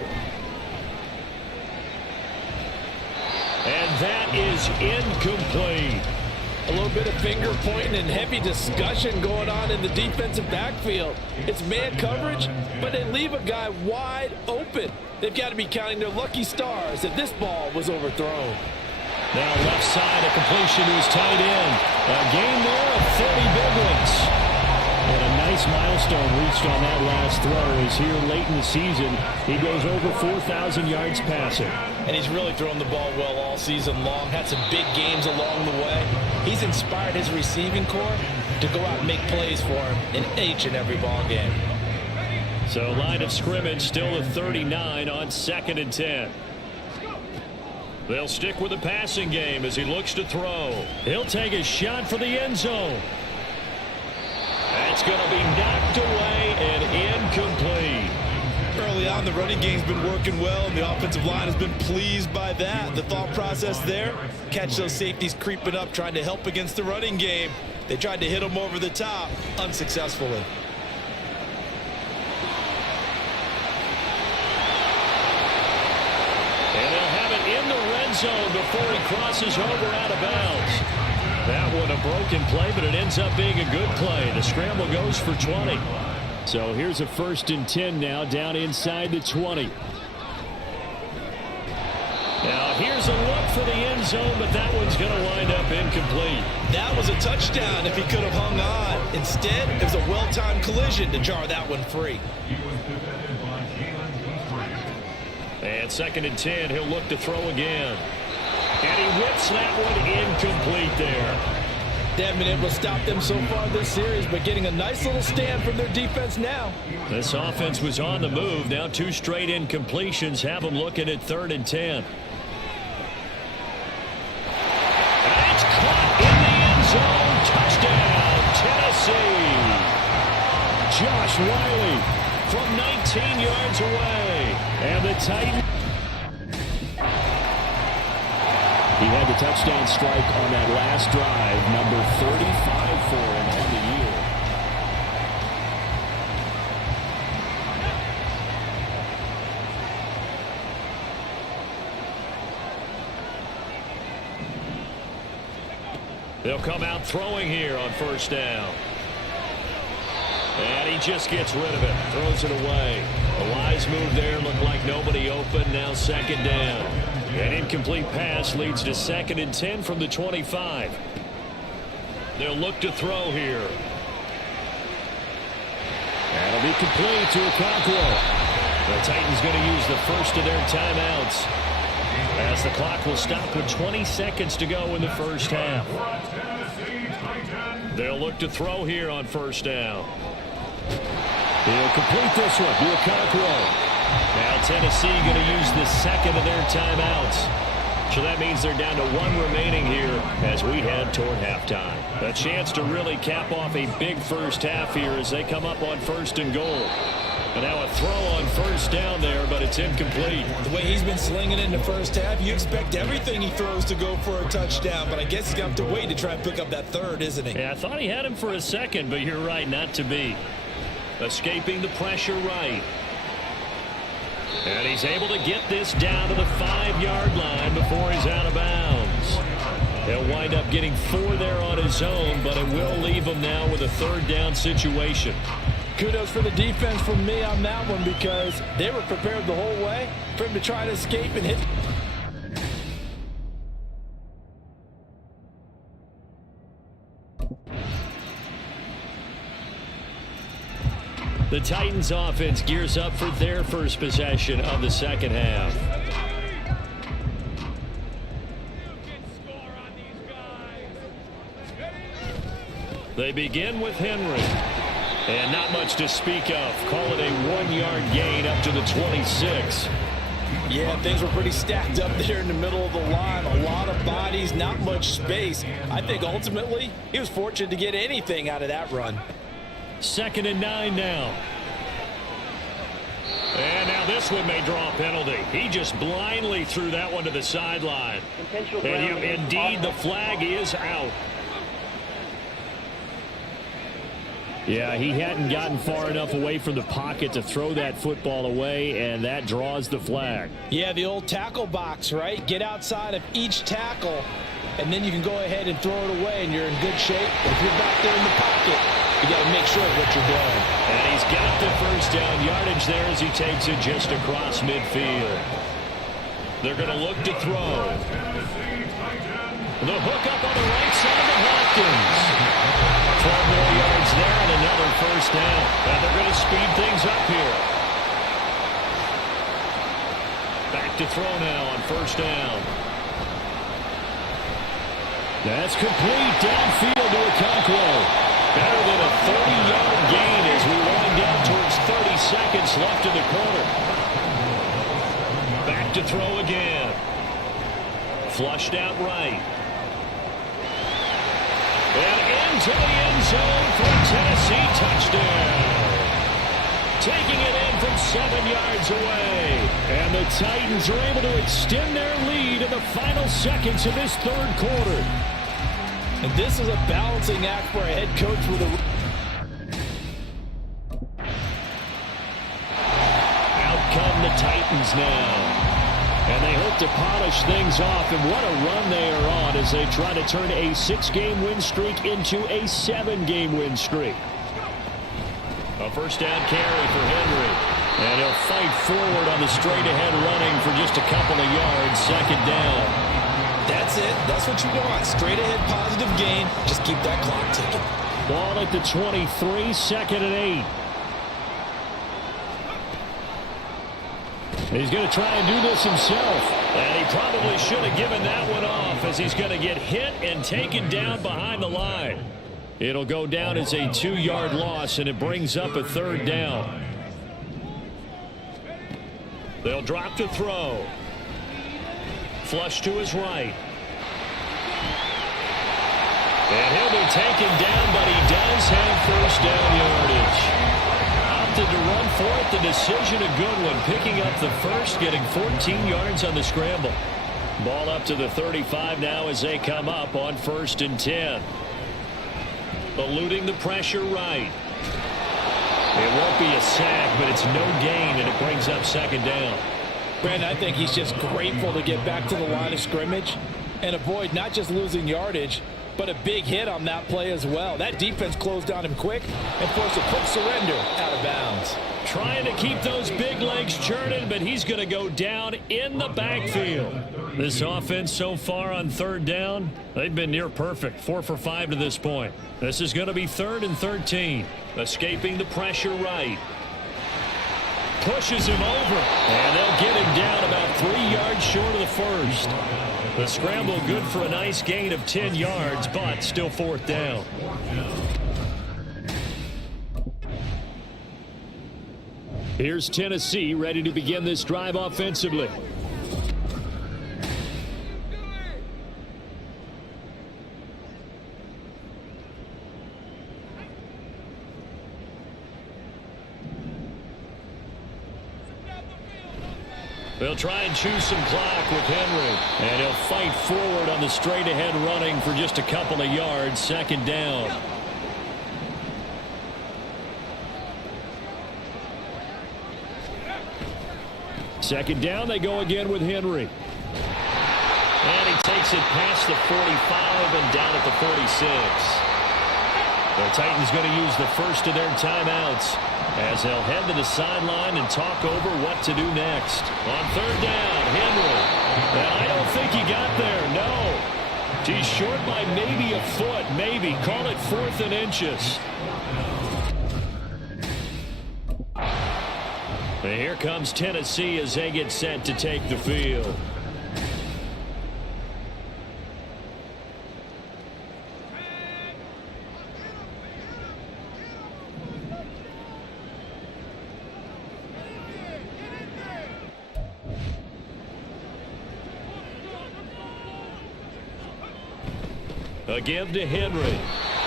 And that is incomplete. A little bit of finger pointing and heavy discussion going on in the defensive backfield. It's man coverage, but they leave a guy wide open. They've got to be counting their lucky stars that this ball was overthrown. Now left side, a completion to his tight end. A gain there of 30 big ones. And a nice milestone reached on that last throw as here late in the season he goes over 4,000 yards passing. And he's really thrown the ball well all season long. Had some big games along the way. He's inspired his receiving corps to go out and make plays for him in each and every ball game. So line of scrimmage still at 39 on 2nd and 10. They'll stick with the passing game as he looks to throw. He'll take a shot for the end zone. That's going to be knocked away and incomplete. Early on, the running game's been working well, and the offensive line has been pleased by that. The thought process there, catch those safeties creeping up, trying to help against the running game. They tried to hit them over the top, unsuccessfully. And they'll have it in the red zone before he crosses over out of bounds. That one a broken play, but it ends up being a good play. The scramble goes for 20. So here's a 1st and 10 now down inside the 20. Now here's a look for the end zone, but that one's going to wind up incomplete. That was a touchdown if he could have hung on. Instead, it was a well-timed collision to jar that one free. And 2nd and 10, he'll look to throw again. And he whips that one incomplete there. They haven't been able to stop them so far this series, but getting a nice little stand from their defense now. This offense was on the move. Now 2 straight incompletions have them looking at 3rd and 10. And it's caught in the end zone. Touchdown, Tennessee. Josh Whyle from 19 yards away. And the Titans. He had the touchdown strike on that last drive, number 35 for him on the year. They'll come out throwing here on first down. And he just gets rid of it. Throws it away. A wise move there. Looked like nobody open. Now second down. An incomplete pass leads to 2nd and 10 from the 25. They'll look to throw here. That'll be complete to Okonkwo. The Titans going to use the first of their timeouts as the clock will stop with 20 seconds to go in the first half. They'll look to throw here on first down. He'll complete this one to Okonkwo. Now Tennessee going to use the second of their timeouts. So that means they're down to 1 remaining here as we head toward halftime. A chance to really cap off a big first half here as they come up on 1st and goal. And now a throw on first down there, but it's incomplete. The way he's been slinging in the first half, you expect everything he throws to go for a touchdown, but I guess he's going to have to wait to try and pick up that third, isn't he? Yeah, I thought he had him for a second, but you're right, not to be. Escaping the pressure right. And he's able to get this down to the 5-yard line before he's out of bounds. He'll wind up getting 4 there on his own, but it will leave him now with a 3rd down situation. Kudos for the defense from me on that one because they were prepared the whole way for him to try to escape and hit. The Titans offense gears up for their first possession of the second half. They begin with Henry. And not much to speak of. Call it a 1-yard gain up to the 26. Yeah, things were pretty stacked up there in the middle of the line. A lot of bodies, not much space. I think ultimately he was fortunate to get anything out of that run. 2nd and 9 now. And now this one may draw a penalty. He just blindly threw that one to the sideline. And indeed, the flag is out. Yeah, he hadn't gotten far enough away from the pocket to throw that football away, and that draws the flag. Yeah, the old tackle box, right? Get outside of each tackle, and then you can go ahead and throw it away, and you're in good shape. But if you're back there in the pocket, you got to make sure of what you're doing. And he's got the first down yardage there as he takes it just across midfield. They're going to look to throw. The hook up on the right side of Hopkins. 12 more yards there and another first down. And they're going to speed things up here. Back to throw now on first down. That's complete downfield to Okonkwo. Better than a 30-yard gain as we wind down towards 30 seconds left in the quarter. Back to throw again. Flushed out right. And into the end zone for a Tennessee touchdown. Taking it in from 7 yards away. And the Titans are able to extend their lead in the final seconds of this 3rd quarter. And this is a balancing act for a head coach with a... Out come the Titans now. And they hope to polish things off, and what a run they are on as they try to turn a 6-game win streak into a 7-game win streak. A first down carry for Henry. And he'll fight forward on the straight-ahead running for just a couple of yards, 2nd down. That's it. That's what you want. Straight-ahead positive gain. Just keep that clock ticking. Ball at the 23, 2nd and 8. He's going to try and do this himself. And he probably should have given that one off as he's going to get hit and taken down behind the line. It'll go down as a 2-yard loss, and it brings up a 3rd down. They'll drop to throw. Flush to his right. And he'll be taken down, but he does have first down yardage. To run for it, the decision a good one, picking up the first, getting 14 yards on the scramble. Ball up to the 35 now as they come up on 1st and 10. Eluding the pressure right. It won't be a sack, but it's no gain, and it brings up 2nd down. Brandon, I think he's just grateful to get back to the line of scrimmage and avoid not just losing yardage, but a big hit on that play as well. That defense closed on him quick and forced a quick surrender out of bounds. Trying to keep those big legs churning, but he's going to go down in the backfield. This offense so far on third down, they've been near perfect. 4 for 5 to this point. This is going to be 3rd and 13. Escaping the pressure right. Pushes him over, and they'll get him down about 3 yards short of the first. The scramble good for a nice gain of 10 yards, but still 4th down. Here's Tennessee ready to begin this drive offensively. They'll try and choose some clock with Henry. And he'll fight forward on the straight-ahead running for just a couple of yards. 2nd down. Second down, they go again with Henry. And he takes it past the 45 and down at the 46. The Titans going to use the first of their timeouts as they'll head to the sideline and talk over what to do next. On 3rd down, Henry. And I don't think he got there, no. He's short by maybe a foot, maybe. Call it 4th and inches. And here comes Tennessee as they get set to take the field. A give to Henry.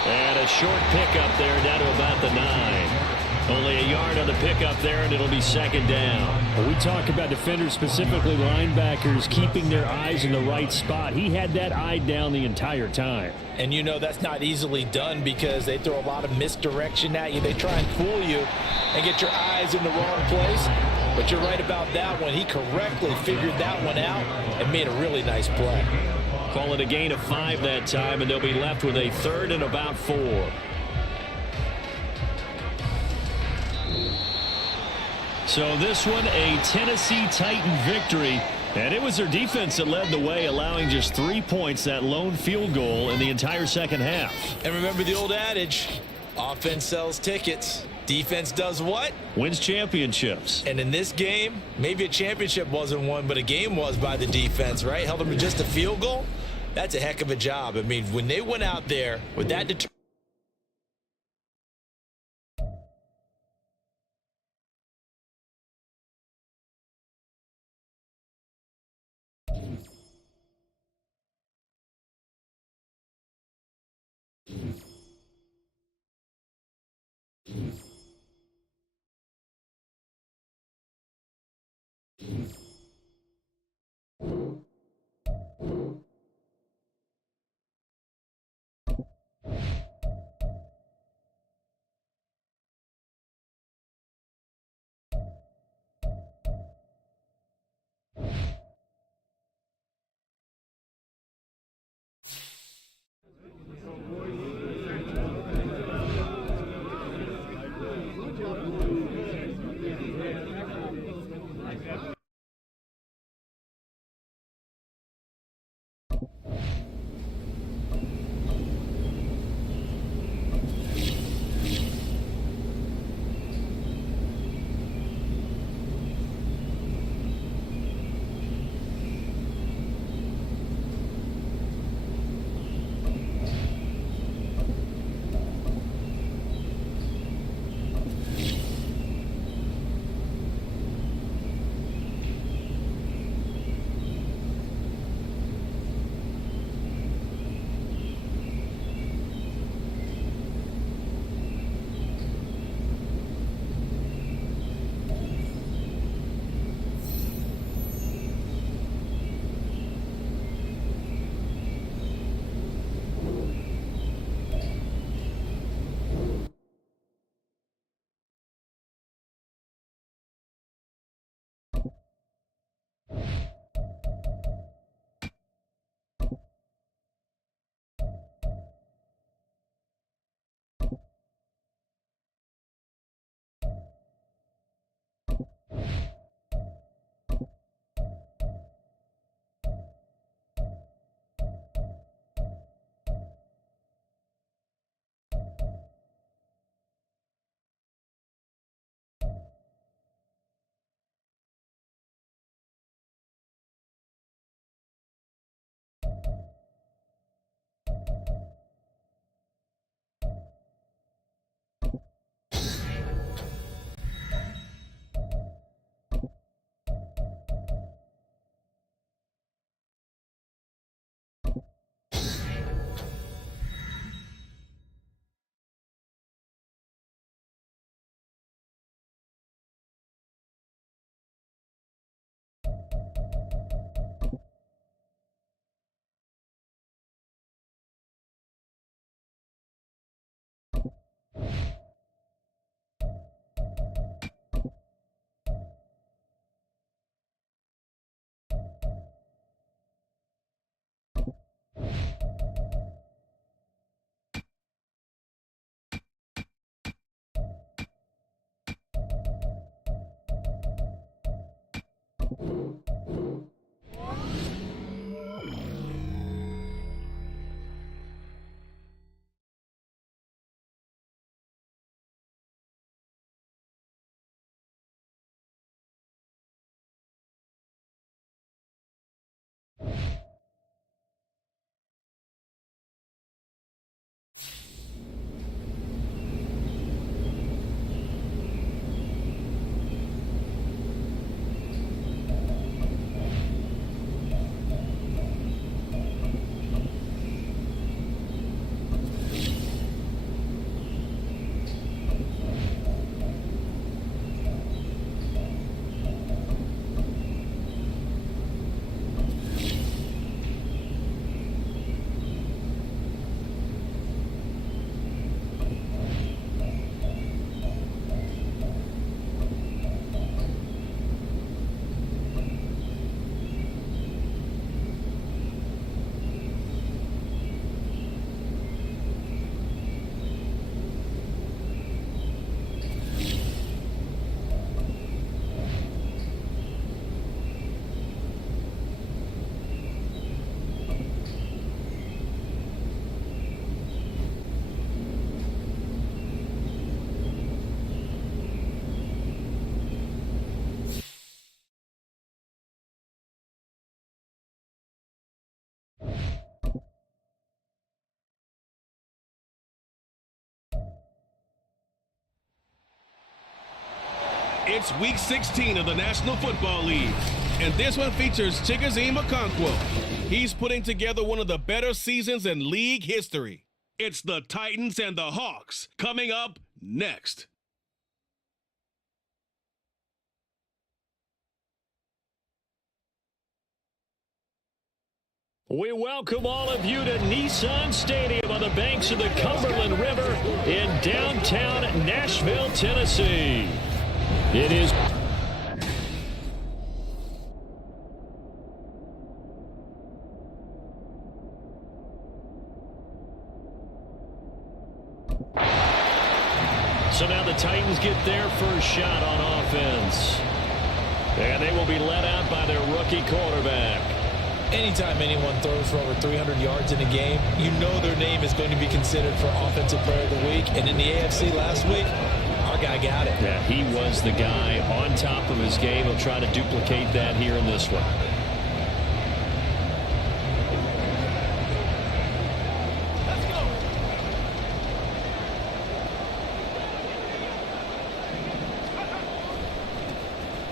And a short pickup there down to about the 9. Only a yard on the pickup there, and it'll be 2nd down. Well, we talk about defenders, specifically linebackers, keeping their eyes in the right spot. He had that eye down the entire time. And you know that's not easily done because they throw a lot of misdirection at you. They try and fool you and get your eyes in the wrong place. But you're right about that one. He correctly figured that one out and made a really nice play. Call it a gain of 5 that time, and they'll be left with a 3rd and about 4. So this one, a Tennessee Titan victory. And it was their defense that led the way, allowing just 3 points, that lone field goal in the entire second half. And remember the old adage, offense sells tickets. Defense does what? Wins championships. And in this game, maybe a championship wasn't won, but a game was by the defense, right? Held them to just a field goal. That's a heck of a job. I mean, when they went out there with that determination, It's Week 16 of the National Football League, and this one features Chigoziem Okonkwo. He's putting together one of the better seasons in league history. It's the Titans and the Hawks coming up next. We welcome all of you to Nissan Stadium on the banks of the Cumberland River in downtown Nashville, Tennessee. It is so now the Titans get their first shot on offense. And they will be led out by their rookie quarterback. Anytime anyone throws for over 300 yards in a game, you know their name is going to be considered for Offensive Player of the Week. And in the AFC last week, our guy got it. Yeah, he was the guy on top of his game. He'll try to duplicate that here in this one.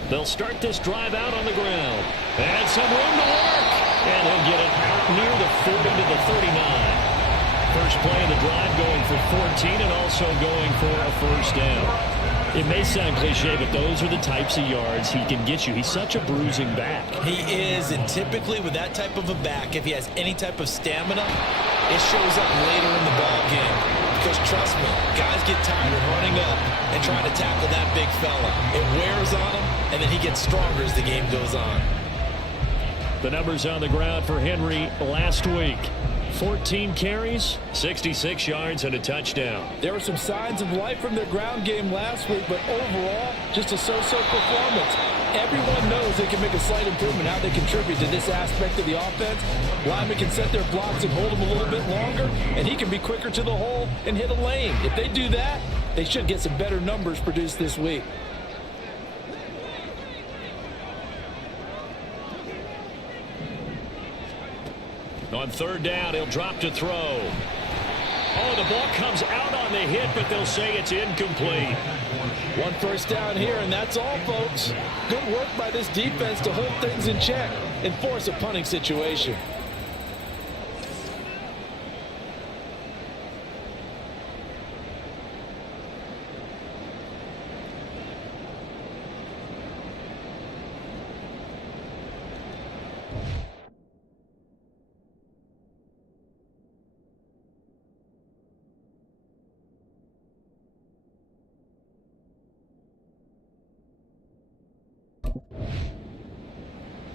They'll start this drive out on the ground. And some room to work. And he'll get it out near the 40 to the 39. First play of the drive going for 14 and also going for a first down. It may sound cliche, but those are the types of yards he can get you. He's such a bruising back. He is, and typically with that type of a back, if he has any type of stamina, it shows up later in the ball game. Because trust me, guys get tired of running up and trying to tackle that big fella. It wears on him, and then he gets stronger as the game goes on. The numbers on the ground for Henry last week. 14 carries, 66 yards, and a touchdown. There were some signs of life from their ground game last week, but overall, just a so-so performance. Everyone knows they can make a slight improvement how they contribute to this aspect of the offense. Linemen can set their blocks and hold them a little bit longer, and he can be quicker to the hole and hit a lane. If they do that, they should get some better numbers produced this week. On third down, he'll drop to throw. Oh, the ball comes out on the hit, but they'll say it's incomplete. One first down here, and that's all, folks. Good work by this defense to hold things in check and force a punting situation.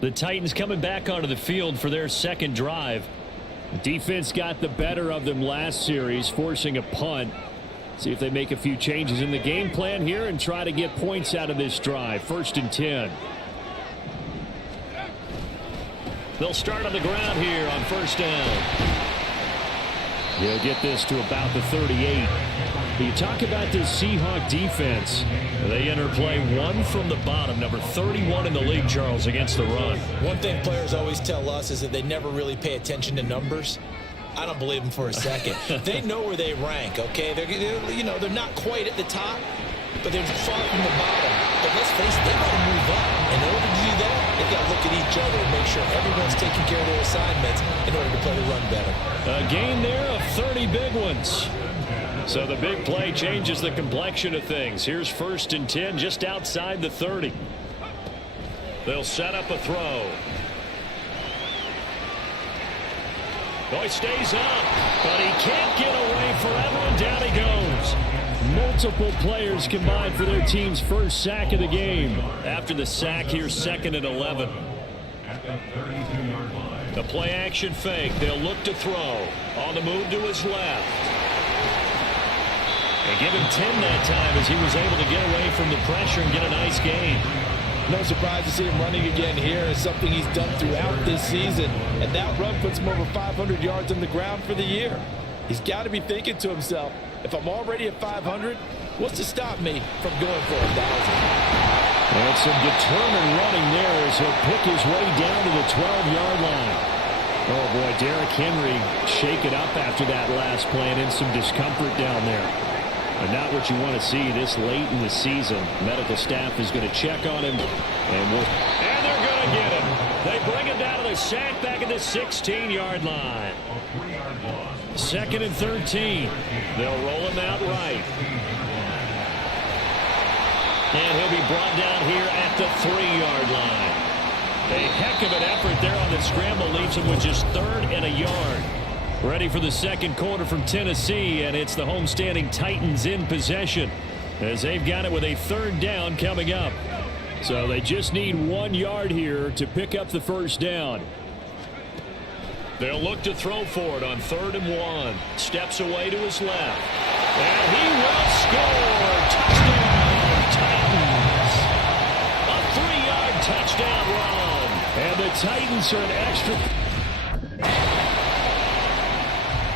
The Titans coming back onto the field for their second drive. Defense got the better of them last series, forcing a punt. See if they make a few changes in the game plan here and try to get points out of this drive. 1st and 10. They'll start on the ground here on first down. He'll get this to about the 38. You talk about this Seahawk defense. They enter play one from the bottom, number 31 in the league, Charles, against the run. One thing players always tell us is that they never really pay attention to numbers. I don't believe them for a second. They know where they rank, okay? They're not quite at the top, but they're far from the bottom. But let's face it, they've got to move up. In order to do that, they've got to look at each other and make sure everyone's taking care of their assignments in order to play the run better. A gain there of 30 big ones. So the big play changes the complexion of things. Here's 1st and 10 just outside the 30. They'll set up a throw. Boy stays up, but he can't get away forever, and down he goes. Multiple players combined for their team's first sack of the game. After the sack, here's 2nd and 11. The play action fake. They'll look to throw. On the move to his left. And give him 10 that time as he was able to get away from the pressure and get a nice gain. No surprise to see him running again here. It's something he's done throughout this season. And that run puts him over 500 yards on the ground for the year. He's got to be thinking to himself, if I'm already at 500, what's to stop me from going for 1,000? And some determined running there as he'll pick his way down to the 12-yard line. Oh, boy, Derrick Henry shake it up after that last play and in some discomfort down there. And not what you want to see this late in the season. Medical staff is going to check on him. And they're going to get him. They bring him down to the sack back at the 16-yard line. 2nd and 13. They'll roll him out right. And he'll be brought down here at the 3-yard line. A heck of an effort there on the scramble. Leaves him with just 3rd and a yard. Ready for the second quarter from Tennessee, and it's the homestanding Titans in possession as they've got it with a 3rd down coming up. So they just need 1 yard here to pick up the first down. They'll look to throw for it on 3rd and 1. Steps away to his left. And he will score. Touchdown, Titans. A 3-yard touchdown run. And the Titans are an extra.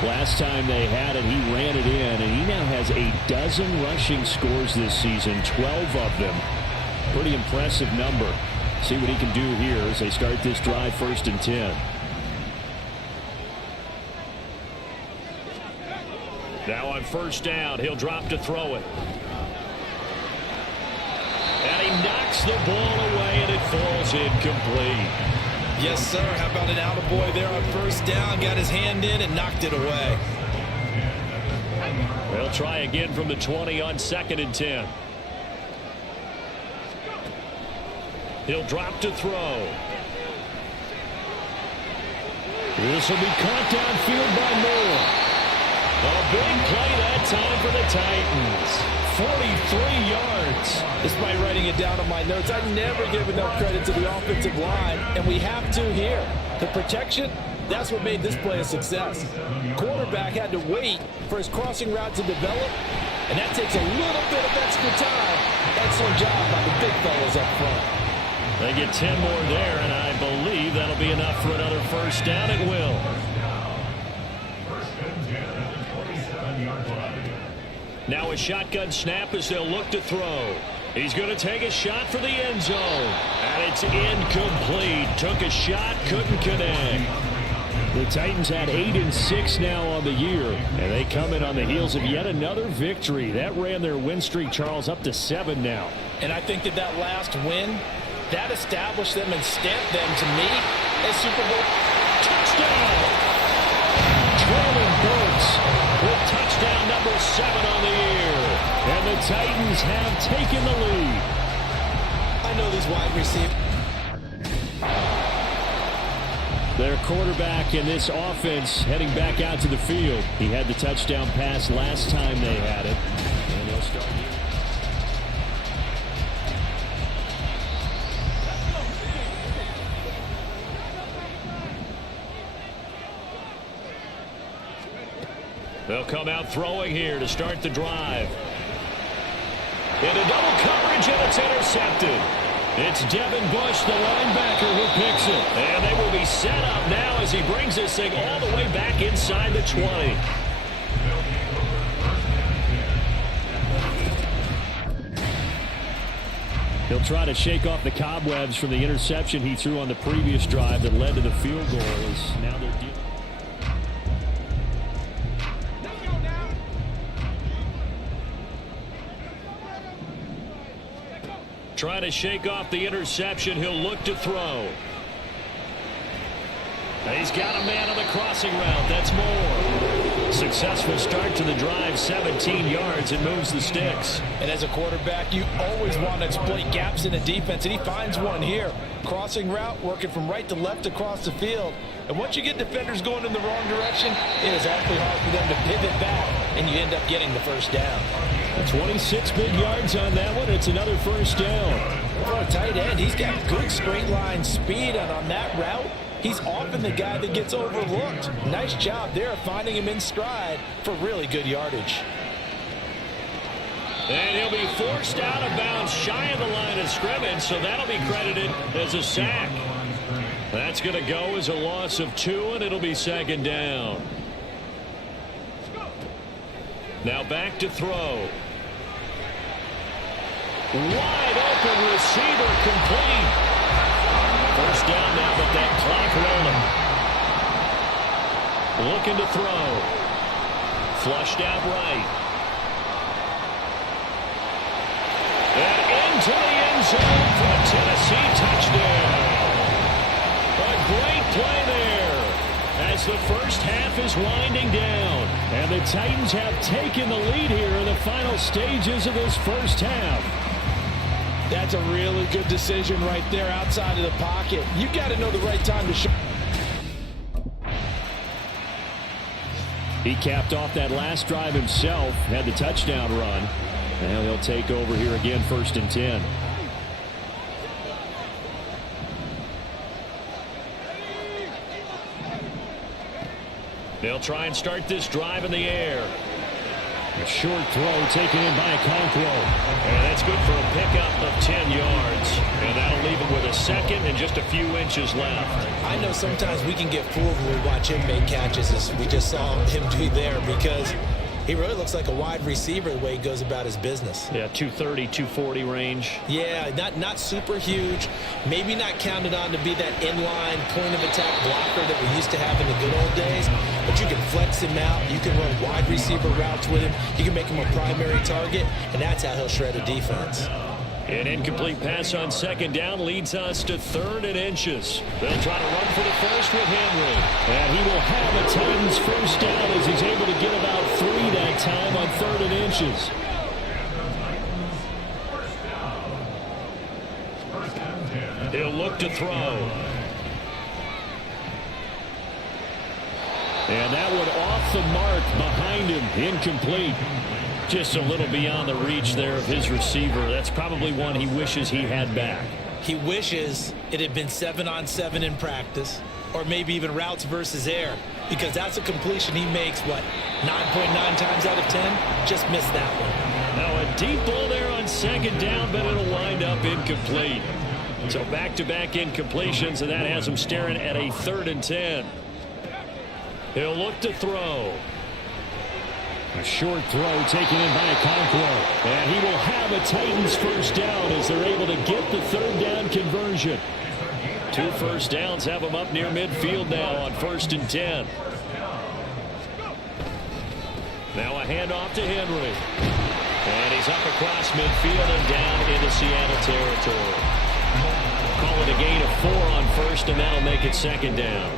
Last time they had it, he ran it in, and he now has a dozen rushing scores this season, 12 of them. Pretty impressive number. See what he can do here as they start this drive 1st and 10. Now on 1st down, he'll drop to throw it. And he knocks the ball away, and it falls incomplete. Yes, sir. How about an attaboy there on 1st down? Got his hand in and knocked it away. They'll try again from the 20 on 2nd and 10. He'll drop to throw. This will be caught downfield by Moore. A big play that time for the Titans. 43 yards. Despite writing it down on my notes, I never give enough credit to the offensive line, and we have to here. The protection, that's what made this play a success. Quarterback had to wait for his crossing route to develop, and that takes a little bit of extra time. Excellent job by the big fellas up front. They get 10 more there, and I believe that'll be enough for another 1st down. It will. Now a shotgun snap as they'll look to throw. He's going to take a shot for the end zone. And it's incomplete. Took a shot, couldn't connect. The Titans had 8-6 now on the year, and they come in on the heels of yet another victory. That ran their win streak, Charles, up to 7 now. And I think that last win, that established them and stamped them to me as Super Bowl touchdown. Traylon Burks with touchdown number 7 on the year. And the Titans have taken the lead. I know these wide receivers. Their quarterback in this offense heading back out to the field. He had the touchdown pass last time they had it. And they'll start here. They'll come out throwing here to start the drive. Into double coverage, and it's intercepted. It's Devin Bush, the linebacker, who picks it. And they will be set up now as he brings this thing all the way back inside the 20. He'll try to shake off the cobwebs from the interception he threw on the previous drive that led to the field goal. Now they're dealing. Trying to shake off the interception. He'll look to throw. He's got a man on the crossing route. That's Moore. Successful start to the drive, 17 yards, and moves the sticks. And as a quarterback, you always want to exploit gaps in the defense, and he finds one here. Crossing route, working from right to left across the field. And once you get defenders going in the wrong direction, it is awfully hard for them to pivot back, and you end up getting the first down. 26 big yards on that one. It's another first down. For a tight end, he's got good straight line speed, and on that route, he's often the guy that gets overlooked. Nice job there finding him in stride for really good yardage. And he'll be forced out of bounds shy of the line of scrimmage, so that'll be credited as a sack. That's going to go as a loss of 2, and it'll be second down. Now back to throw. Wide open receiver, complete. First down now, but that clock rolling. Looking to throw. Flushed out right. And into the end zone for a Tennessee touchdown. A great play there as the first half is winding down. And the Titans have taken the lead here in the final stages of this first half. That's a really good decision right there outside of the pocket. You got to know the right time to show. He capped off that last drive himself, had the touchdown run. Now he'll take over here again, 1st and 10. They'll try and start this drive in the air. A short throw taken in by Okonkwo. And that's good for a pickup of 10 yards. And that'll leave him with a second and just a few inches left. I know sometimes we can get fooled when we watch him make catches, as we just saw him do there, because he really looks like a wide receiver the way he goes about his business. Yeah, 230, 240 range. Yeah, not super huge. Maybe not counted on to be that inline point of attack blocker that we used to have in the good old days. But you can flex him out. You can run wide receiver routes with him. You can make him a primary target, and that's how he'll shred a defense. An incomplete pass on second down leads us to 3rd and inches. They'll try to run for the first with Henry. And he will have a Titans first down as he's able to get about 3 that time on 3rd and inches. He'll look to throw. And that one off the mark behind him, incomplete. Just a little beyond the reach there of his receiver. That's probably one he wishes he had back. He wishes it had been 7-on-7 in practice, or maybe even routes versus air, because that's a completion he makes, 9.9 times out of 10? Just missed that one. Now a deep ball there on second down, but it'll wind up incomplete. So back-to-back incompletions, and that has him staring at a 3rd and 10. He'll look to throw. A short throw taken in by Okonkwo. And he will have a Titans first down as they're able to get the 3rd down conversion. 2 first downs have them up near midfield now on 1st and 10. Now a handoff to Henry. And he's up across midfield and down into Seattle territory. Call it a gain of 4 on 1st, and that'll make it 2nd down.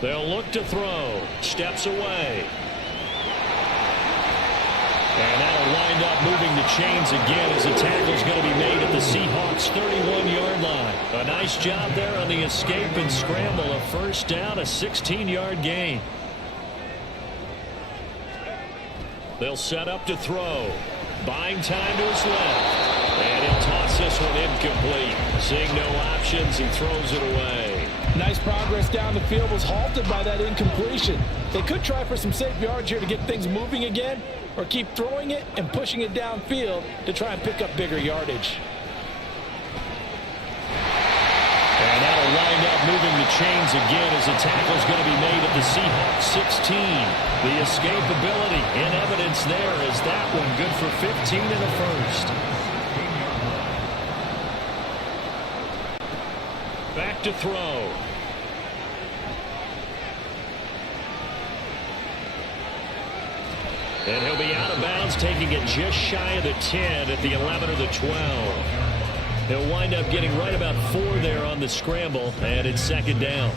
They'll look to throw. Steps away. And that'll wind up moving the chains again as the tackle's going to be made at the Seahawks' 31-yard line. A nice job there on the escape and scramble. A first down, a 16-yard gain. They'll set up to throw. Buying time to his left. And he'll toss this one incomplete. Seeing no options, he throws it away. Nice progress down the field, was halted by that incompletion. They could try for some safe yards here to get things moving again, or keep throwing it and pushing it downfield to try and pick up bigger yardage. And that'll wind up moving the chains again as the tackle's going to be made at the Seahawks 16. The escapability in evidence there as that one good for 15 in the first. Back to throw. And he'll be out of bounds, taking it just shy of the 10 at the 11 or the 12. He'll wind up getting right about 4 there on the scramble, and it's second down.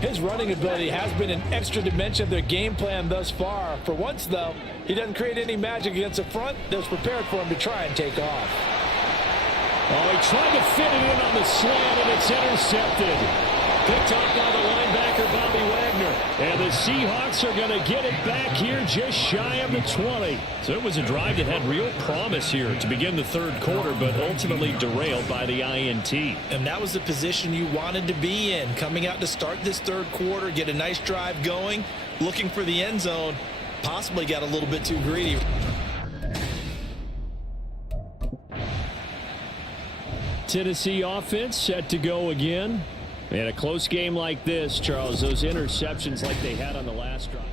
His running ability has been an extra dimension of their game plan thus far. For once, though, he doesn't create any magic against a front that was prepared for him to try and take off. Oh, he tried to fit it in on the slant, and it's intercepted. Picked up by the linebacker, Bobby Wagner. And the Seahawks are going to get it back here just shy of the 20. So it was a drive that had real promise here to begin the third quarter, but ultimately derailed by the INT. And that was the position you wanted to be in, coming out to start this third quarter, get a nice drive going, looking for the end zone, possibly got a little bit too greedy. Tennessee offense set to go again. In a close game like this, Charles, those interceptions like they had on the last drive.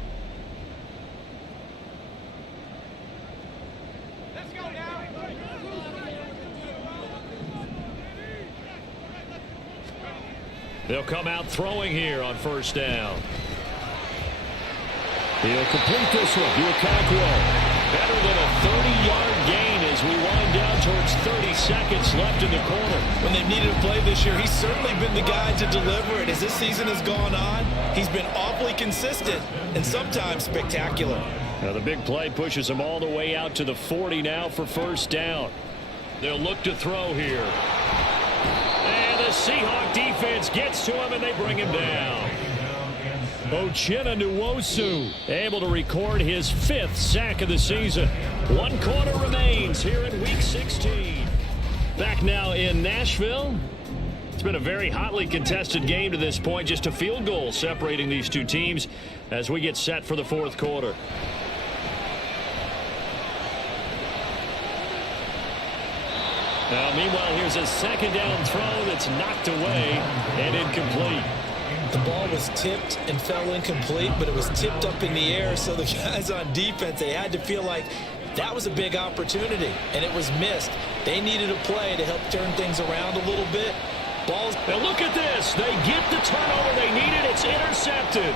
Let's go now. They'll come out throwing here on first down. He'll complete this one. Okonkwo. Better than a 30-yard gain as we wind down towards 30 seconds left in the quarter. When they've needed a play this year, he's certainly been the guy to deliver it. As this season has gone on, he's been awfully consistent and sometimes spectacular. Now the big play pushes him all the way out to the 40 now for first down. They'll look to throw here. And the Seahawk defense gets to him and they bring him down. Uchenna Nwosu able to record his 5th sack of the season. 1 quarter remains here in week 16. Back now in Nashville. It's been a very hotly contested game to this point. Just a field goal separating these two teams as we get set for the fourth quarter. Now, meanwhile, here's a second down throw that's knocked away and incomplete. The ball was tipped and fell incomplete, but it was tipped up in the air, so the guys on defense, they had to feel like that was a big opportunity, and it was missed. They needed a play to help turn things around a little bit. Balls. Now look at this. They get the turnover they needed. It's intercepted.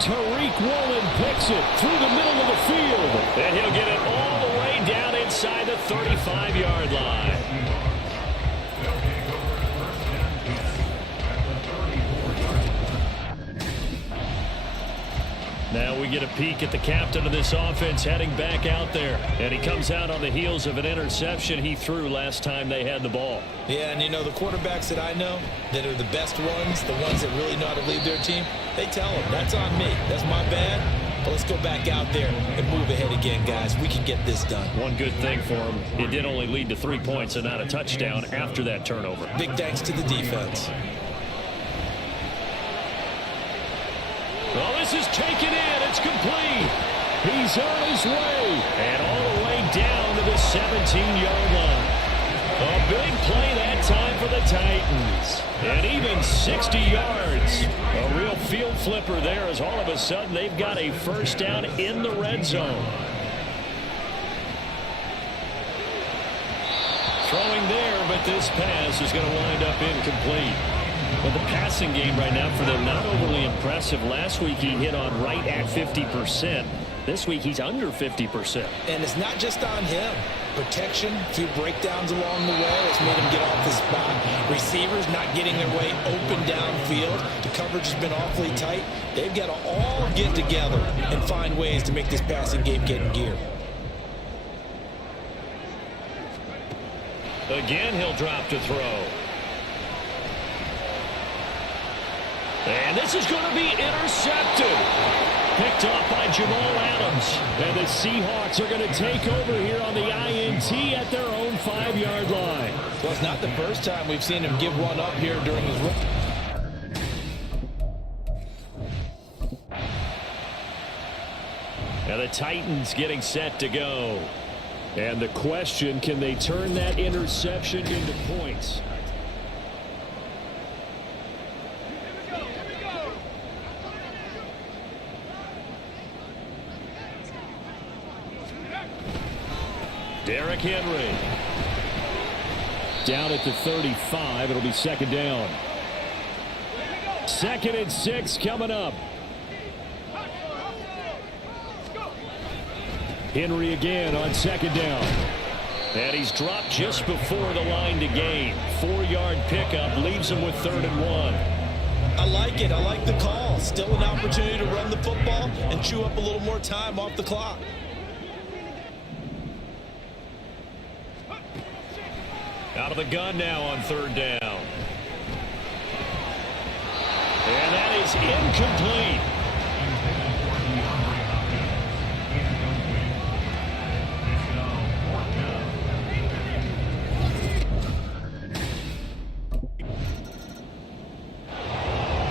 Tariq Woolen picks it through the middle of the field. And he'll get it all the way down inside the 35-yard line. Now we get a peek at the captain of this offense heading back out there. And he comes out on the heels of an interception he threw last time they had the ball. Yeah, and you know, the quarterbacks that I know that are the best ones, the ones that really know how to lead their team, they tell them, that's on me. That's my bad. But let's go back out there and move ahead again, guys. We can get this done. One good thing for him, it did only lead to 3 points and not a touchdown after that turnover. Big thanks to the defense. Well, this is taken in. It's complete. He's on his way. And all the way down to the 17-yard line. A big play that time for the Titans. And even 60 yards. A real field flipper there as all of a sudden they've got a first down in the red zone. Throwing there, but this pass is going to wind up incomplete. But the passing game right now for them, not overly impressive. Last week he hit on right at 50%. This week he's under 50%. And it's not just on him. Protection, a few breakdowns along the way that's made him get off the spot. Receivers not getting their way open downfield. The coverage has been awfully tight. They've got to all get together and find ways to make this passing game get in gear. Again, he'll drop to throw. And this is going to be intercepted. Picked off by Jamal Adams. And the Seahawks are going to take over here on the INT at their own 5-yard line. Well, it's not the first time we've seen him give one up here during his run. And the Titans getting set to go. And the question, can they turn that interception into points? Derrick Henry. Down at the 35. It'll be second down. 2nd and 6 coming up. Henry again on 2nd down. And he's dropped just before the line to gain. 4-yard pickup leaves him with 3rd and 1. I like it. I like the call. Still an opportunity to run the football and chew up a little more time off the clock. Out of the gun now on 3rd down. And that is incomplete.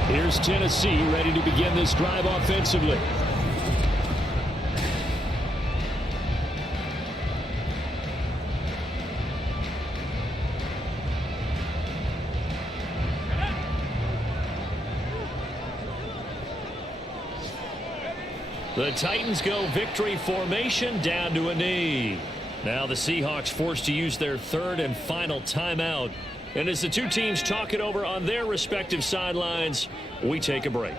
Here's Tennessee ready to begin this drive offensively. The Titans go victory formation down to a knee. Now the Seahawks forced to use their 3rd and final timeout. And as the two teams talk it over on their respective sidelines, we take a break.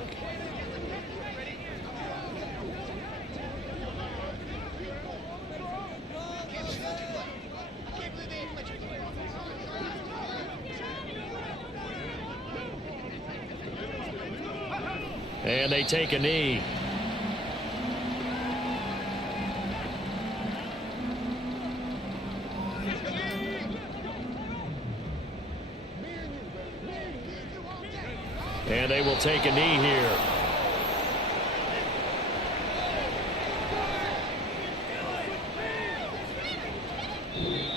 And they take a knee. And they will take a knee here.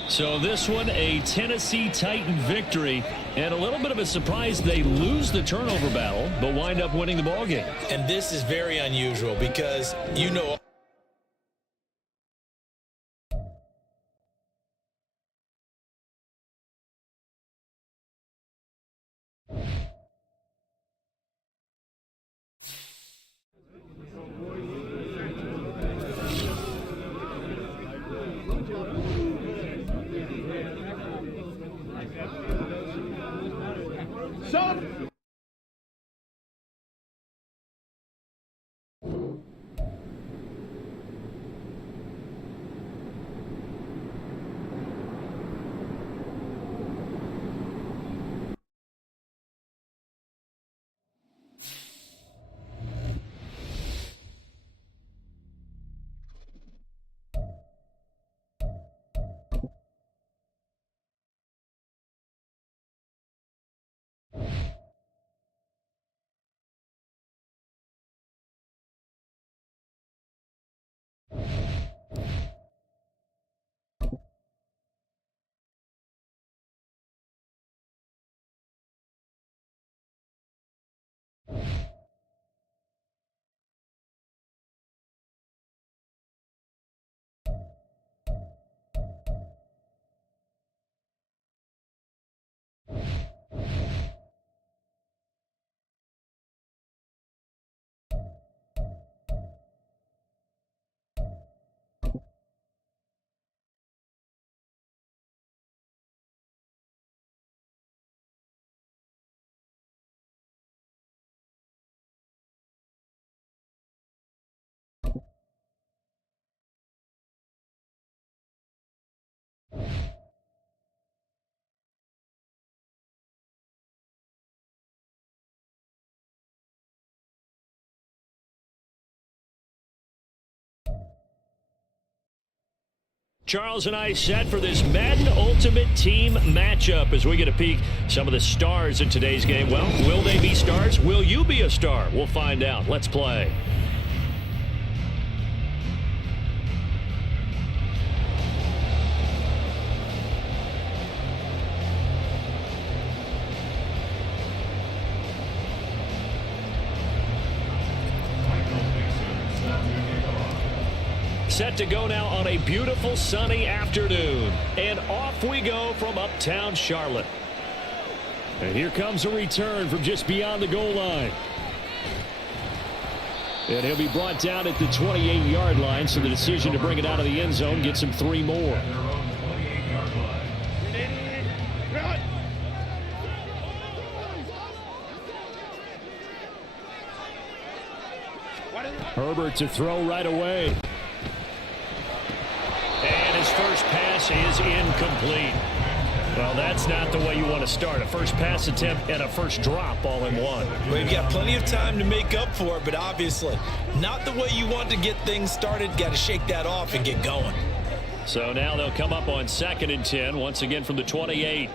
So this one, a Tennessee Titan victory. And a little bit of a surprise, they lose the turnover battle, but wind up winning the ballgame. And this is very unusual because, you know, Charles and I set for this Madden Ultimate Team matchup as we get a peek some of the stars in today's game. Well, will they be stars? Will you be a star? We'll find out. Let's play. Set to go now on a beautiful sunny afternoon. And off we go from uptown Charlotte. And here comes a return from just beyond the goal line. And he'll be brought down at the 28-yard line, so the decision to bring it out of the end zone gets him 3 more. Herbert to throw right away. And his first pass is incomplete. Well, that's not the way you want to start. A first pass attempt and a first drop all in one. Well, you've got plenty of time to make up for it, but obviously not the way you want to get things started. Got to shake that off and get going. So now they'll come up on 2nd and 10, once again from the 28.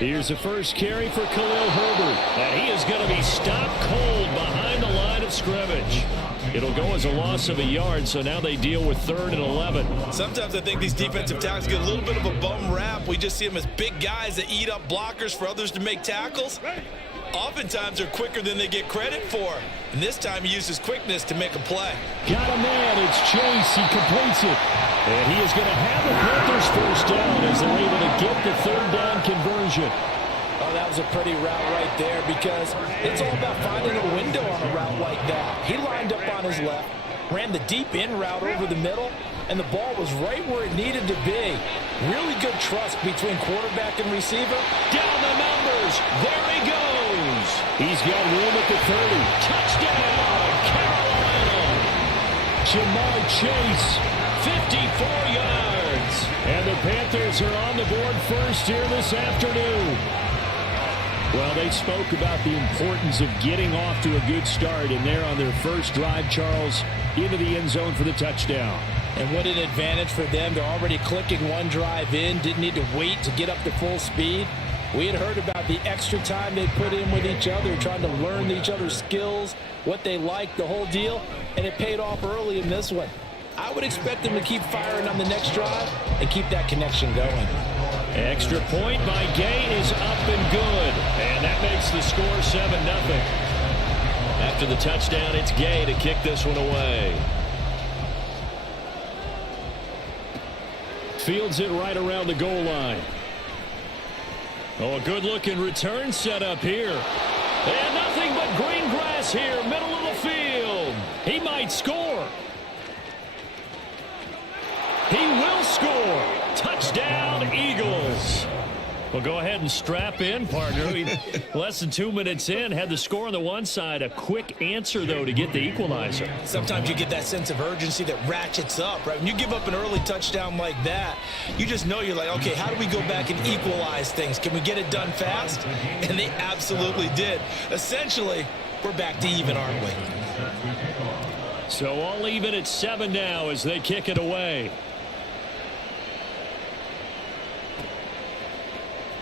Here's the first carry for Khalil Herbert. And he is going to be stopped cold behind the line of scrimmage. It'll go as a loss of a yard, so now they deal with 3rd and 11. Sometimes I think these defensive tackles get a little bit of a bum rap. We just see them as big guys that eat up blockers for others to make tackles. Oftentimes they're quicker than they get credit for. And this time he uses quickness to make a play. Got a man. It's Chase. He completes it. And he is going to have the Panthers first down as they're able to get the 3rd down conversion. Oh, that was a pretty route right there because it's all about finding a window on a route like that. He lined up on his left, ran the deep in route over the middle, and the ball was right where it needed to be. Really good trust between quarterback and receiver. Down the numbers. There he goes. He's got room at the 30. Touchdown, Carolina. Jamar Chase, 54 yards. And the Panthers are on the board first here this afternoon. Well, they spoke about the importance of getting off to a good start, and they're on their first drive, Charles, into the end zone for the touchdown. And what an advantage for them. They're already clicking one drive in, didn't need to wait to get up to full speed. We had heard about the extra time they put in with each other, trying to learn each other's skills, what they like, the whole deal, and it paid off early in this one. I would expect them to keep firing on the next drive and keep that connection going. Extra point by Gay is up and good. And that makes the score 7-0. After the touchdown, it's Gay to kick this one away. Fields it right around the goal line. Oh, a good-looking return set up here. And nothing but green grass here, middle of the field. He might score. He will score. Touchdown, Eagles. Well, go ahead and strap in, partner. Less than 2 minutes in, had the score on the one side. A quick answer, though, to get the equalizer. Sometimes you get that sense of urgency that ratchets up, right? When you give up an early touchdown like that, you just know you're like, okay, how do we go back and equalize things? Can we get it done fast? And they absolutely did. Essentially, we're back to even, aren't we? So all even at 7 now as they kick it away.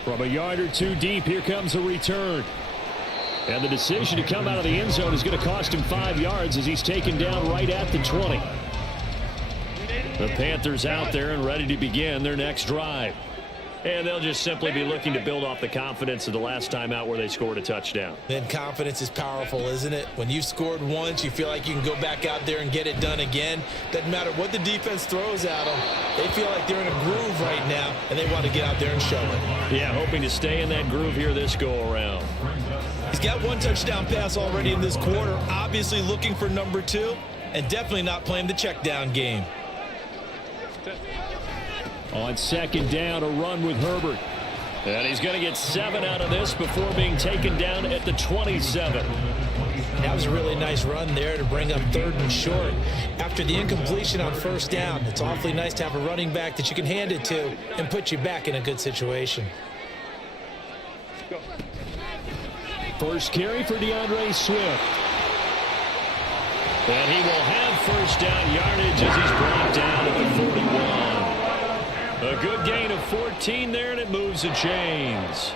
From a yard or two deep, here comes a return. And the decision to come out of the end zone is going to cost him 5 yards as he's taken down right at the 20. The Panthers out there and ready to begin their next drive. And they'll just simply be looking to build off the confidence of the last time out where they scored a touchdown. Then confidence is powerful, isn't it? When you've scored once, you feel like you can go back out there and get it done again. Doesn't matter what the defense throws at them. They feel like they're in a groove right now, and they want to get out there and show it. Yeah, hoping to stay in that groove here this go-around. He's got one touchdown pass already in this quarter, obviously looking for number 2, and definitely not playing the check down game. On 2nd down, a run with Herbert. And he's going to get 7 out of this before being taken down at the 27. That was a really nice run there to bring up 3rd and short. After the incompletion on 1st down, it's awfully nice to have a running back that you can hand it to and put you back in a good situation. First carry for DeAndre Swift. And he will have first down yardage as he's brought down at the 41. A good gain of 14 there, and it moves the chains.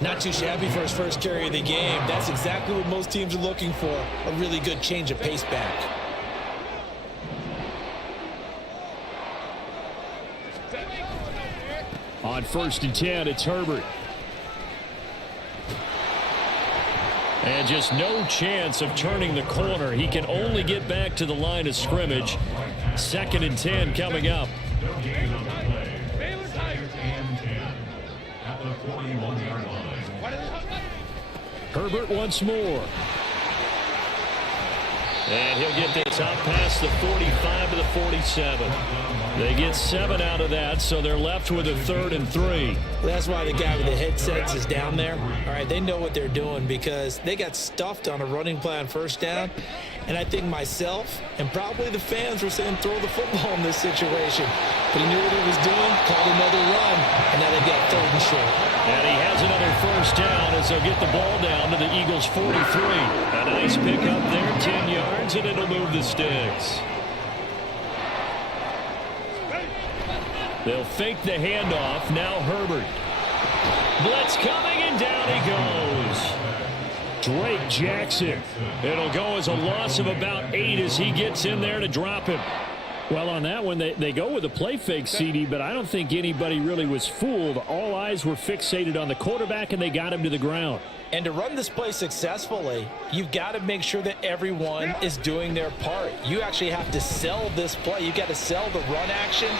Not too shabby for his first carry of the game. That's exactly what most teams are looking for, a really good change of pace back. On 1st and 10, it's Herbert. And just no chance of turning the corner. He can only get back to the line of scrimmage. 2nd and 10 coming up. Herbert once more. And he'll get this out past the 45 to the 47. They get 7 out of that, so they're left with a 3rd and 3. That's why the guy with the headsets is down there. All right, they know what they're doing because they got stuffed on a running play on 1st down. And I think myself and probably the fans were saying throw the football in this situation. But he knew what he was doing, called another run, and now they got 3rd and short. And he has another 1st down as they'll get the ball down to the Eagles' 43. A nice pickup there, 10 yards, and it'll move the sticks. They'll fake the handoff. Now Herbert. Blitz coming, and down he goes. Drake Jackson. It'll go as a loss of about 8 as he gets in there to drop him. Well, on that one, they go with a play fake, CD, but I don't think anybody really was fooled. All eyes were fixated on the quarterback, and they got him to the ground. And to run this play successfully, you've got to make sure that everyone is doing their part. You actually have to sell this play. You've got to sell the run action.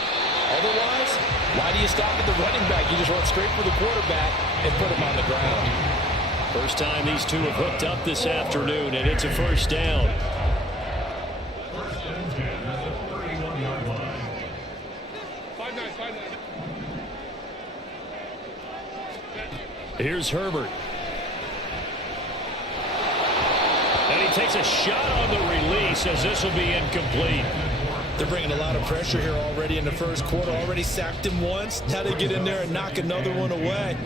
Otherwise, why do you stop at the running back? You just run straight for the quarterback and put him on the ground. First time these two have hooked up this afternoon, and it's a 1st down. Here's Herbert. And he takes a shot on the release as this will be incomplete. They're bringing a lot of pressure here already in the 1st quarter. Already sacked him once. Now they get in there and knock another one away.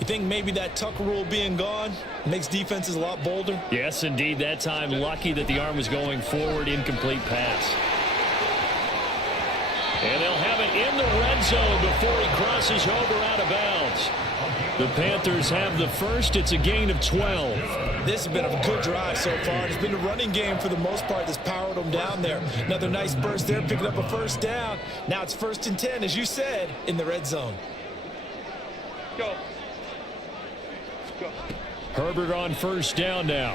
You think maybe that tuck rule being gone makes defenses a lot bolder? Yes, indeed. That time lucky that the arm was going forward. Incomplete pass. And they'll have it in the red zone before he crosses over out of bounds. The Panthers have the first. It's a gain of 12. This has been a good drive so far. It's been the running game for the most part that's powered them down there. Another nice burst there, picking up a 1st down. Now it's 1st and 10, as you said, in the red zone. Go. Herbert on 1st down now.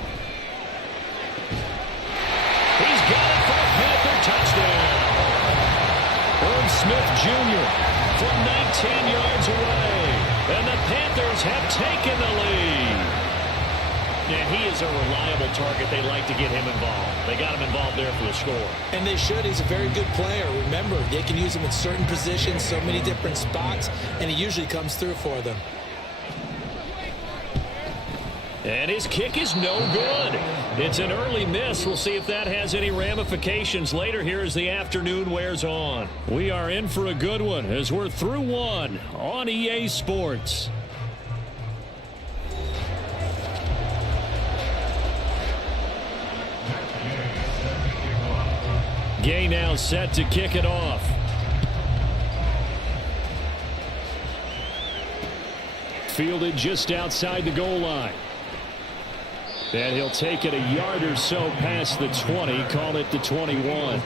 He's got it for a Panther touchdown. Herb Smith Jr. from 19 yards away. And the Panthers have taken the lead. And he is a reliable target. They like to get him involved. They got him involved there for the score. And they should. He's a very good player. Remember, they can use him in certain positions, so many different spots, and he usually comes through for them. And his kick is no good. It's an early miss. We'll see if that has any ramifications later here as the afternoon wears on. We are in for a good one as we're through one on EA Sports. Gay now set to kick it off. Fielded just outside the goal line. And he'll take it a yard or so past the 20, call it the 21.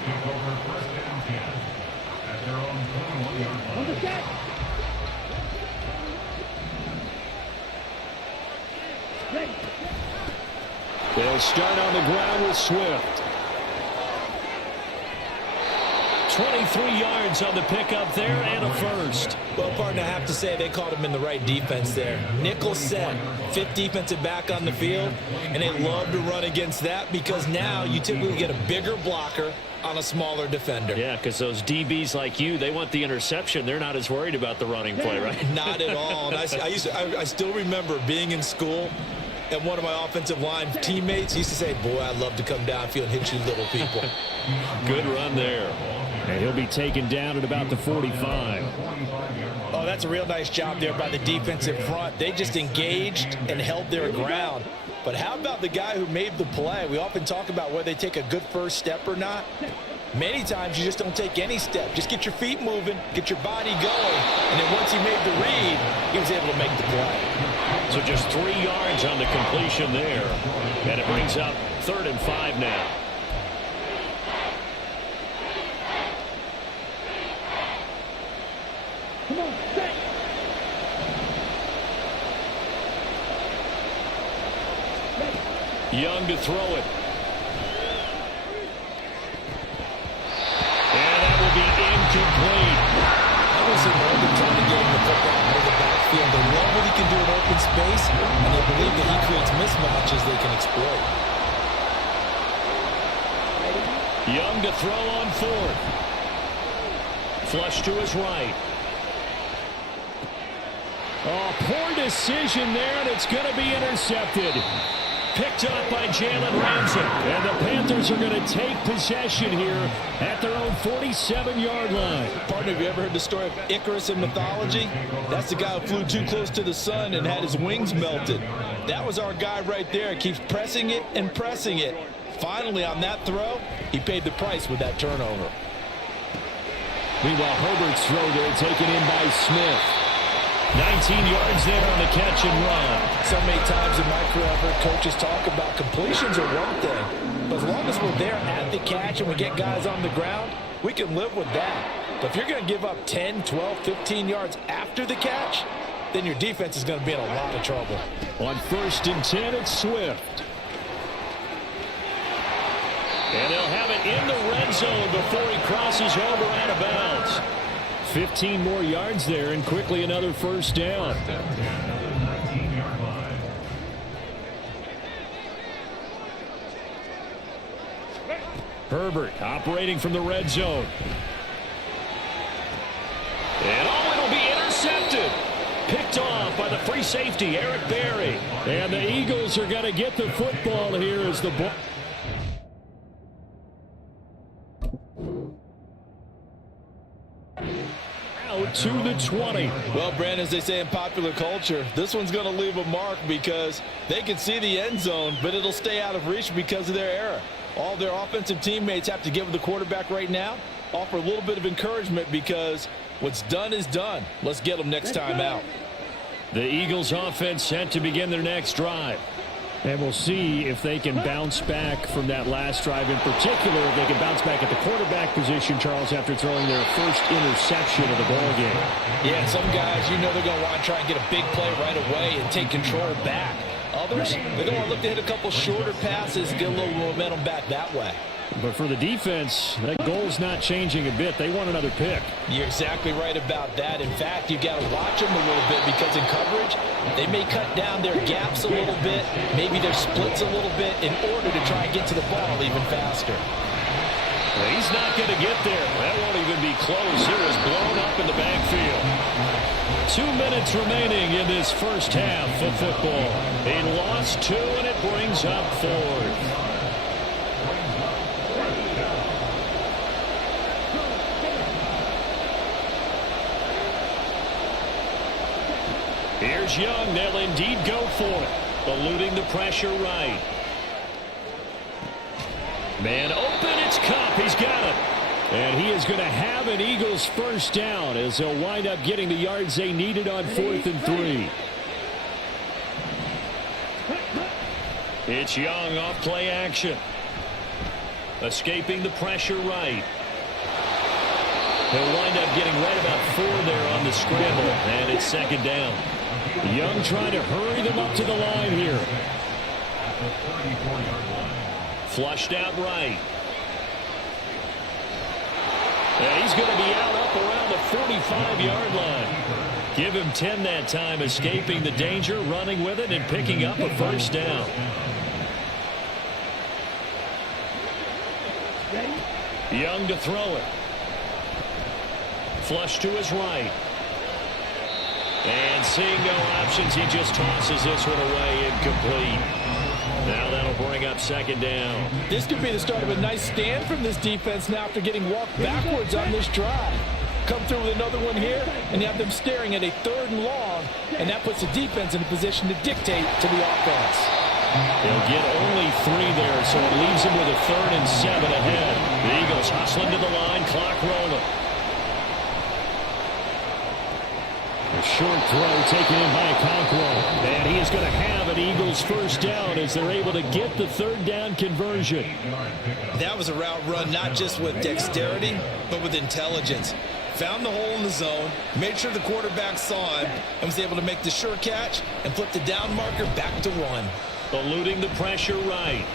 They'll start on the ground with Swift. 23 yards on the pickup there and a first. Well, partner, I have to say they called him in the right defense there. Nickel set, 5th defensive back on the field, and they love to run against that because now you typically get a bigger blocker on a smaller defender. Yeah, because those DBs like you, they want the interception. They're not as worried about the running play, right? Not at all. And I still remember being in school, and one of my offensive line teammates used to say, boy, I'd love to come downfield and hit you little people. Good run there. And he'll be taken down at about the 45. Oh, that's a real nice job there by the defensive front. They just engaged and held their ground. But how about the guy who made the play? We often talk about whether they take a good first step or not. Many times you just don't take any step. Just get your feet moving, get your body going, and then once he made the read, he was able to make the play. So just 3 yards on the completion there. And it brings up 3rd and 5 now. Come on, set. Young to throw it. And that will be incomplete. Emerson Morgan trying to get him the football out of the backfield. They love what he can do in open space, and they believe that he creates mismatches they can exploit. Young to throw on fourth. Flush to his right. Oh, poor decision there, and it's going to be intercepted. Picked up by Jalen Ramsey. And the Panthers are going to take possession here at their own 47-yard line. Partner, have you ever heard the story of Icarus in mythology? That's the guy who flew too close to the sun and had his wings melted. That was our guy right there. Keeps pressing it and pressing it. Finally, on that throw, he paid the price with that turnover. Meanwhile, Herbert's throw there taken in by Smith. 19 yards there on the catch and run. So many times in my career, I've heard coaches talk about completions are one thing. But as long as we're there at the catch and we get guys on the ground, we can live with that. But if you're going to give up 10, 12, 15 yards after the catch, then your defense is going to be in a lot of trouble. On 1st and 10, it's Swift. And they'll have it in the red zone before he crosses over out of bounds. 15 more yards there, and quickly another first down. Herbert operating from the red zone. And it'll be intercepted. Picked off by the free safety, Eric Berry. And the Eagles are going to get the football here as the ball. Out to the 20. Well, Brandon, as they say in popular culture, this one's going to leave a mark because they can see the end zone, but it'll stay out of reach because of their error. All their offensive teammates have to give the quarterback right now, offer a little bit of encouragement because what's done is done. Let's get them next time out. The Eagles offense set to begin their next drive. And we'll see if they can bounce back from that last drive. In particular, if they can bounce back at the quarterback position, Charles, after throwing their first interception of the ball game. Yeah, and some guys, you know they're going to want to try and get a big play right away and take control back. Others, they're going to look to hit a couple shorter passes and get a little momentum back that way. But for the defense, that goal's not changing a bit. They want another pick. You're exactly right about that. In fact, you got to watch them a little bit because in coverage, they may cut down their gaps a little bit, maybe their splits a little bit in order to try and get to the ball even faster. Well, he's not going to get there. That won't even be close. He was blown up in the backfield. 2 minutes remaining in this first half of football. They lost 2, and it brings up 4th. Here's Young. They'll indeed go for it. Eluding the pressure right. Man open. It's Kupp. He's got it. And he is going to have an Eagles first down as they'll wind up getting the yards they needed on 4th and 3. It's Young off play action. Escaping the pressure right. They'll wind up getting right about 4 there on the scramble. And it's 2nd down. Young trying to hurry them up to the line here. Flushed out right. And he's going to be out up around the 45-yard line. Give him 10 that time, escaping the danger, running with it, and picking up a first down. Young to throw it. Flush to his right. And seeing no options, he just tosses this one away, incomplete. Now that'll bring up 2nd down. This could be the start of a nice stand from this defense now after getting walked backwards on this drive. Come through with another one here, and you have them staring at a 3rd and long, and that puts the defense in a position to dictate to the offense. They'll get only 3 there, so it leaves them with a 3rd and 7 ahead. The Eagles hustling to the line, clock rolling. A short throw taken in by Okonkwo. And he is going to have an Eagles first down as they're able to get the 3rd down conversion. That was a route run not just with dexterity, but with intelligence. Found the hole in the zone, made sure the quarterback saw him, and was able to make the sure catch and flip the down marker back to 1. eluding the pressure right.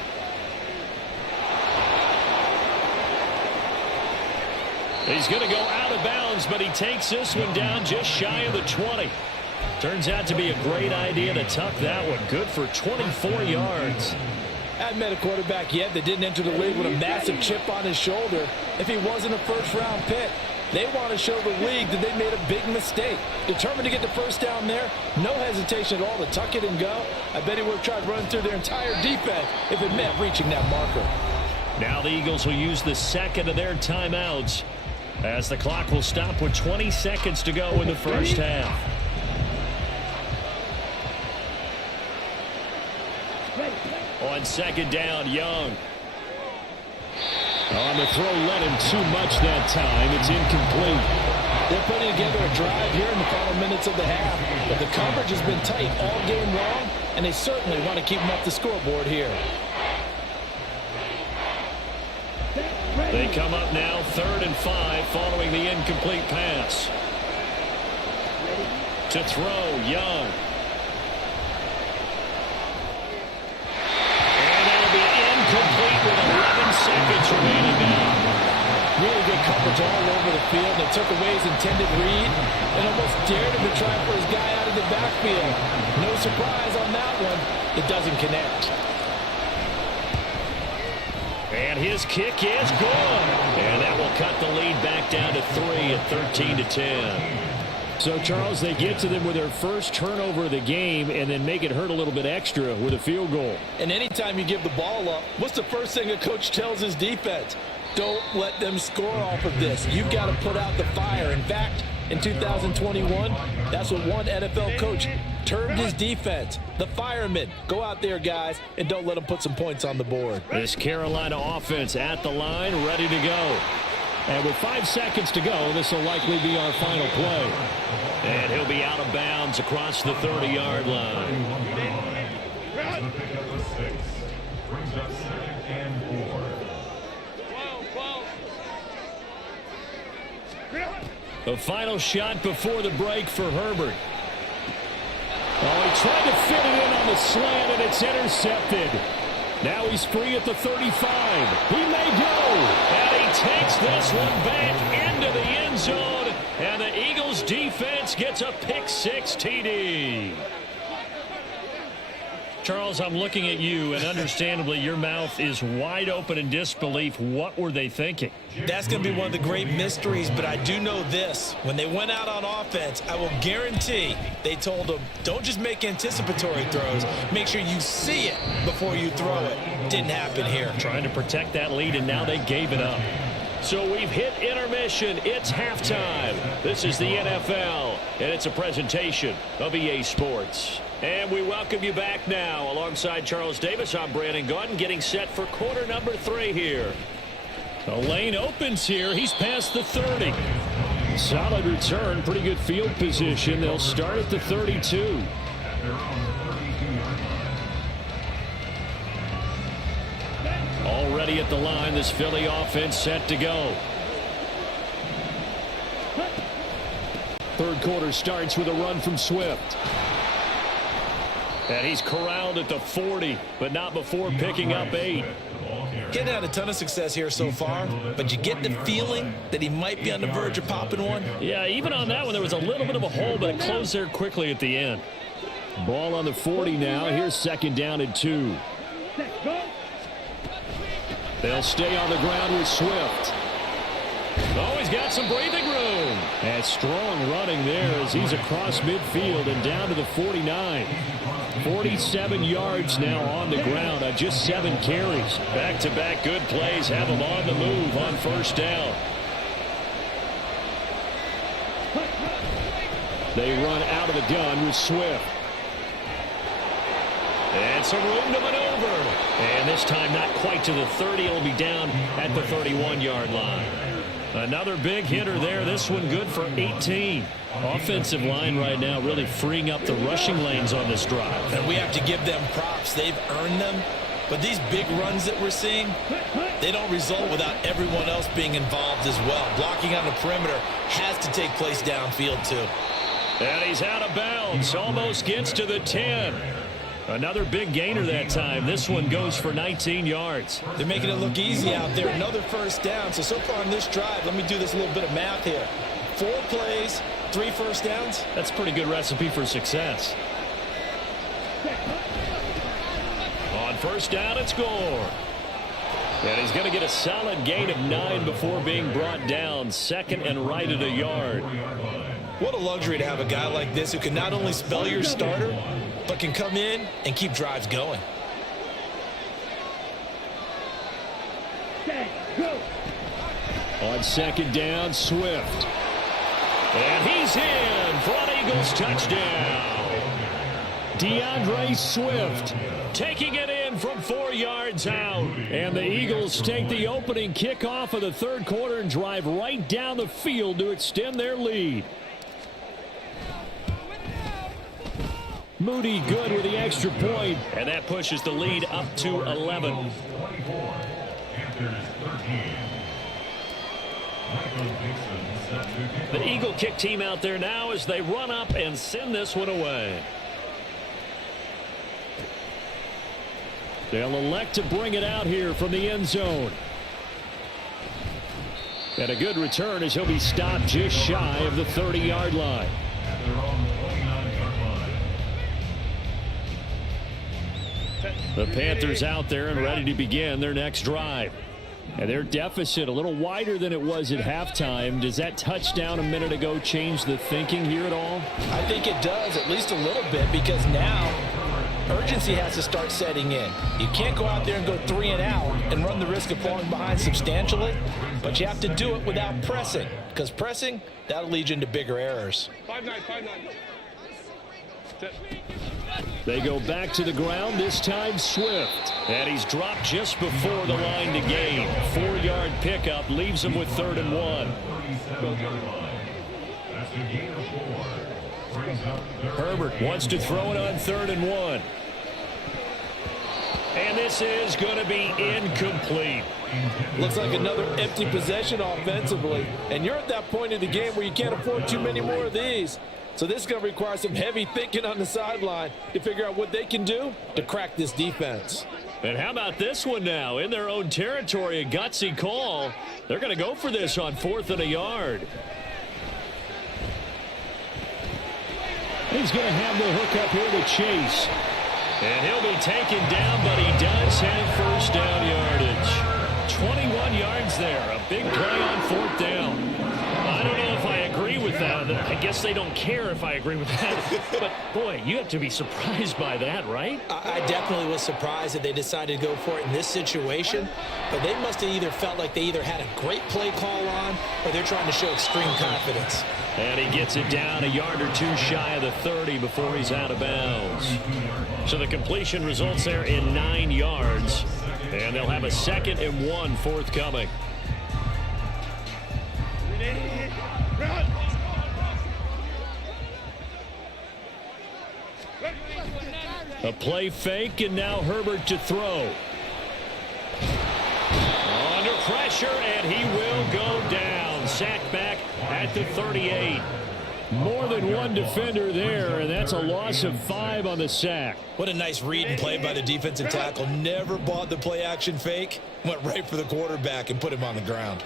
He's going to go out of bounds, but he takes this one down just shy of the 20. Turns out to be a great idea to tuck that one. Good for 24 yards. I haven't met a quarterback yet that didn't enter the league with a massive chip on his shoulder if he wasn't a first-round pick. They want to show the league that they made a big mistake. Determined to get the first down there, no hesitation at all to tuck it and go. I bet he would have tried running through their entire defense if it meant reaching that marker. Now the Eagles will use the second of their timeouts as the clock will stop with 20 seconds to go in the first half. On second down, Young. On the throw, led him too much that time. It's incomplete. They're putting together a drive here in the final minutes of the half. But the coverage has been tight all game long, and they certainly want to keep them off the scoreboard here. They come up now 3rd and 5 following the incomplete pass. To throw, Young. And that'll be incomplete with 11 seconds remaining now. Really good coverage all over the field. They took away his intended read and almost dared him to try for his guy out of the backfield. No surprise on that one. It doesn't connect. And his kick is good. And that will cut the lead back down to 3 at 13-10. So, Charles, they get to them with their first turnover of the game and then make it hurt a little bit extra with a field goal. And anytime you give the ball up, what's the first thing a coach tells his defense? Don't let them score off of this. You've got to put out the fire. In fact, in 2021, that's what one NFL coach termed his defense. The firemen. Go out there, guys, and don't let them put some points on the board. This Carolina offense at the line, ready to go. And with 5 seconds to go, this will likely be our final play. And he'll be out of bounds across the 30-yard line. The final shot before the break for Herbert. Oh, he tried to fit it in on the slant, and it's intercepted. Now he's free at the 35. He may go. And he takes this one back into the end zone. And the Eagles defense gets a pick-6 TD. Charles, I'm looking at you, and understandably, your mouth is wide open in disbelief. What were they thinking? That's going to be one of the great mysteries, but I do know this. When they went out on offense, I will guarantee they told them, don't just make anticipatory throws. Make sure you see it before you throw it. Didn't happen here. Trying to protect that lead, and now they gave it up. So we've hit intermission. It's halftime. This is the NFL, and it's a presentation of EA Sports. And we welcome you back now. Alongside Charles Davis, I'm Brandon Gaudin, getting set for quarter number 3 here. The lane opens here. He's past the 30. Solid return. Pretty good field position. They'll start at the 32. Already at the line, this Philly offense set to go. Third quarter starts with a run from Swift. And he's corralled at the 40, but not before picking up 8. Getting had a ton of success here so far, but you get the feeling that he might be on the verge of popping one. Yeah, even on that one, there was a little bit of a hole, but it closed there quickly at the end. Ball on the 40 now. Here's second down and 2. They'll stay on the ground with Swift. Oh, he's got some breathing room. And strong running there as he's across midfield and down to the 49. 47 yards now on the ground on just 7 carries. Back-to-back good plays have him on the move on first down. They run out of the gun with Swift. And some room to maneuver. And this time not quite to the 30. It'll be down at the 31-yard line. Another big hitter there. This one good for 18. Offensive line right now really freeing up the rushing lanes on this drive. And we have to give them props. They've earned them. But these big runs that we're seeing, they don't result without everyone else being involved as well. Blocking on the perimeter has to take place downfield too. And he's out of bounds. Almost gets to the 10. Another big gainer that time. This one goes for 19 yards. They're making it look easy out there. Another first down. So far on this drive, let me do this little bit of math here. 4 plays, 3 first downs. That's a pretty good recipe for success. On first down, it's Gore. And he's going to get a solid gain of 9 before being brought down. Second and right at a yard. What a luxury to have a guy like this who can not only spell your starter, but can come in and keep drives going. On second down, Swift. And he's in for an Eagles touchdown. DeAndre Swift taking it in from 4 yards out. And the Eagles take the opening kickoff of the third quarter and drive right down the field to extend their lead. Moody good with the extra point, and that pushes the lead up to 11. The Eagle kick team out there now as they run up and send this one away. They'll elect to bring it out here from the end zone. And a good return as he'll be stopped just shy of the 30-yard line. The Panthers out there and ready to begin their next drive. And their deficit a little wider than it was at halftime. Does that touchdown a minute ago change the thinking here at all? I think it does, at least a little bit, because now urgency has to start setting in. You can't go out there and go 3 and out and run the risk of falling behind substantially, but you have to do it without pressing, because pressing, that'll lead you into bigger errors. 5-9. They go back to the ground, this time Swift. And he's dropped just before the line to gain. 4-yard pickup leaves him with 3rd and 1. Herbert wants to throw it on 3rd and 1. And this is going to be incomplete. Looks like another empty possession offensively. And you're at that point in the game where you can't afford too many more of these. So this is going to require some heavy thinking on the sideline to figure out what they can do to crack this defense. And how about this one now? In their own territory, a gutsy call. They're going to go for this on 4th and a yard. He's going to have the hook up here to Chase. And he'll be taken down, but he does have first down yardage. 21 yards there. A big play on 4th down. I don't know if I agree with that. I guess they don't care if I agree with that. But, boy, you have to be surprised by that, right? I definitely was surprised that they decided to go for it in this situation. But they must have either felt like they either had a great play call on or they're trying to show extreme confidence. And he gets it down a yard or two shy of the 30 before he's out of bounds. So the completion results there in 9 yards. And they'll have a 2nd and 1 forthcoming. A play fake, and now Herbert to throw. Under pressure, and he will go down. Sacked back at the 38. More than one defender there, and that's a loss of 5 on the sack. What a nice read and play by the defensive tackle. Never bought the play-action fake. Went right for the quarterback and put him on the ground.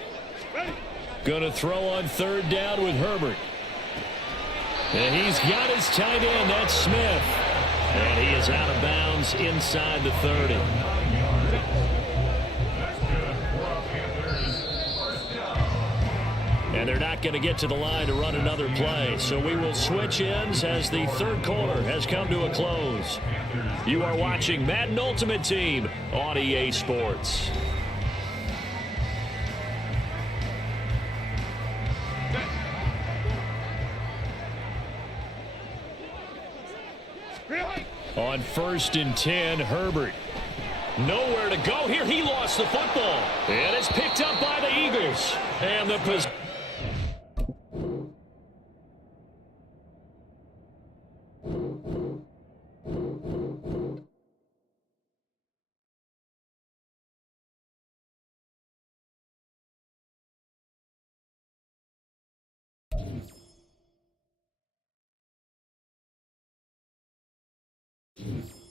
Going to throw on 3rd down with Herbert. And he's got his tight end. That's Smith. And he is out of bounds inside the 30. And they're not going to get to the line to run another play. So we will switch ends as the third quarter has come to a close. You are watching Madden Ultimate Team on EA Sports. On 1st and 10, Herbert. Nowhere to go here. He lost the football. And it's picked up by the Eagles. And the possession. Mm-hmm.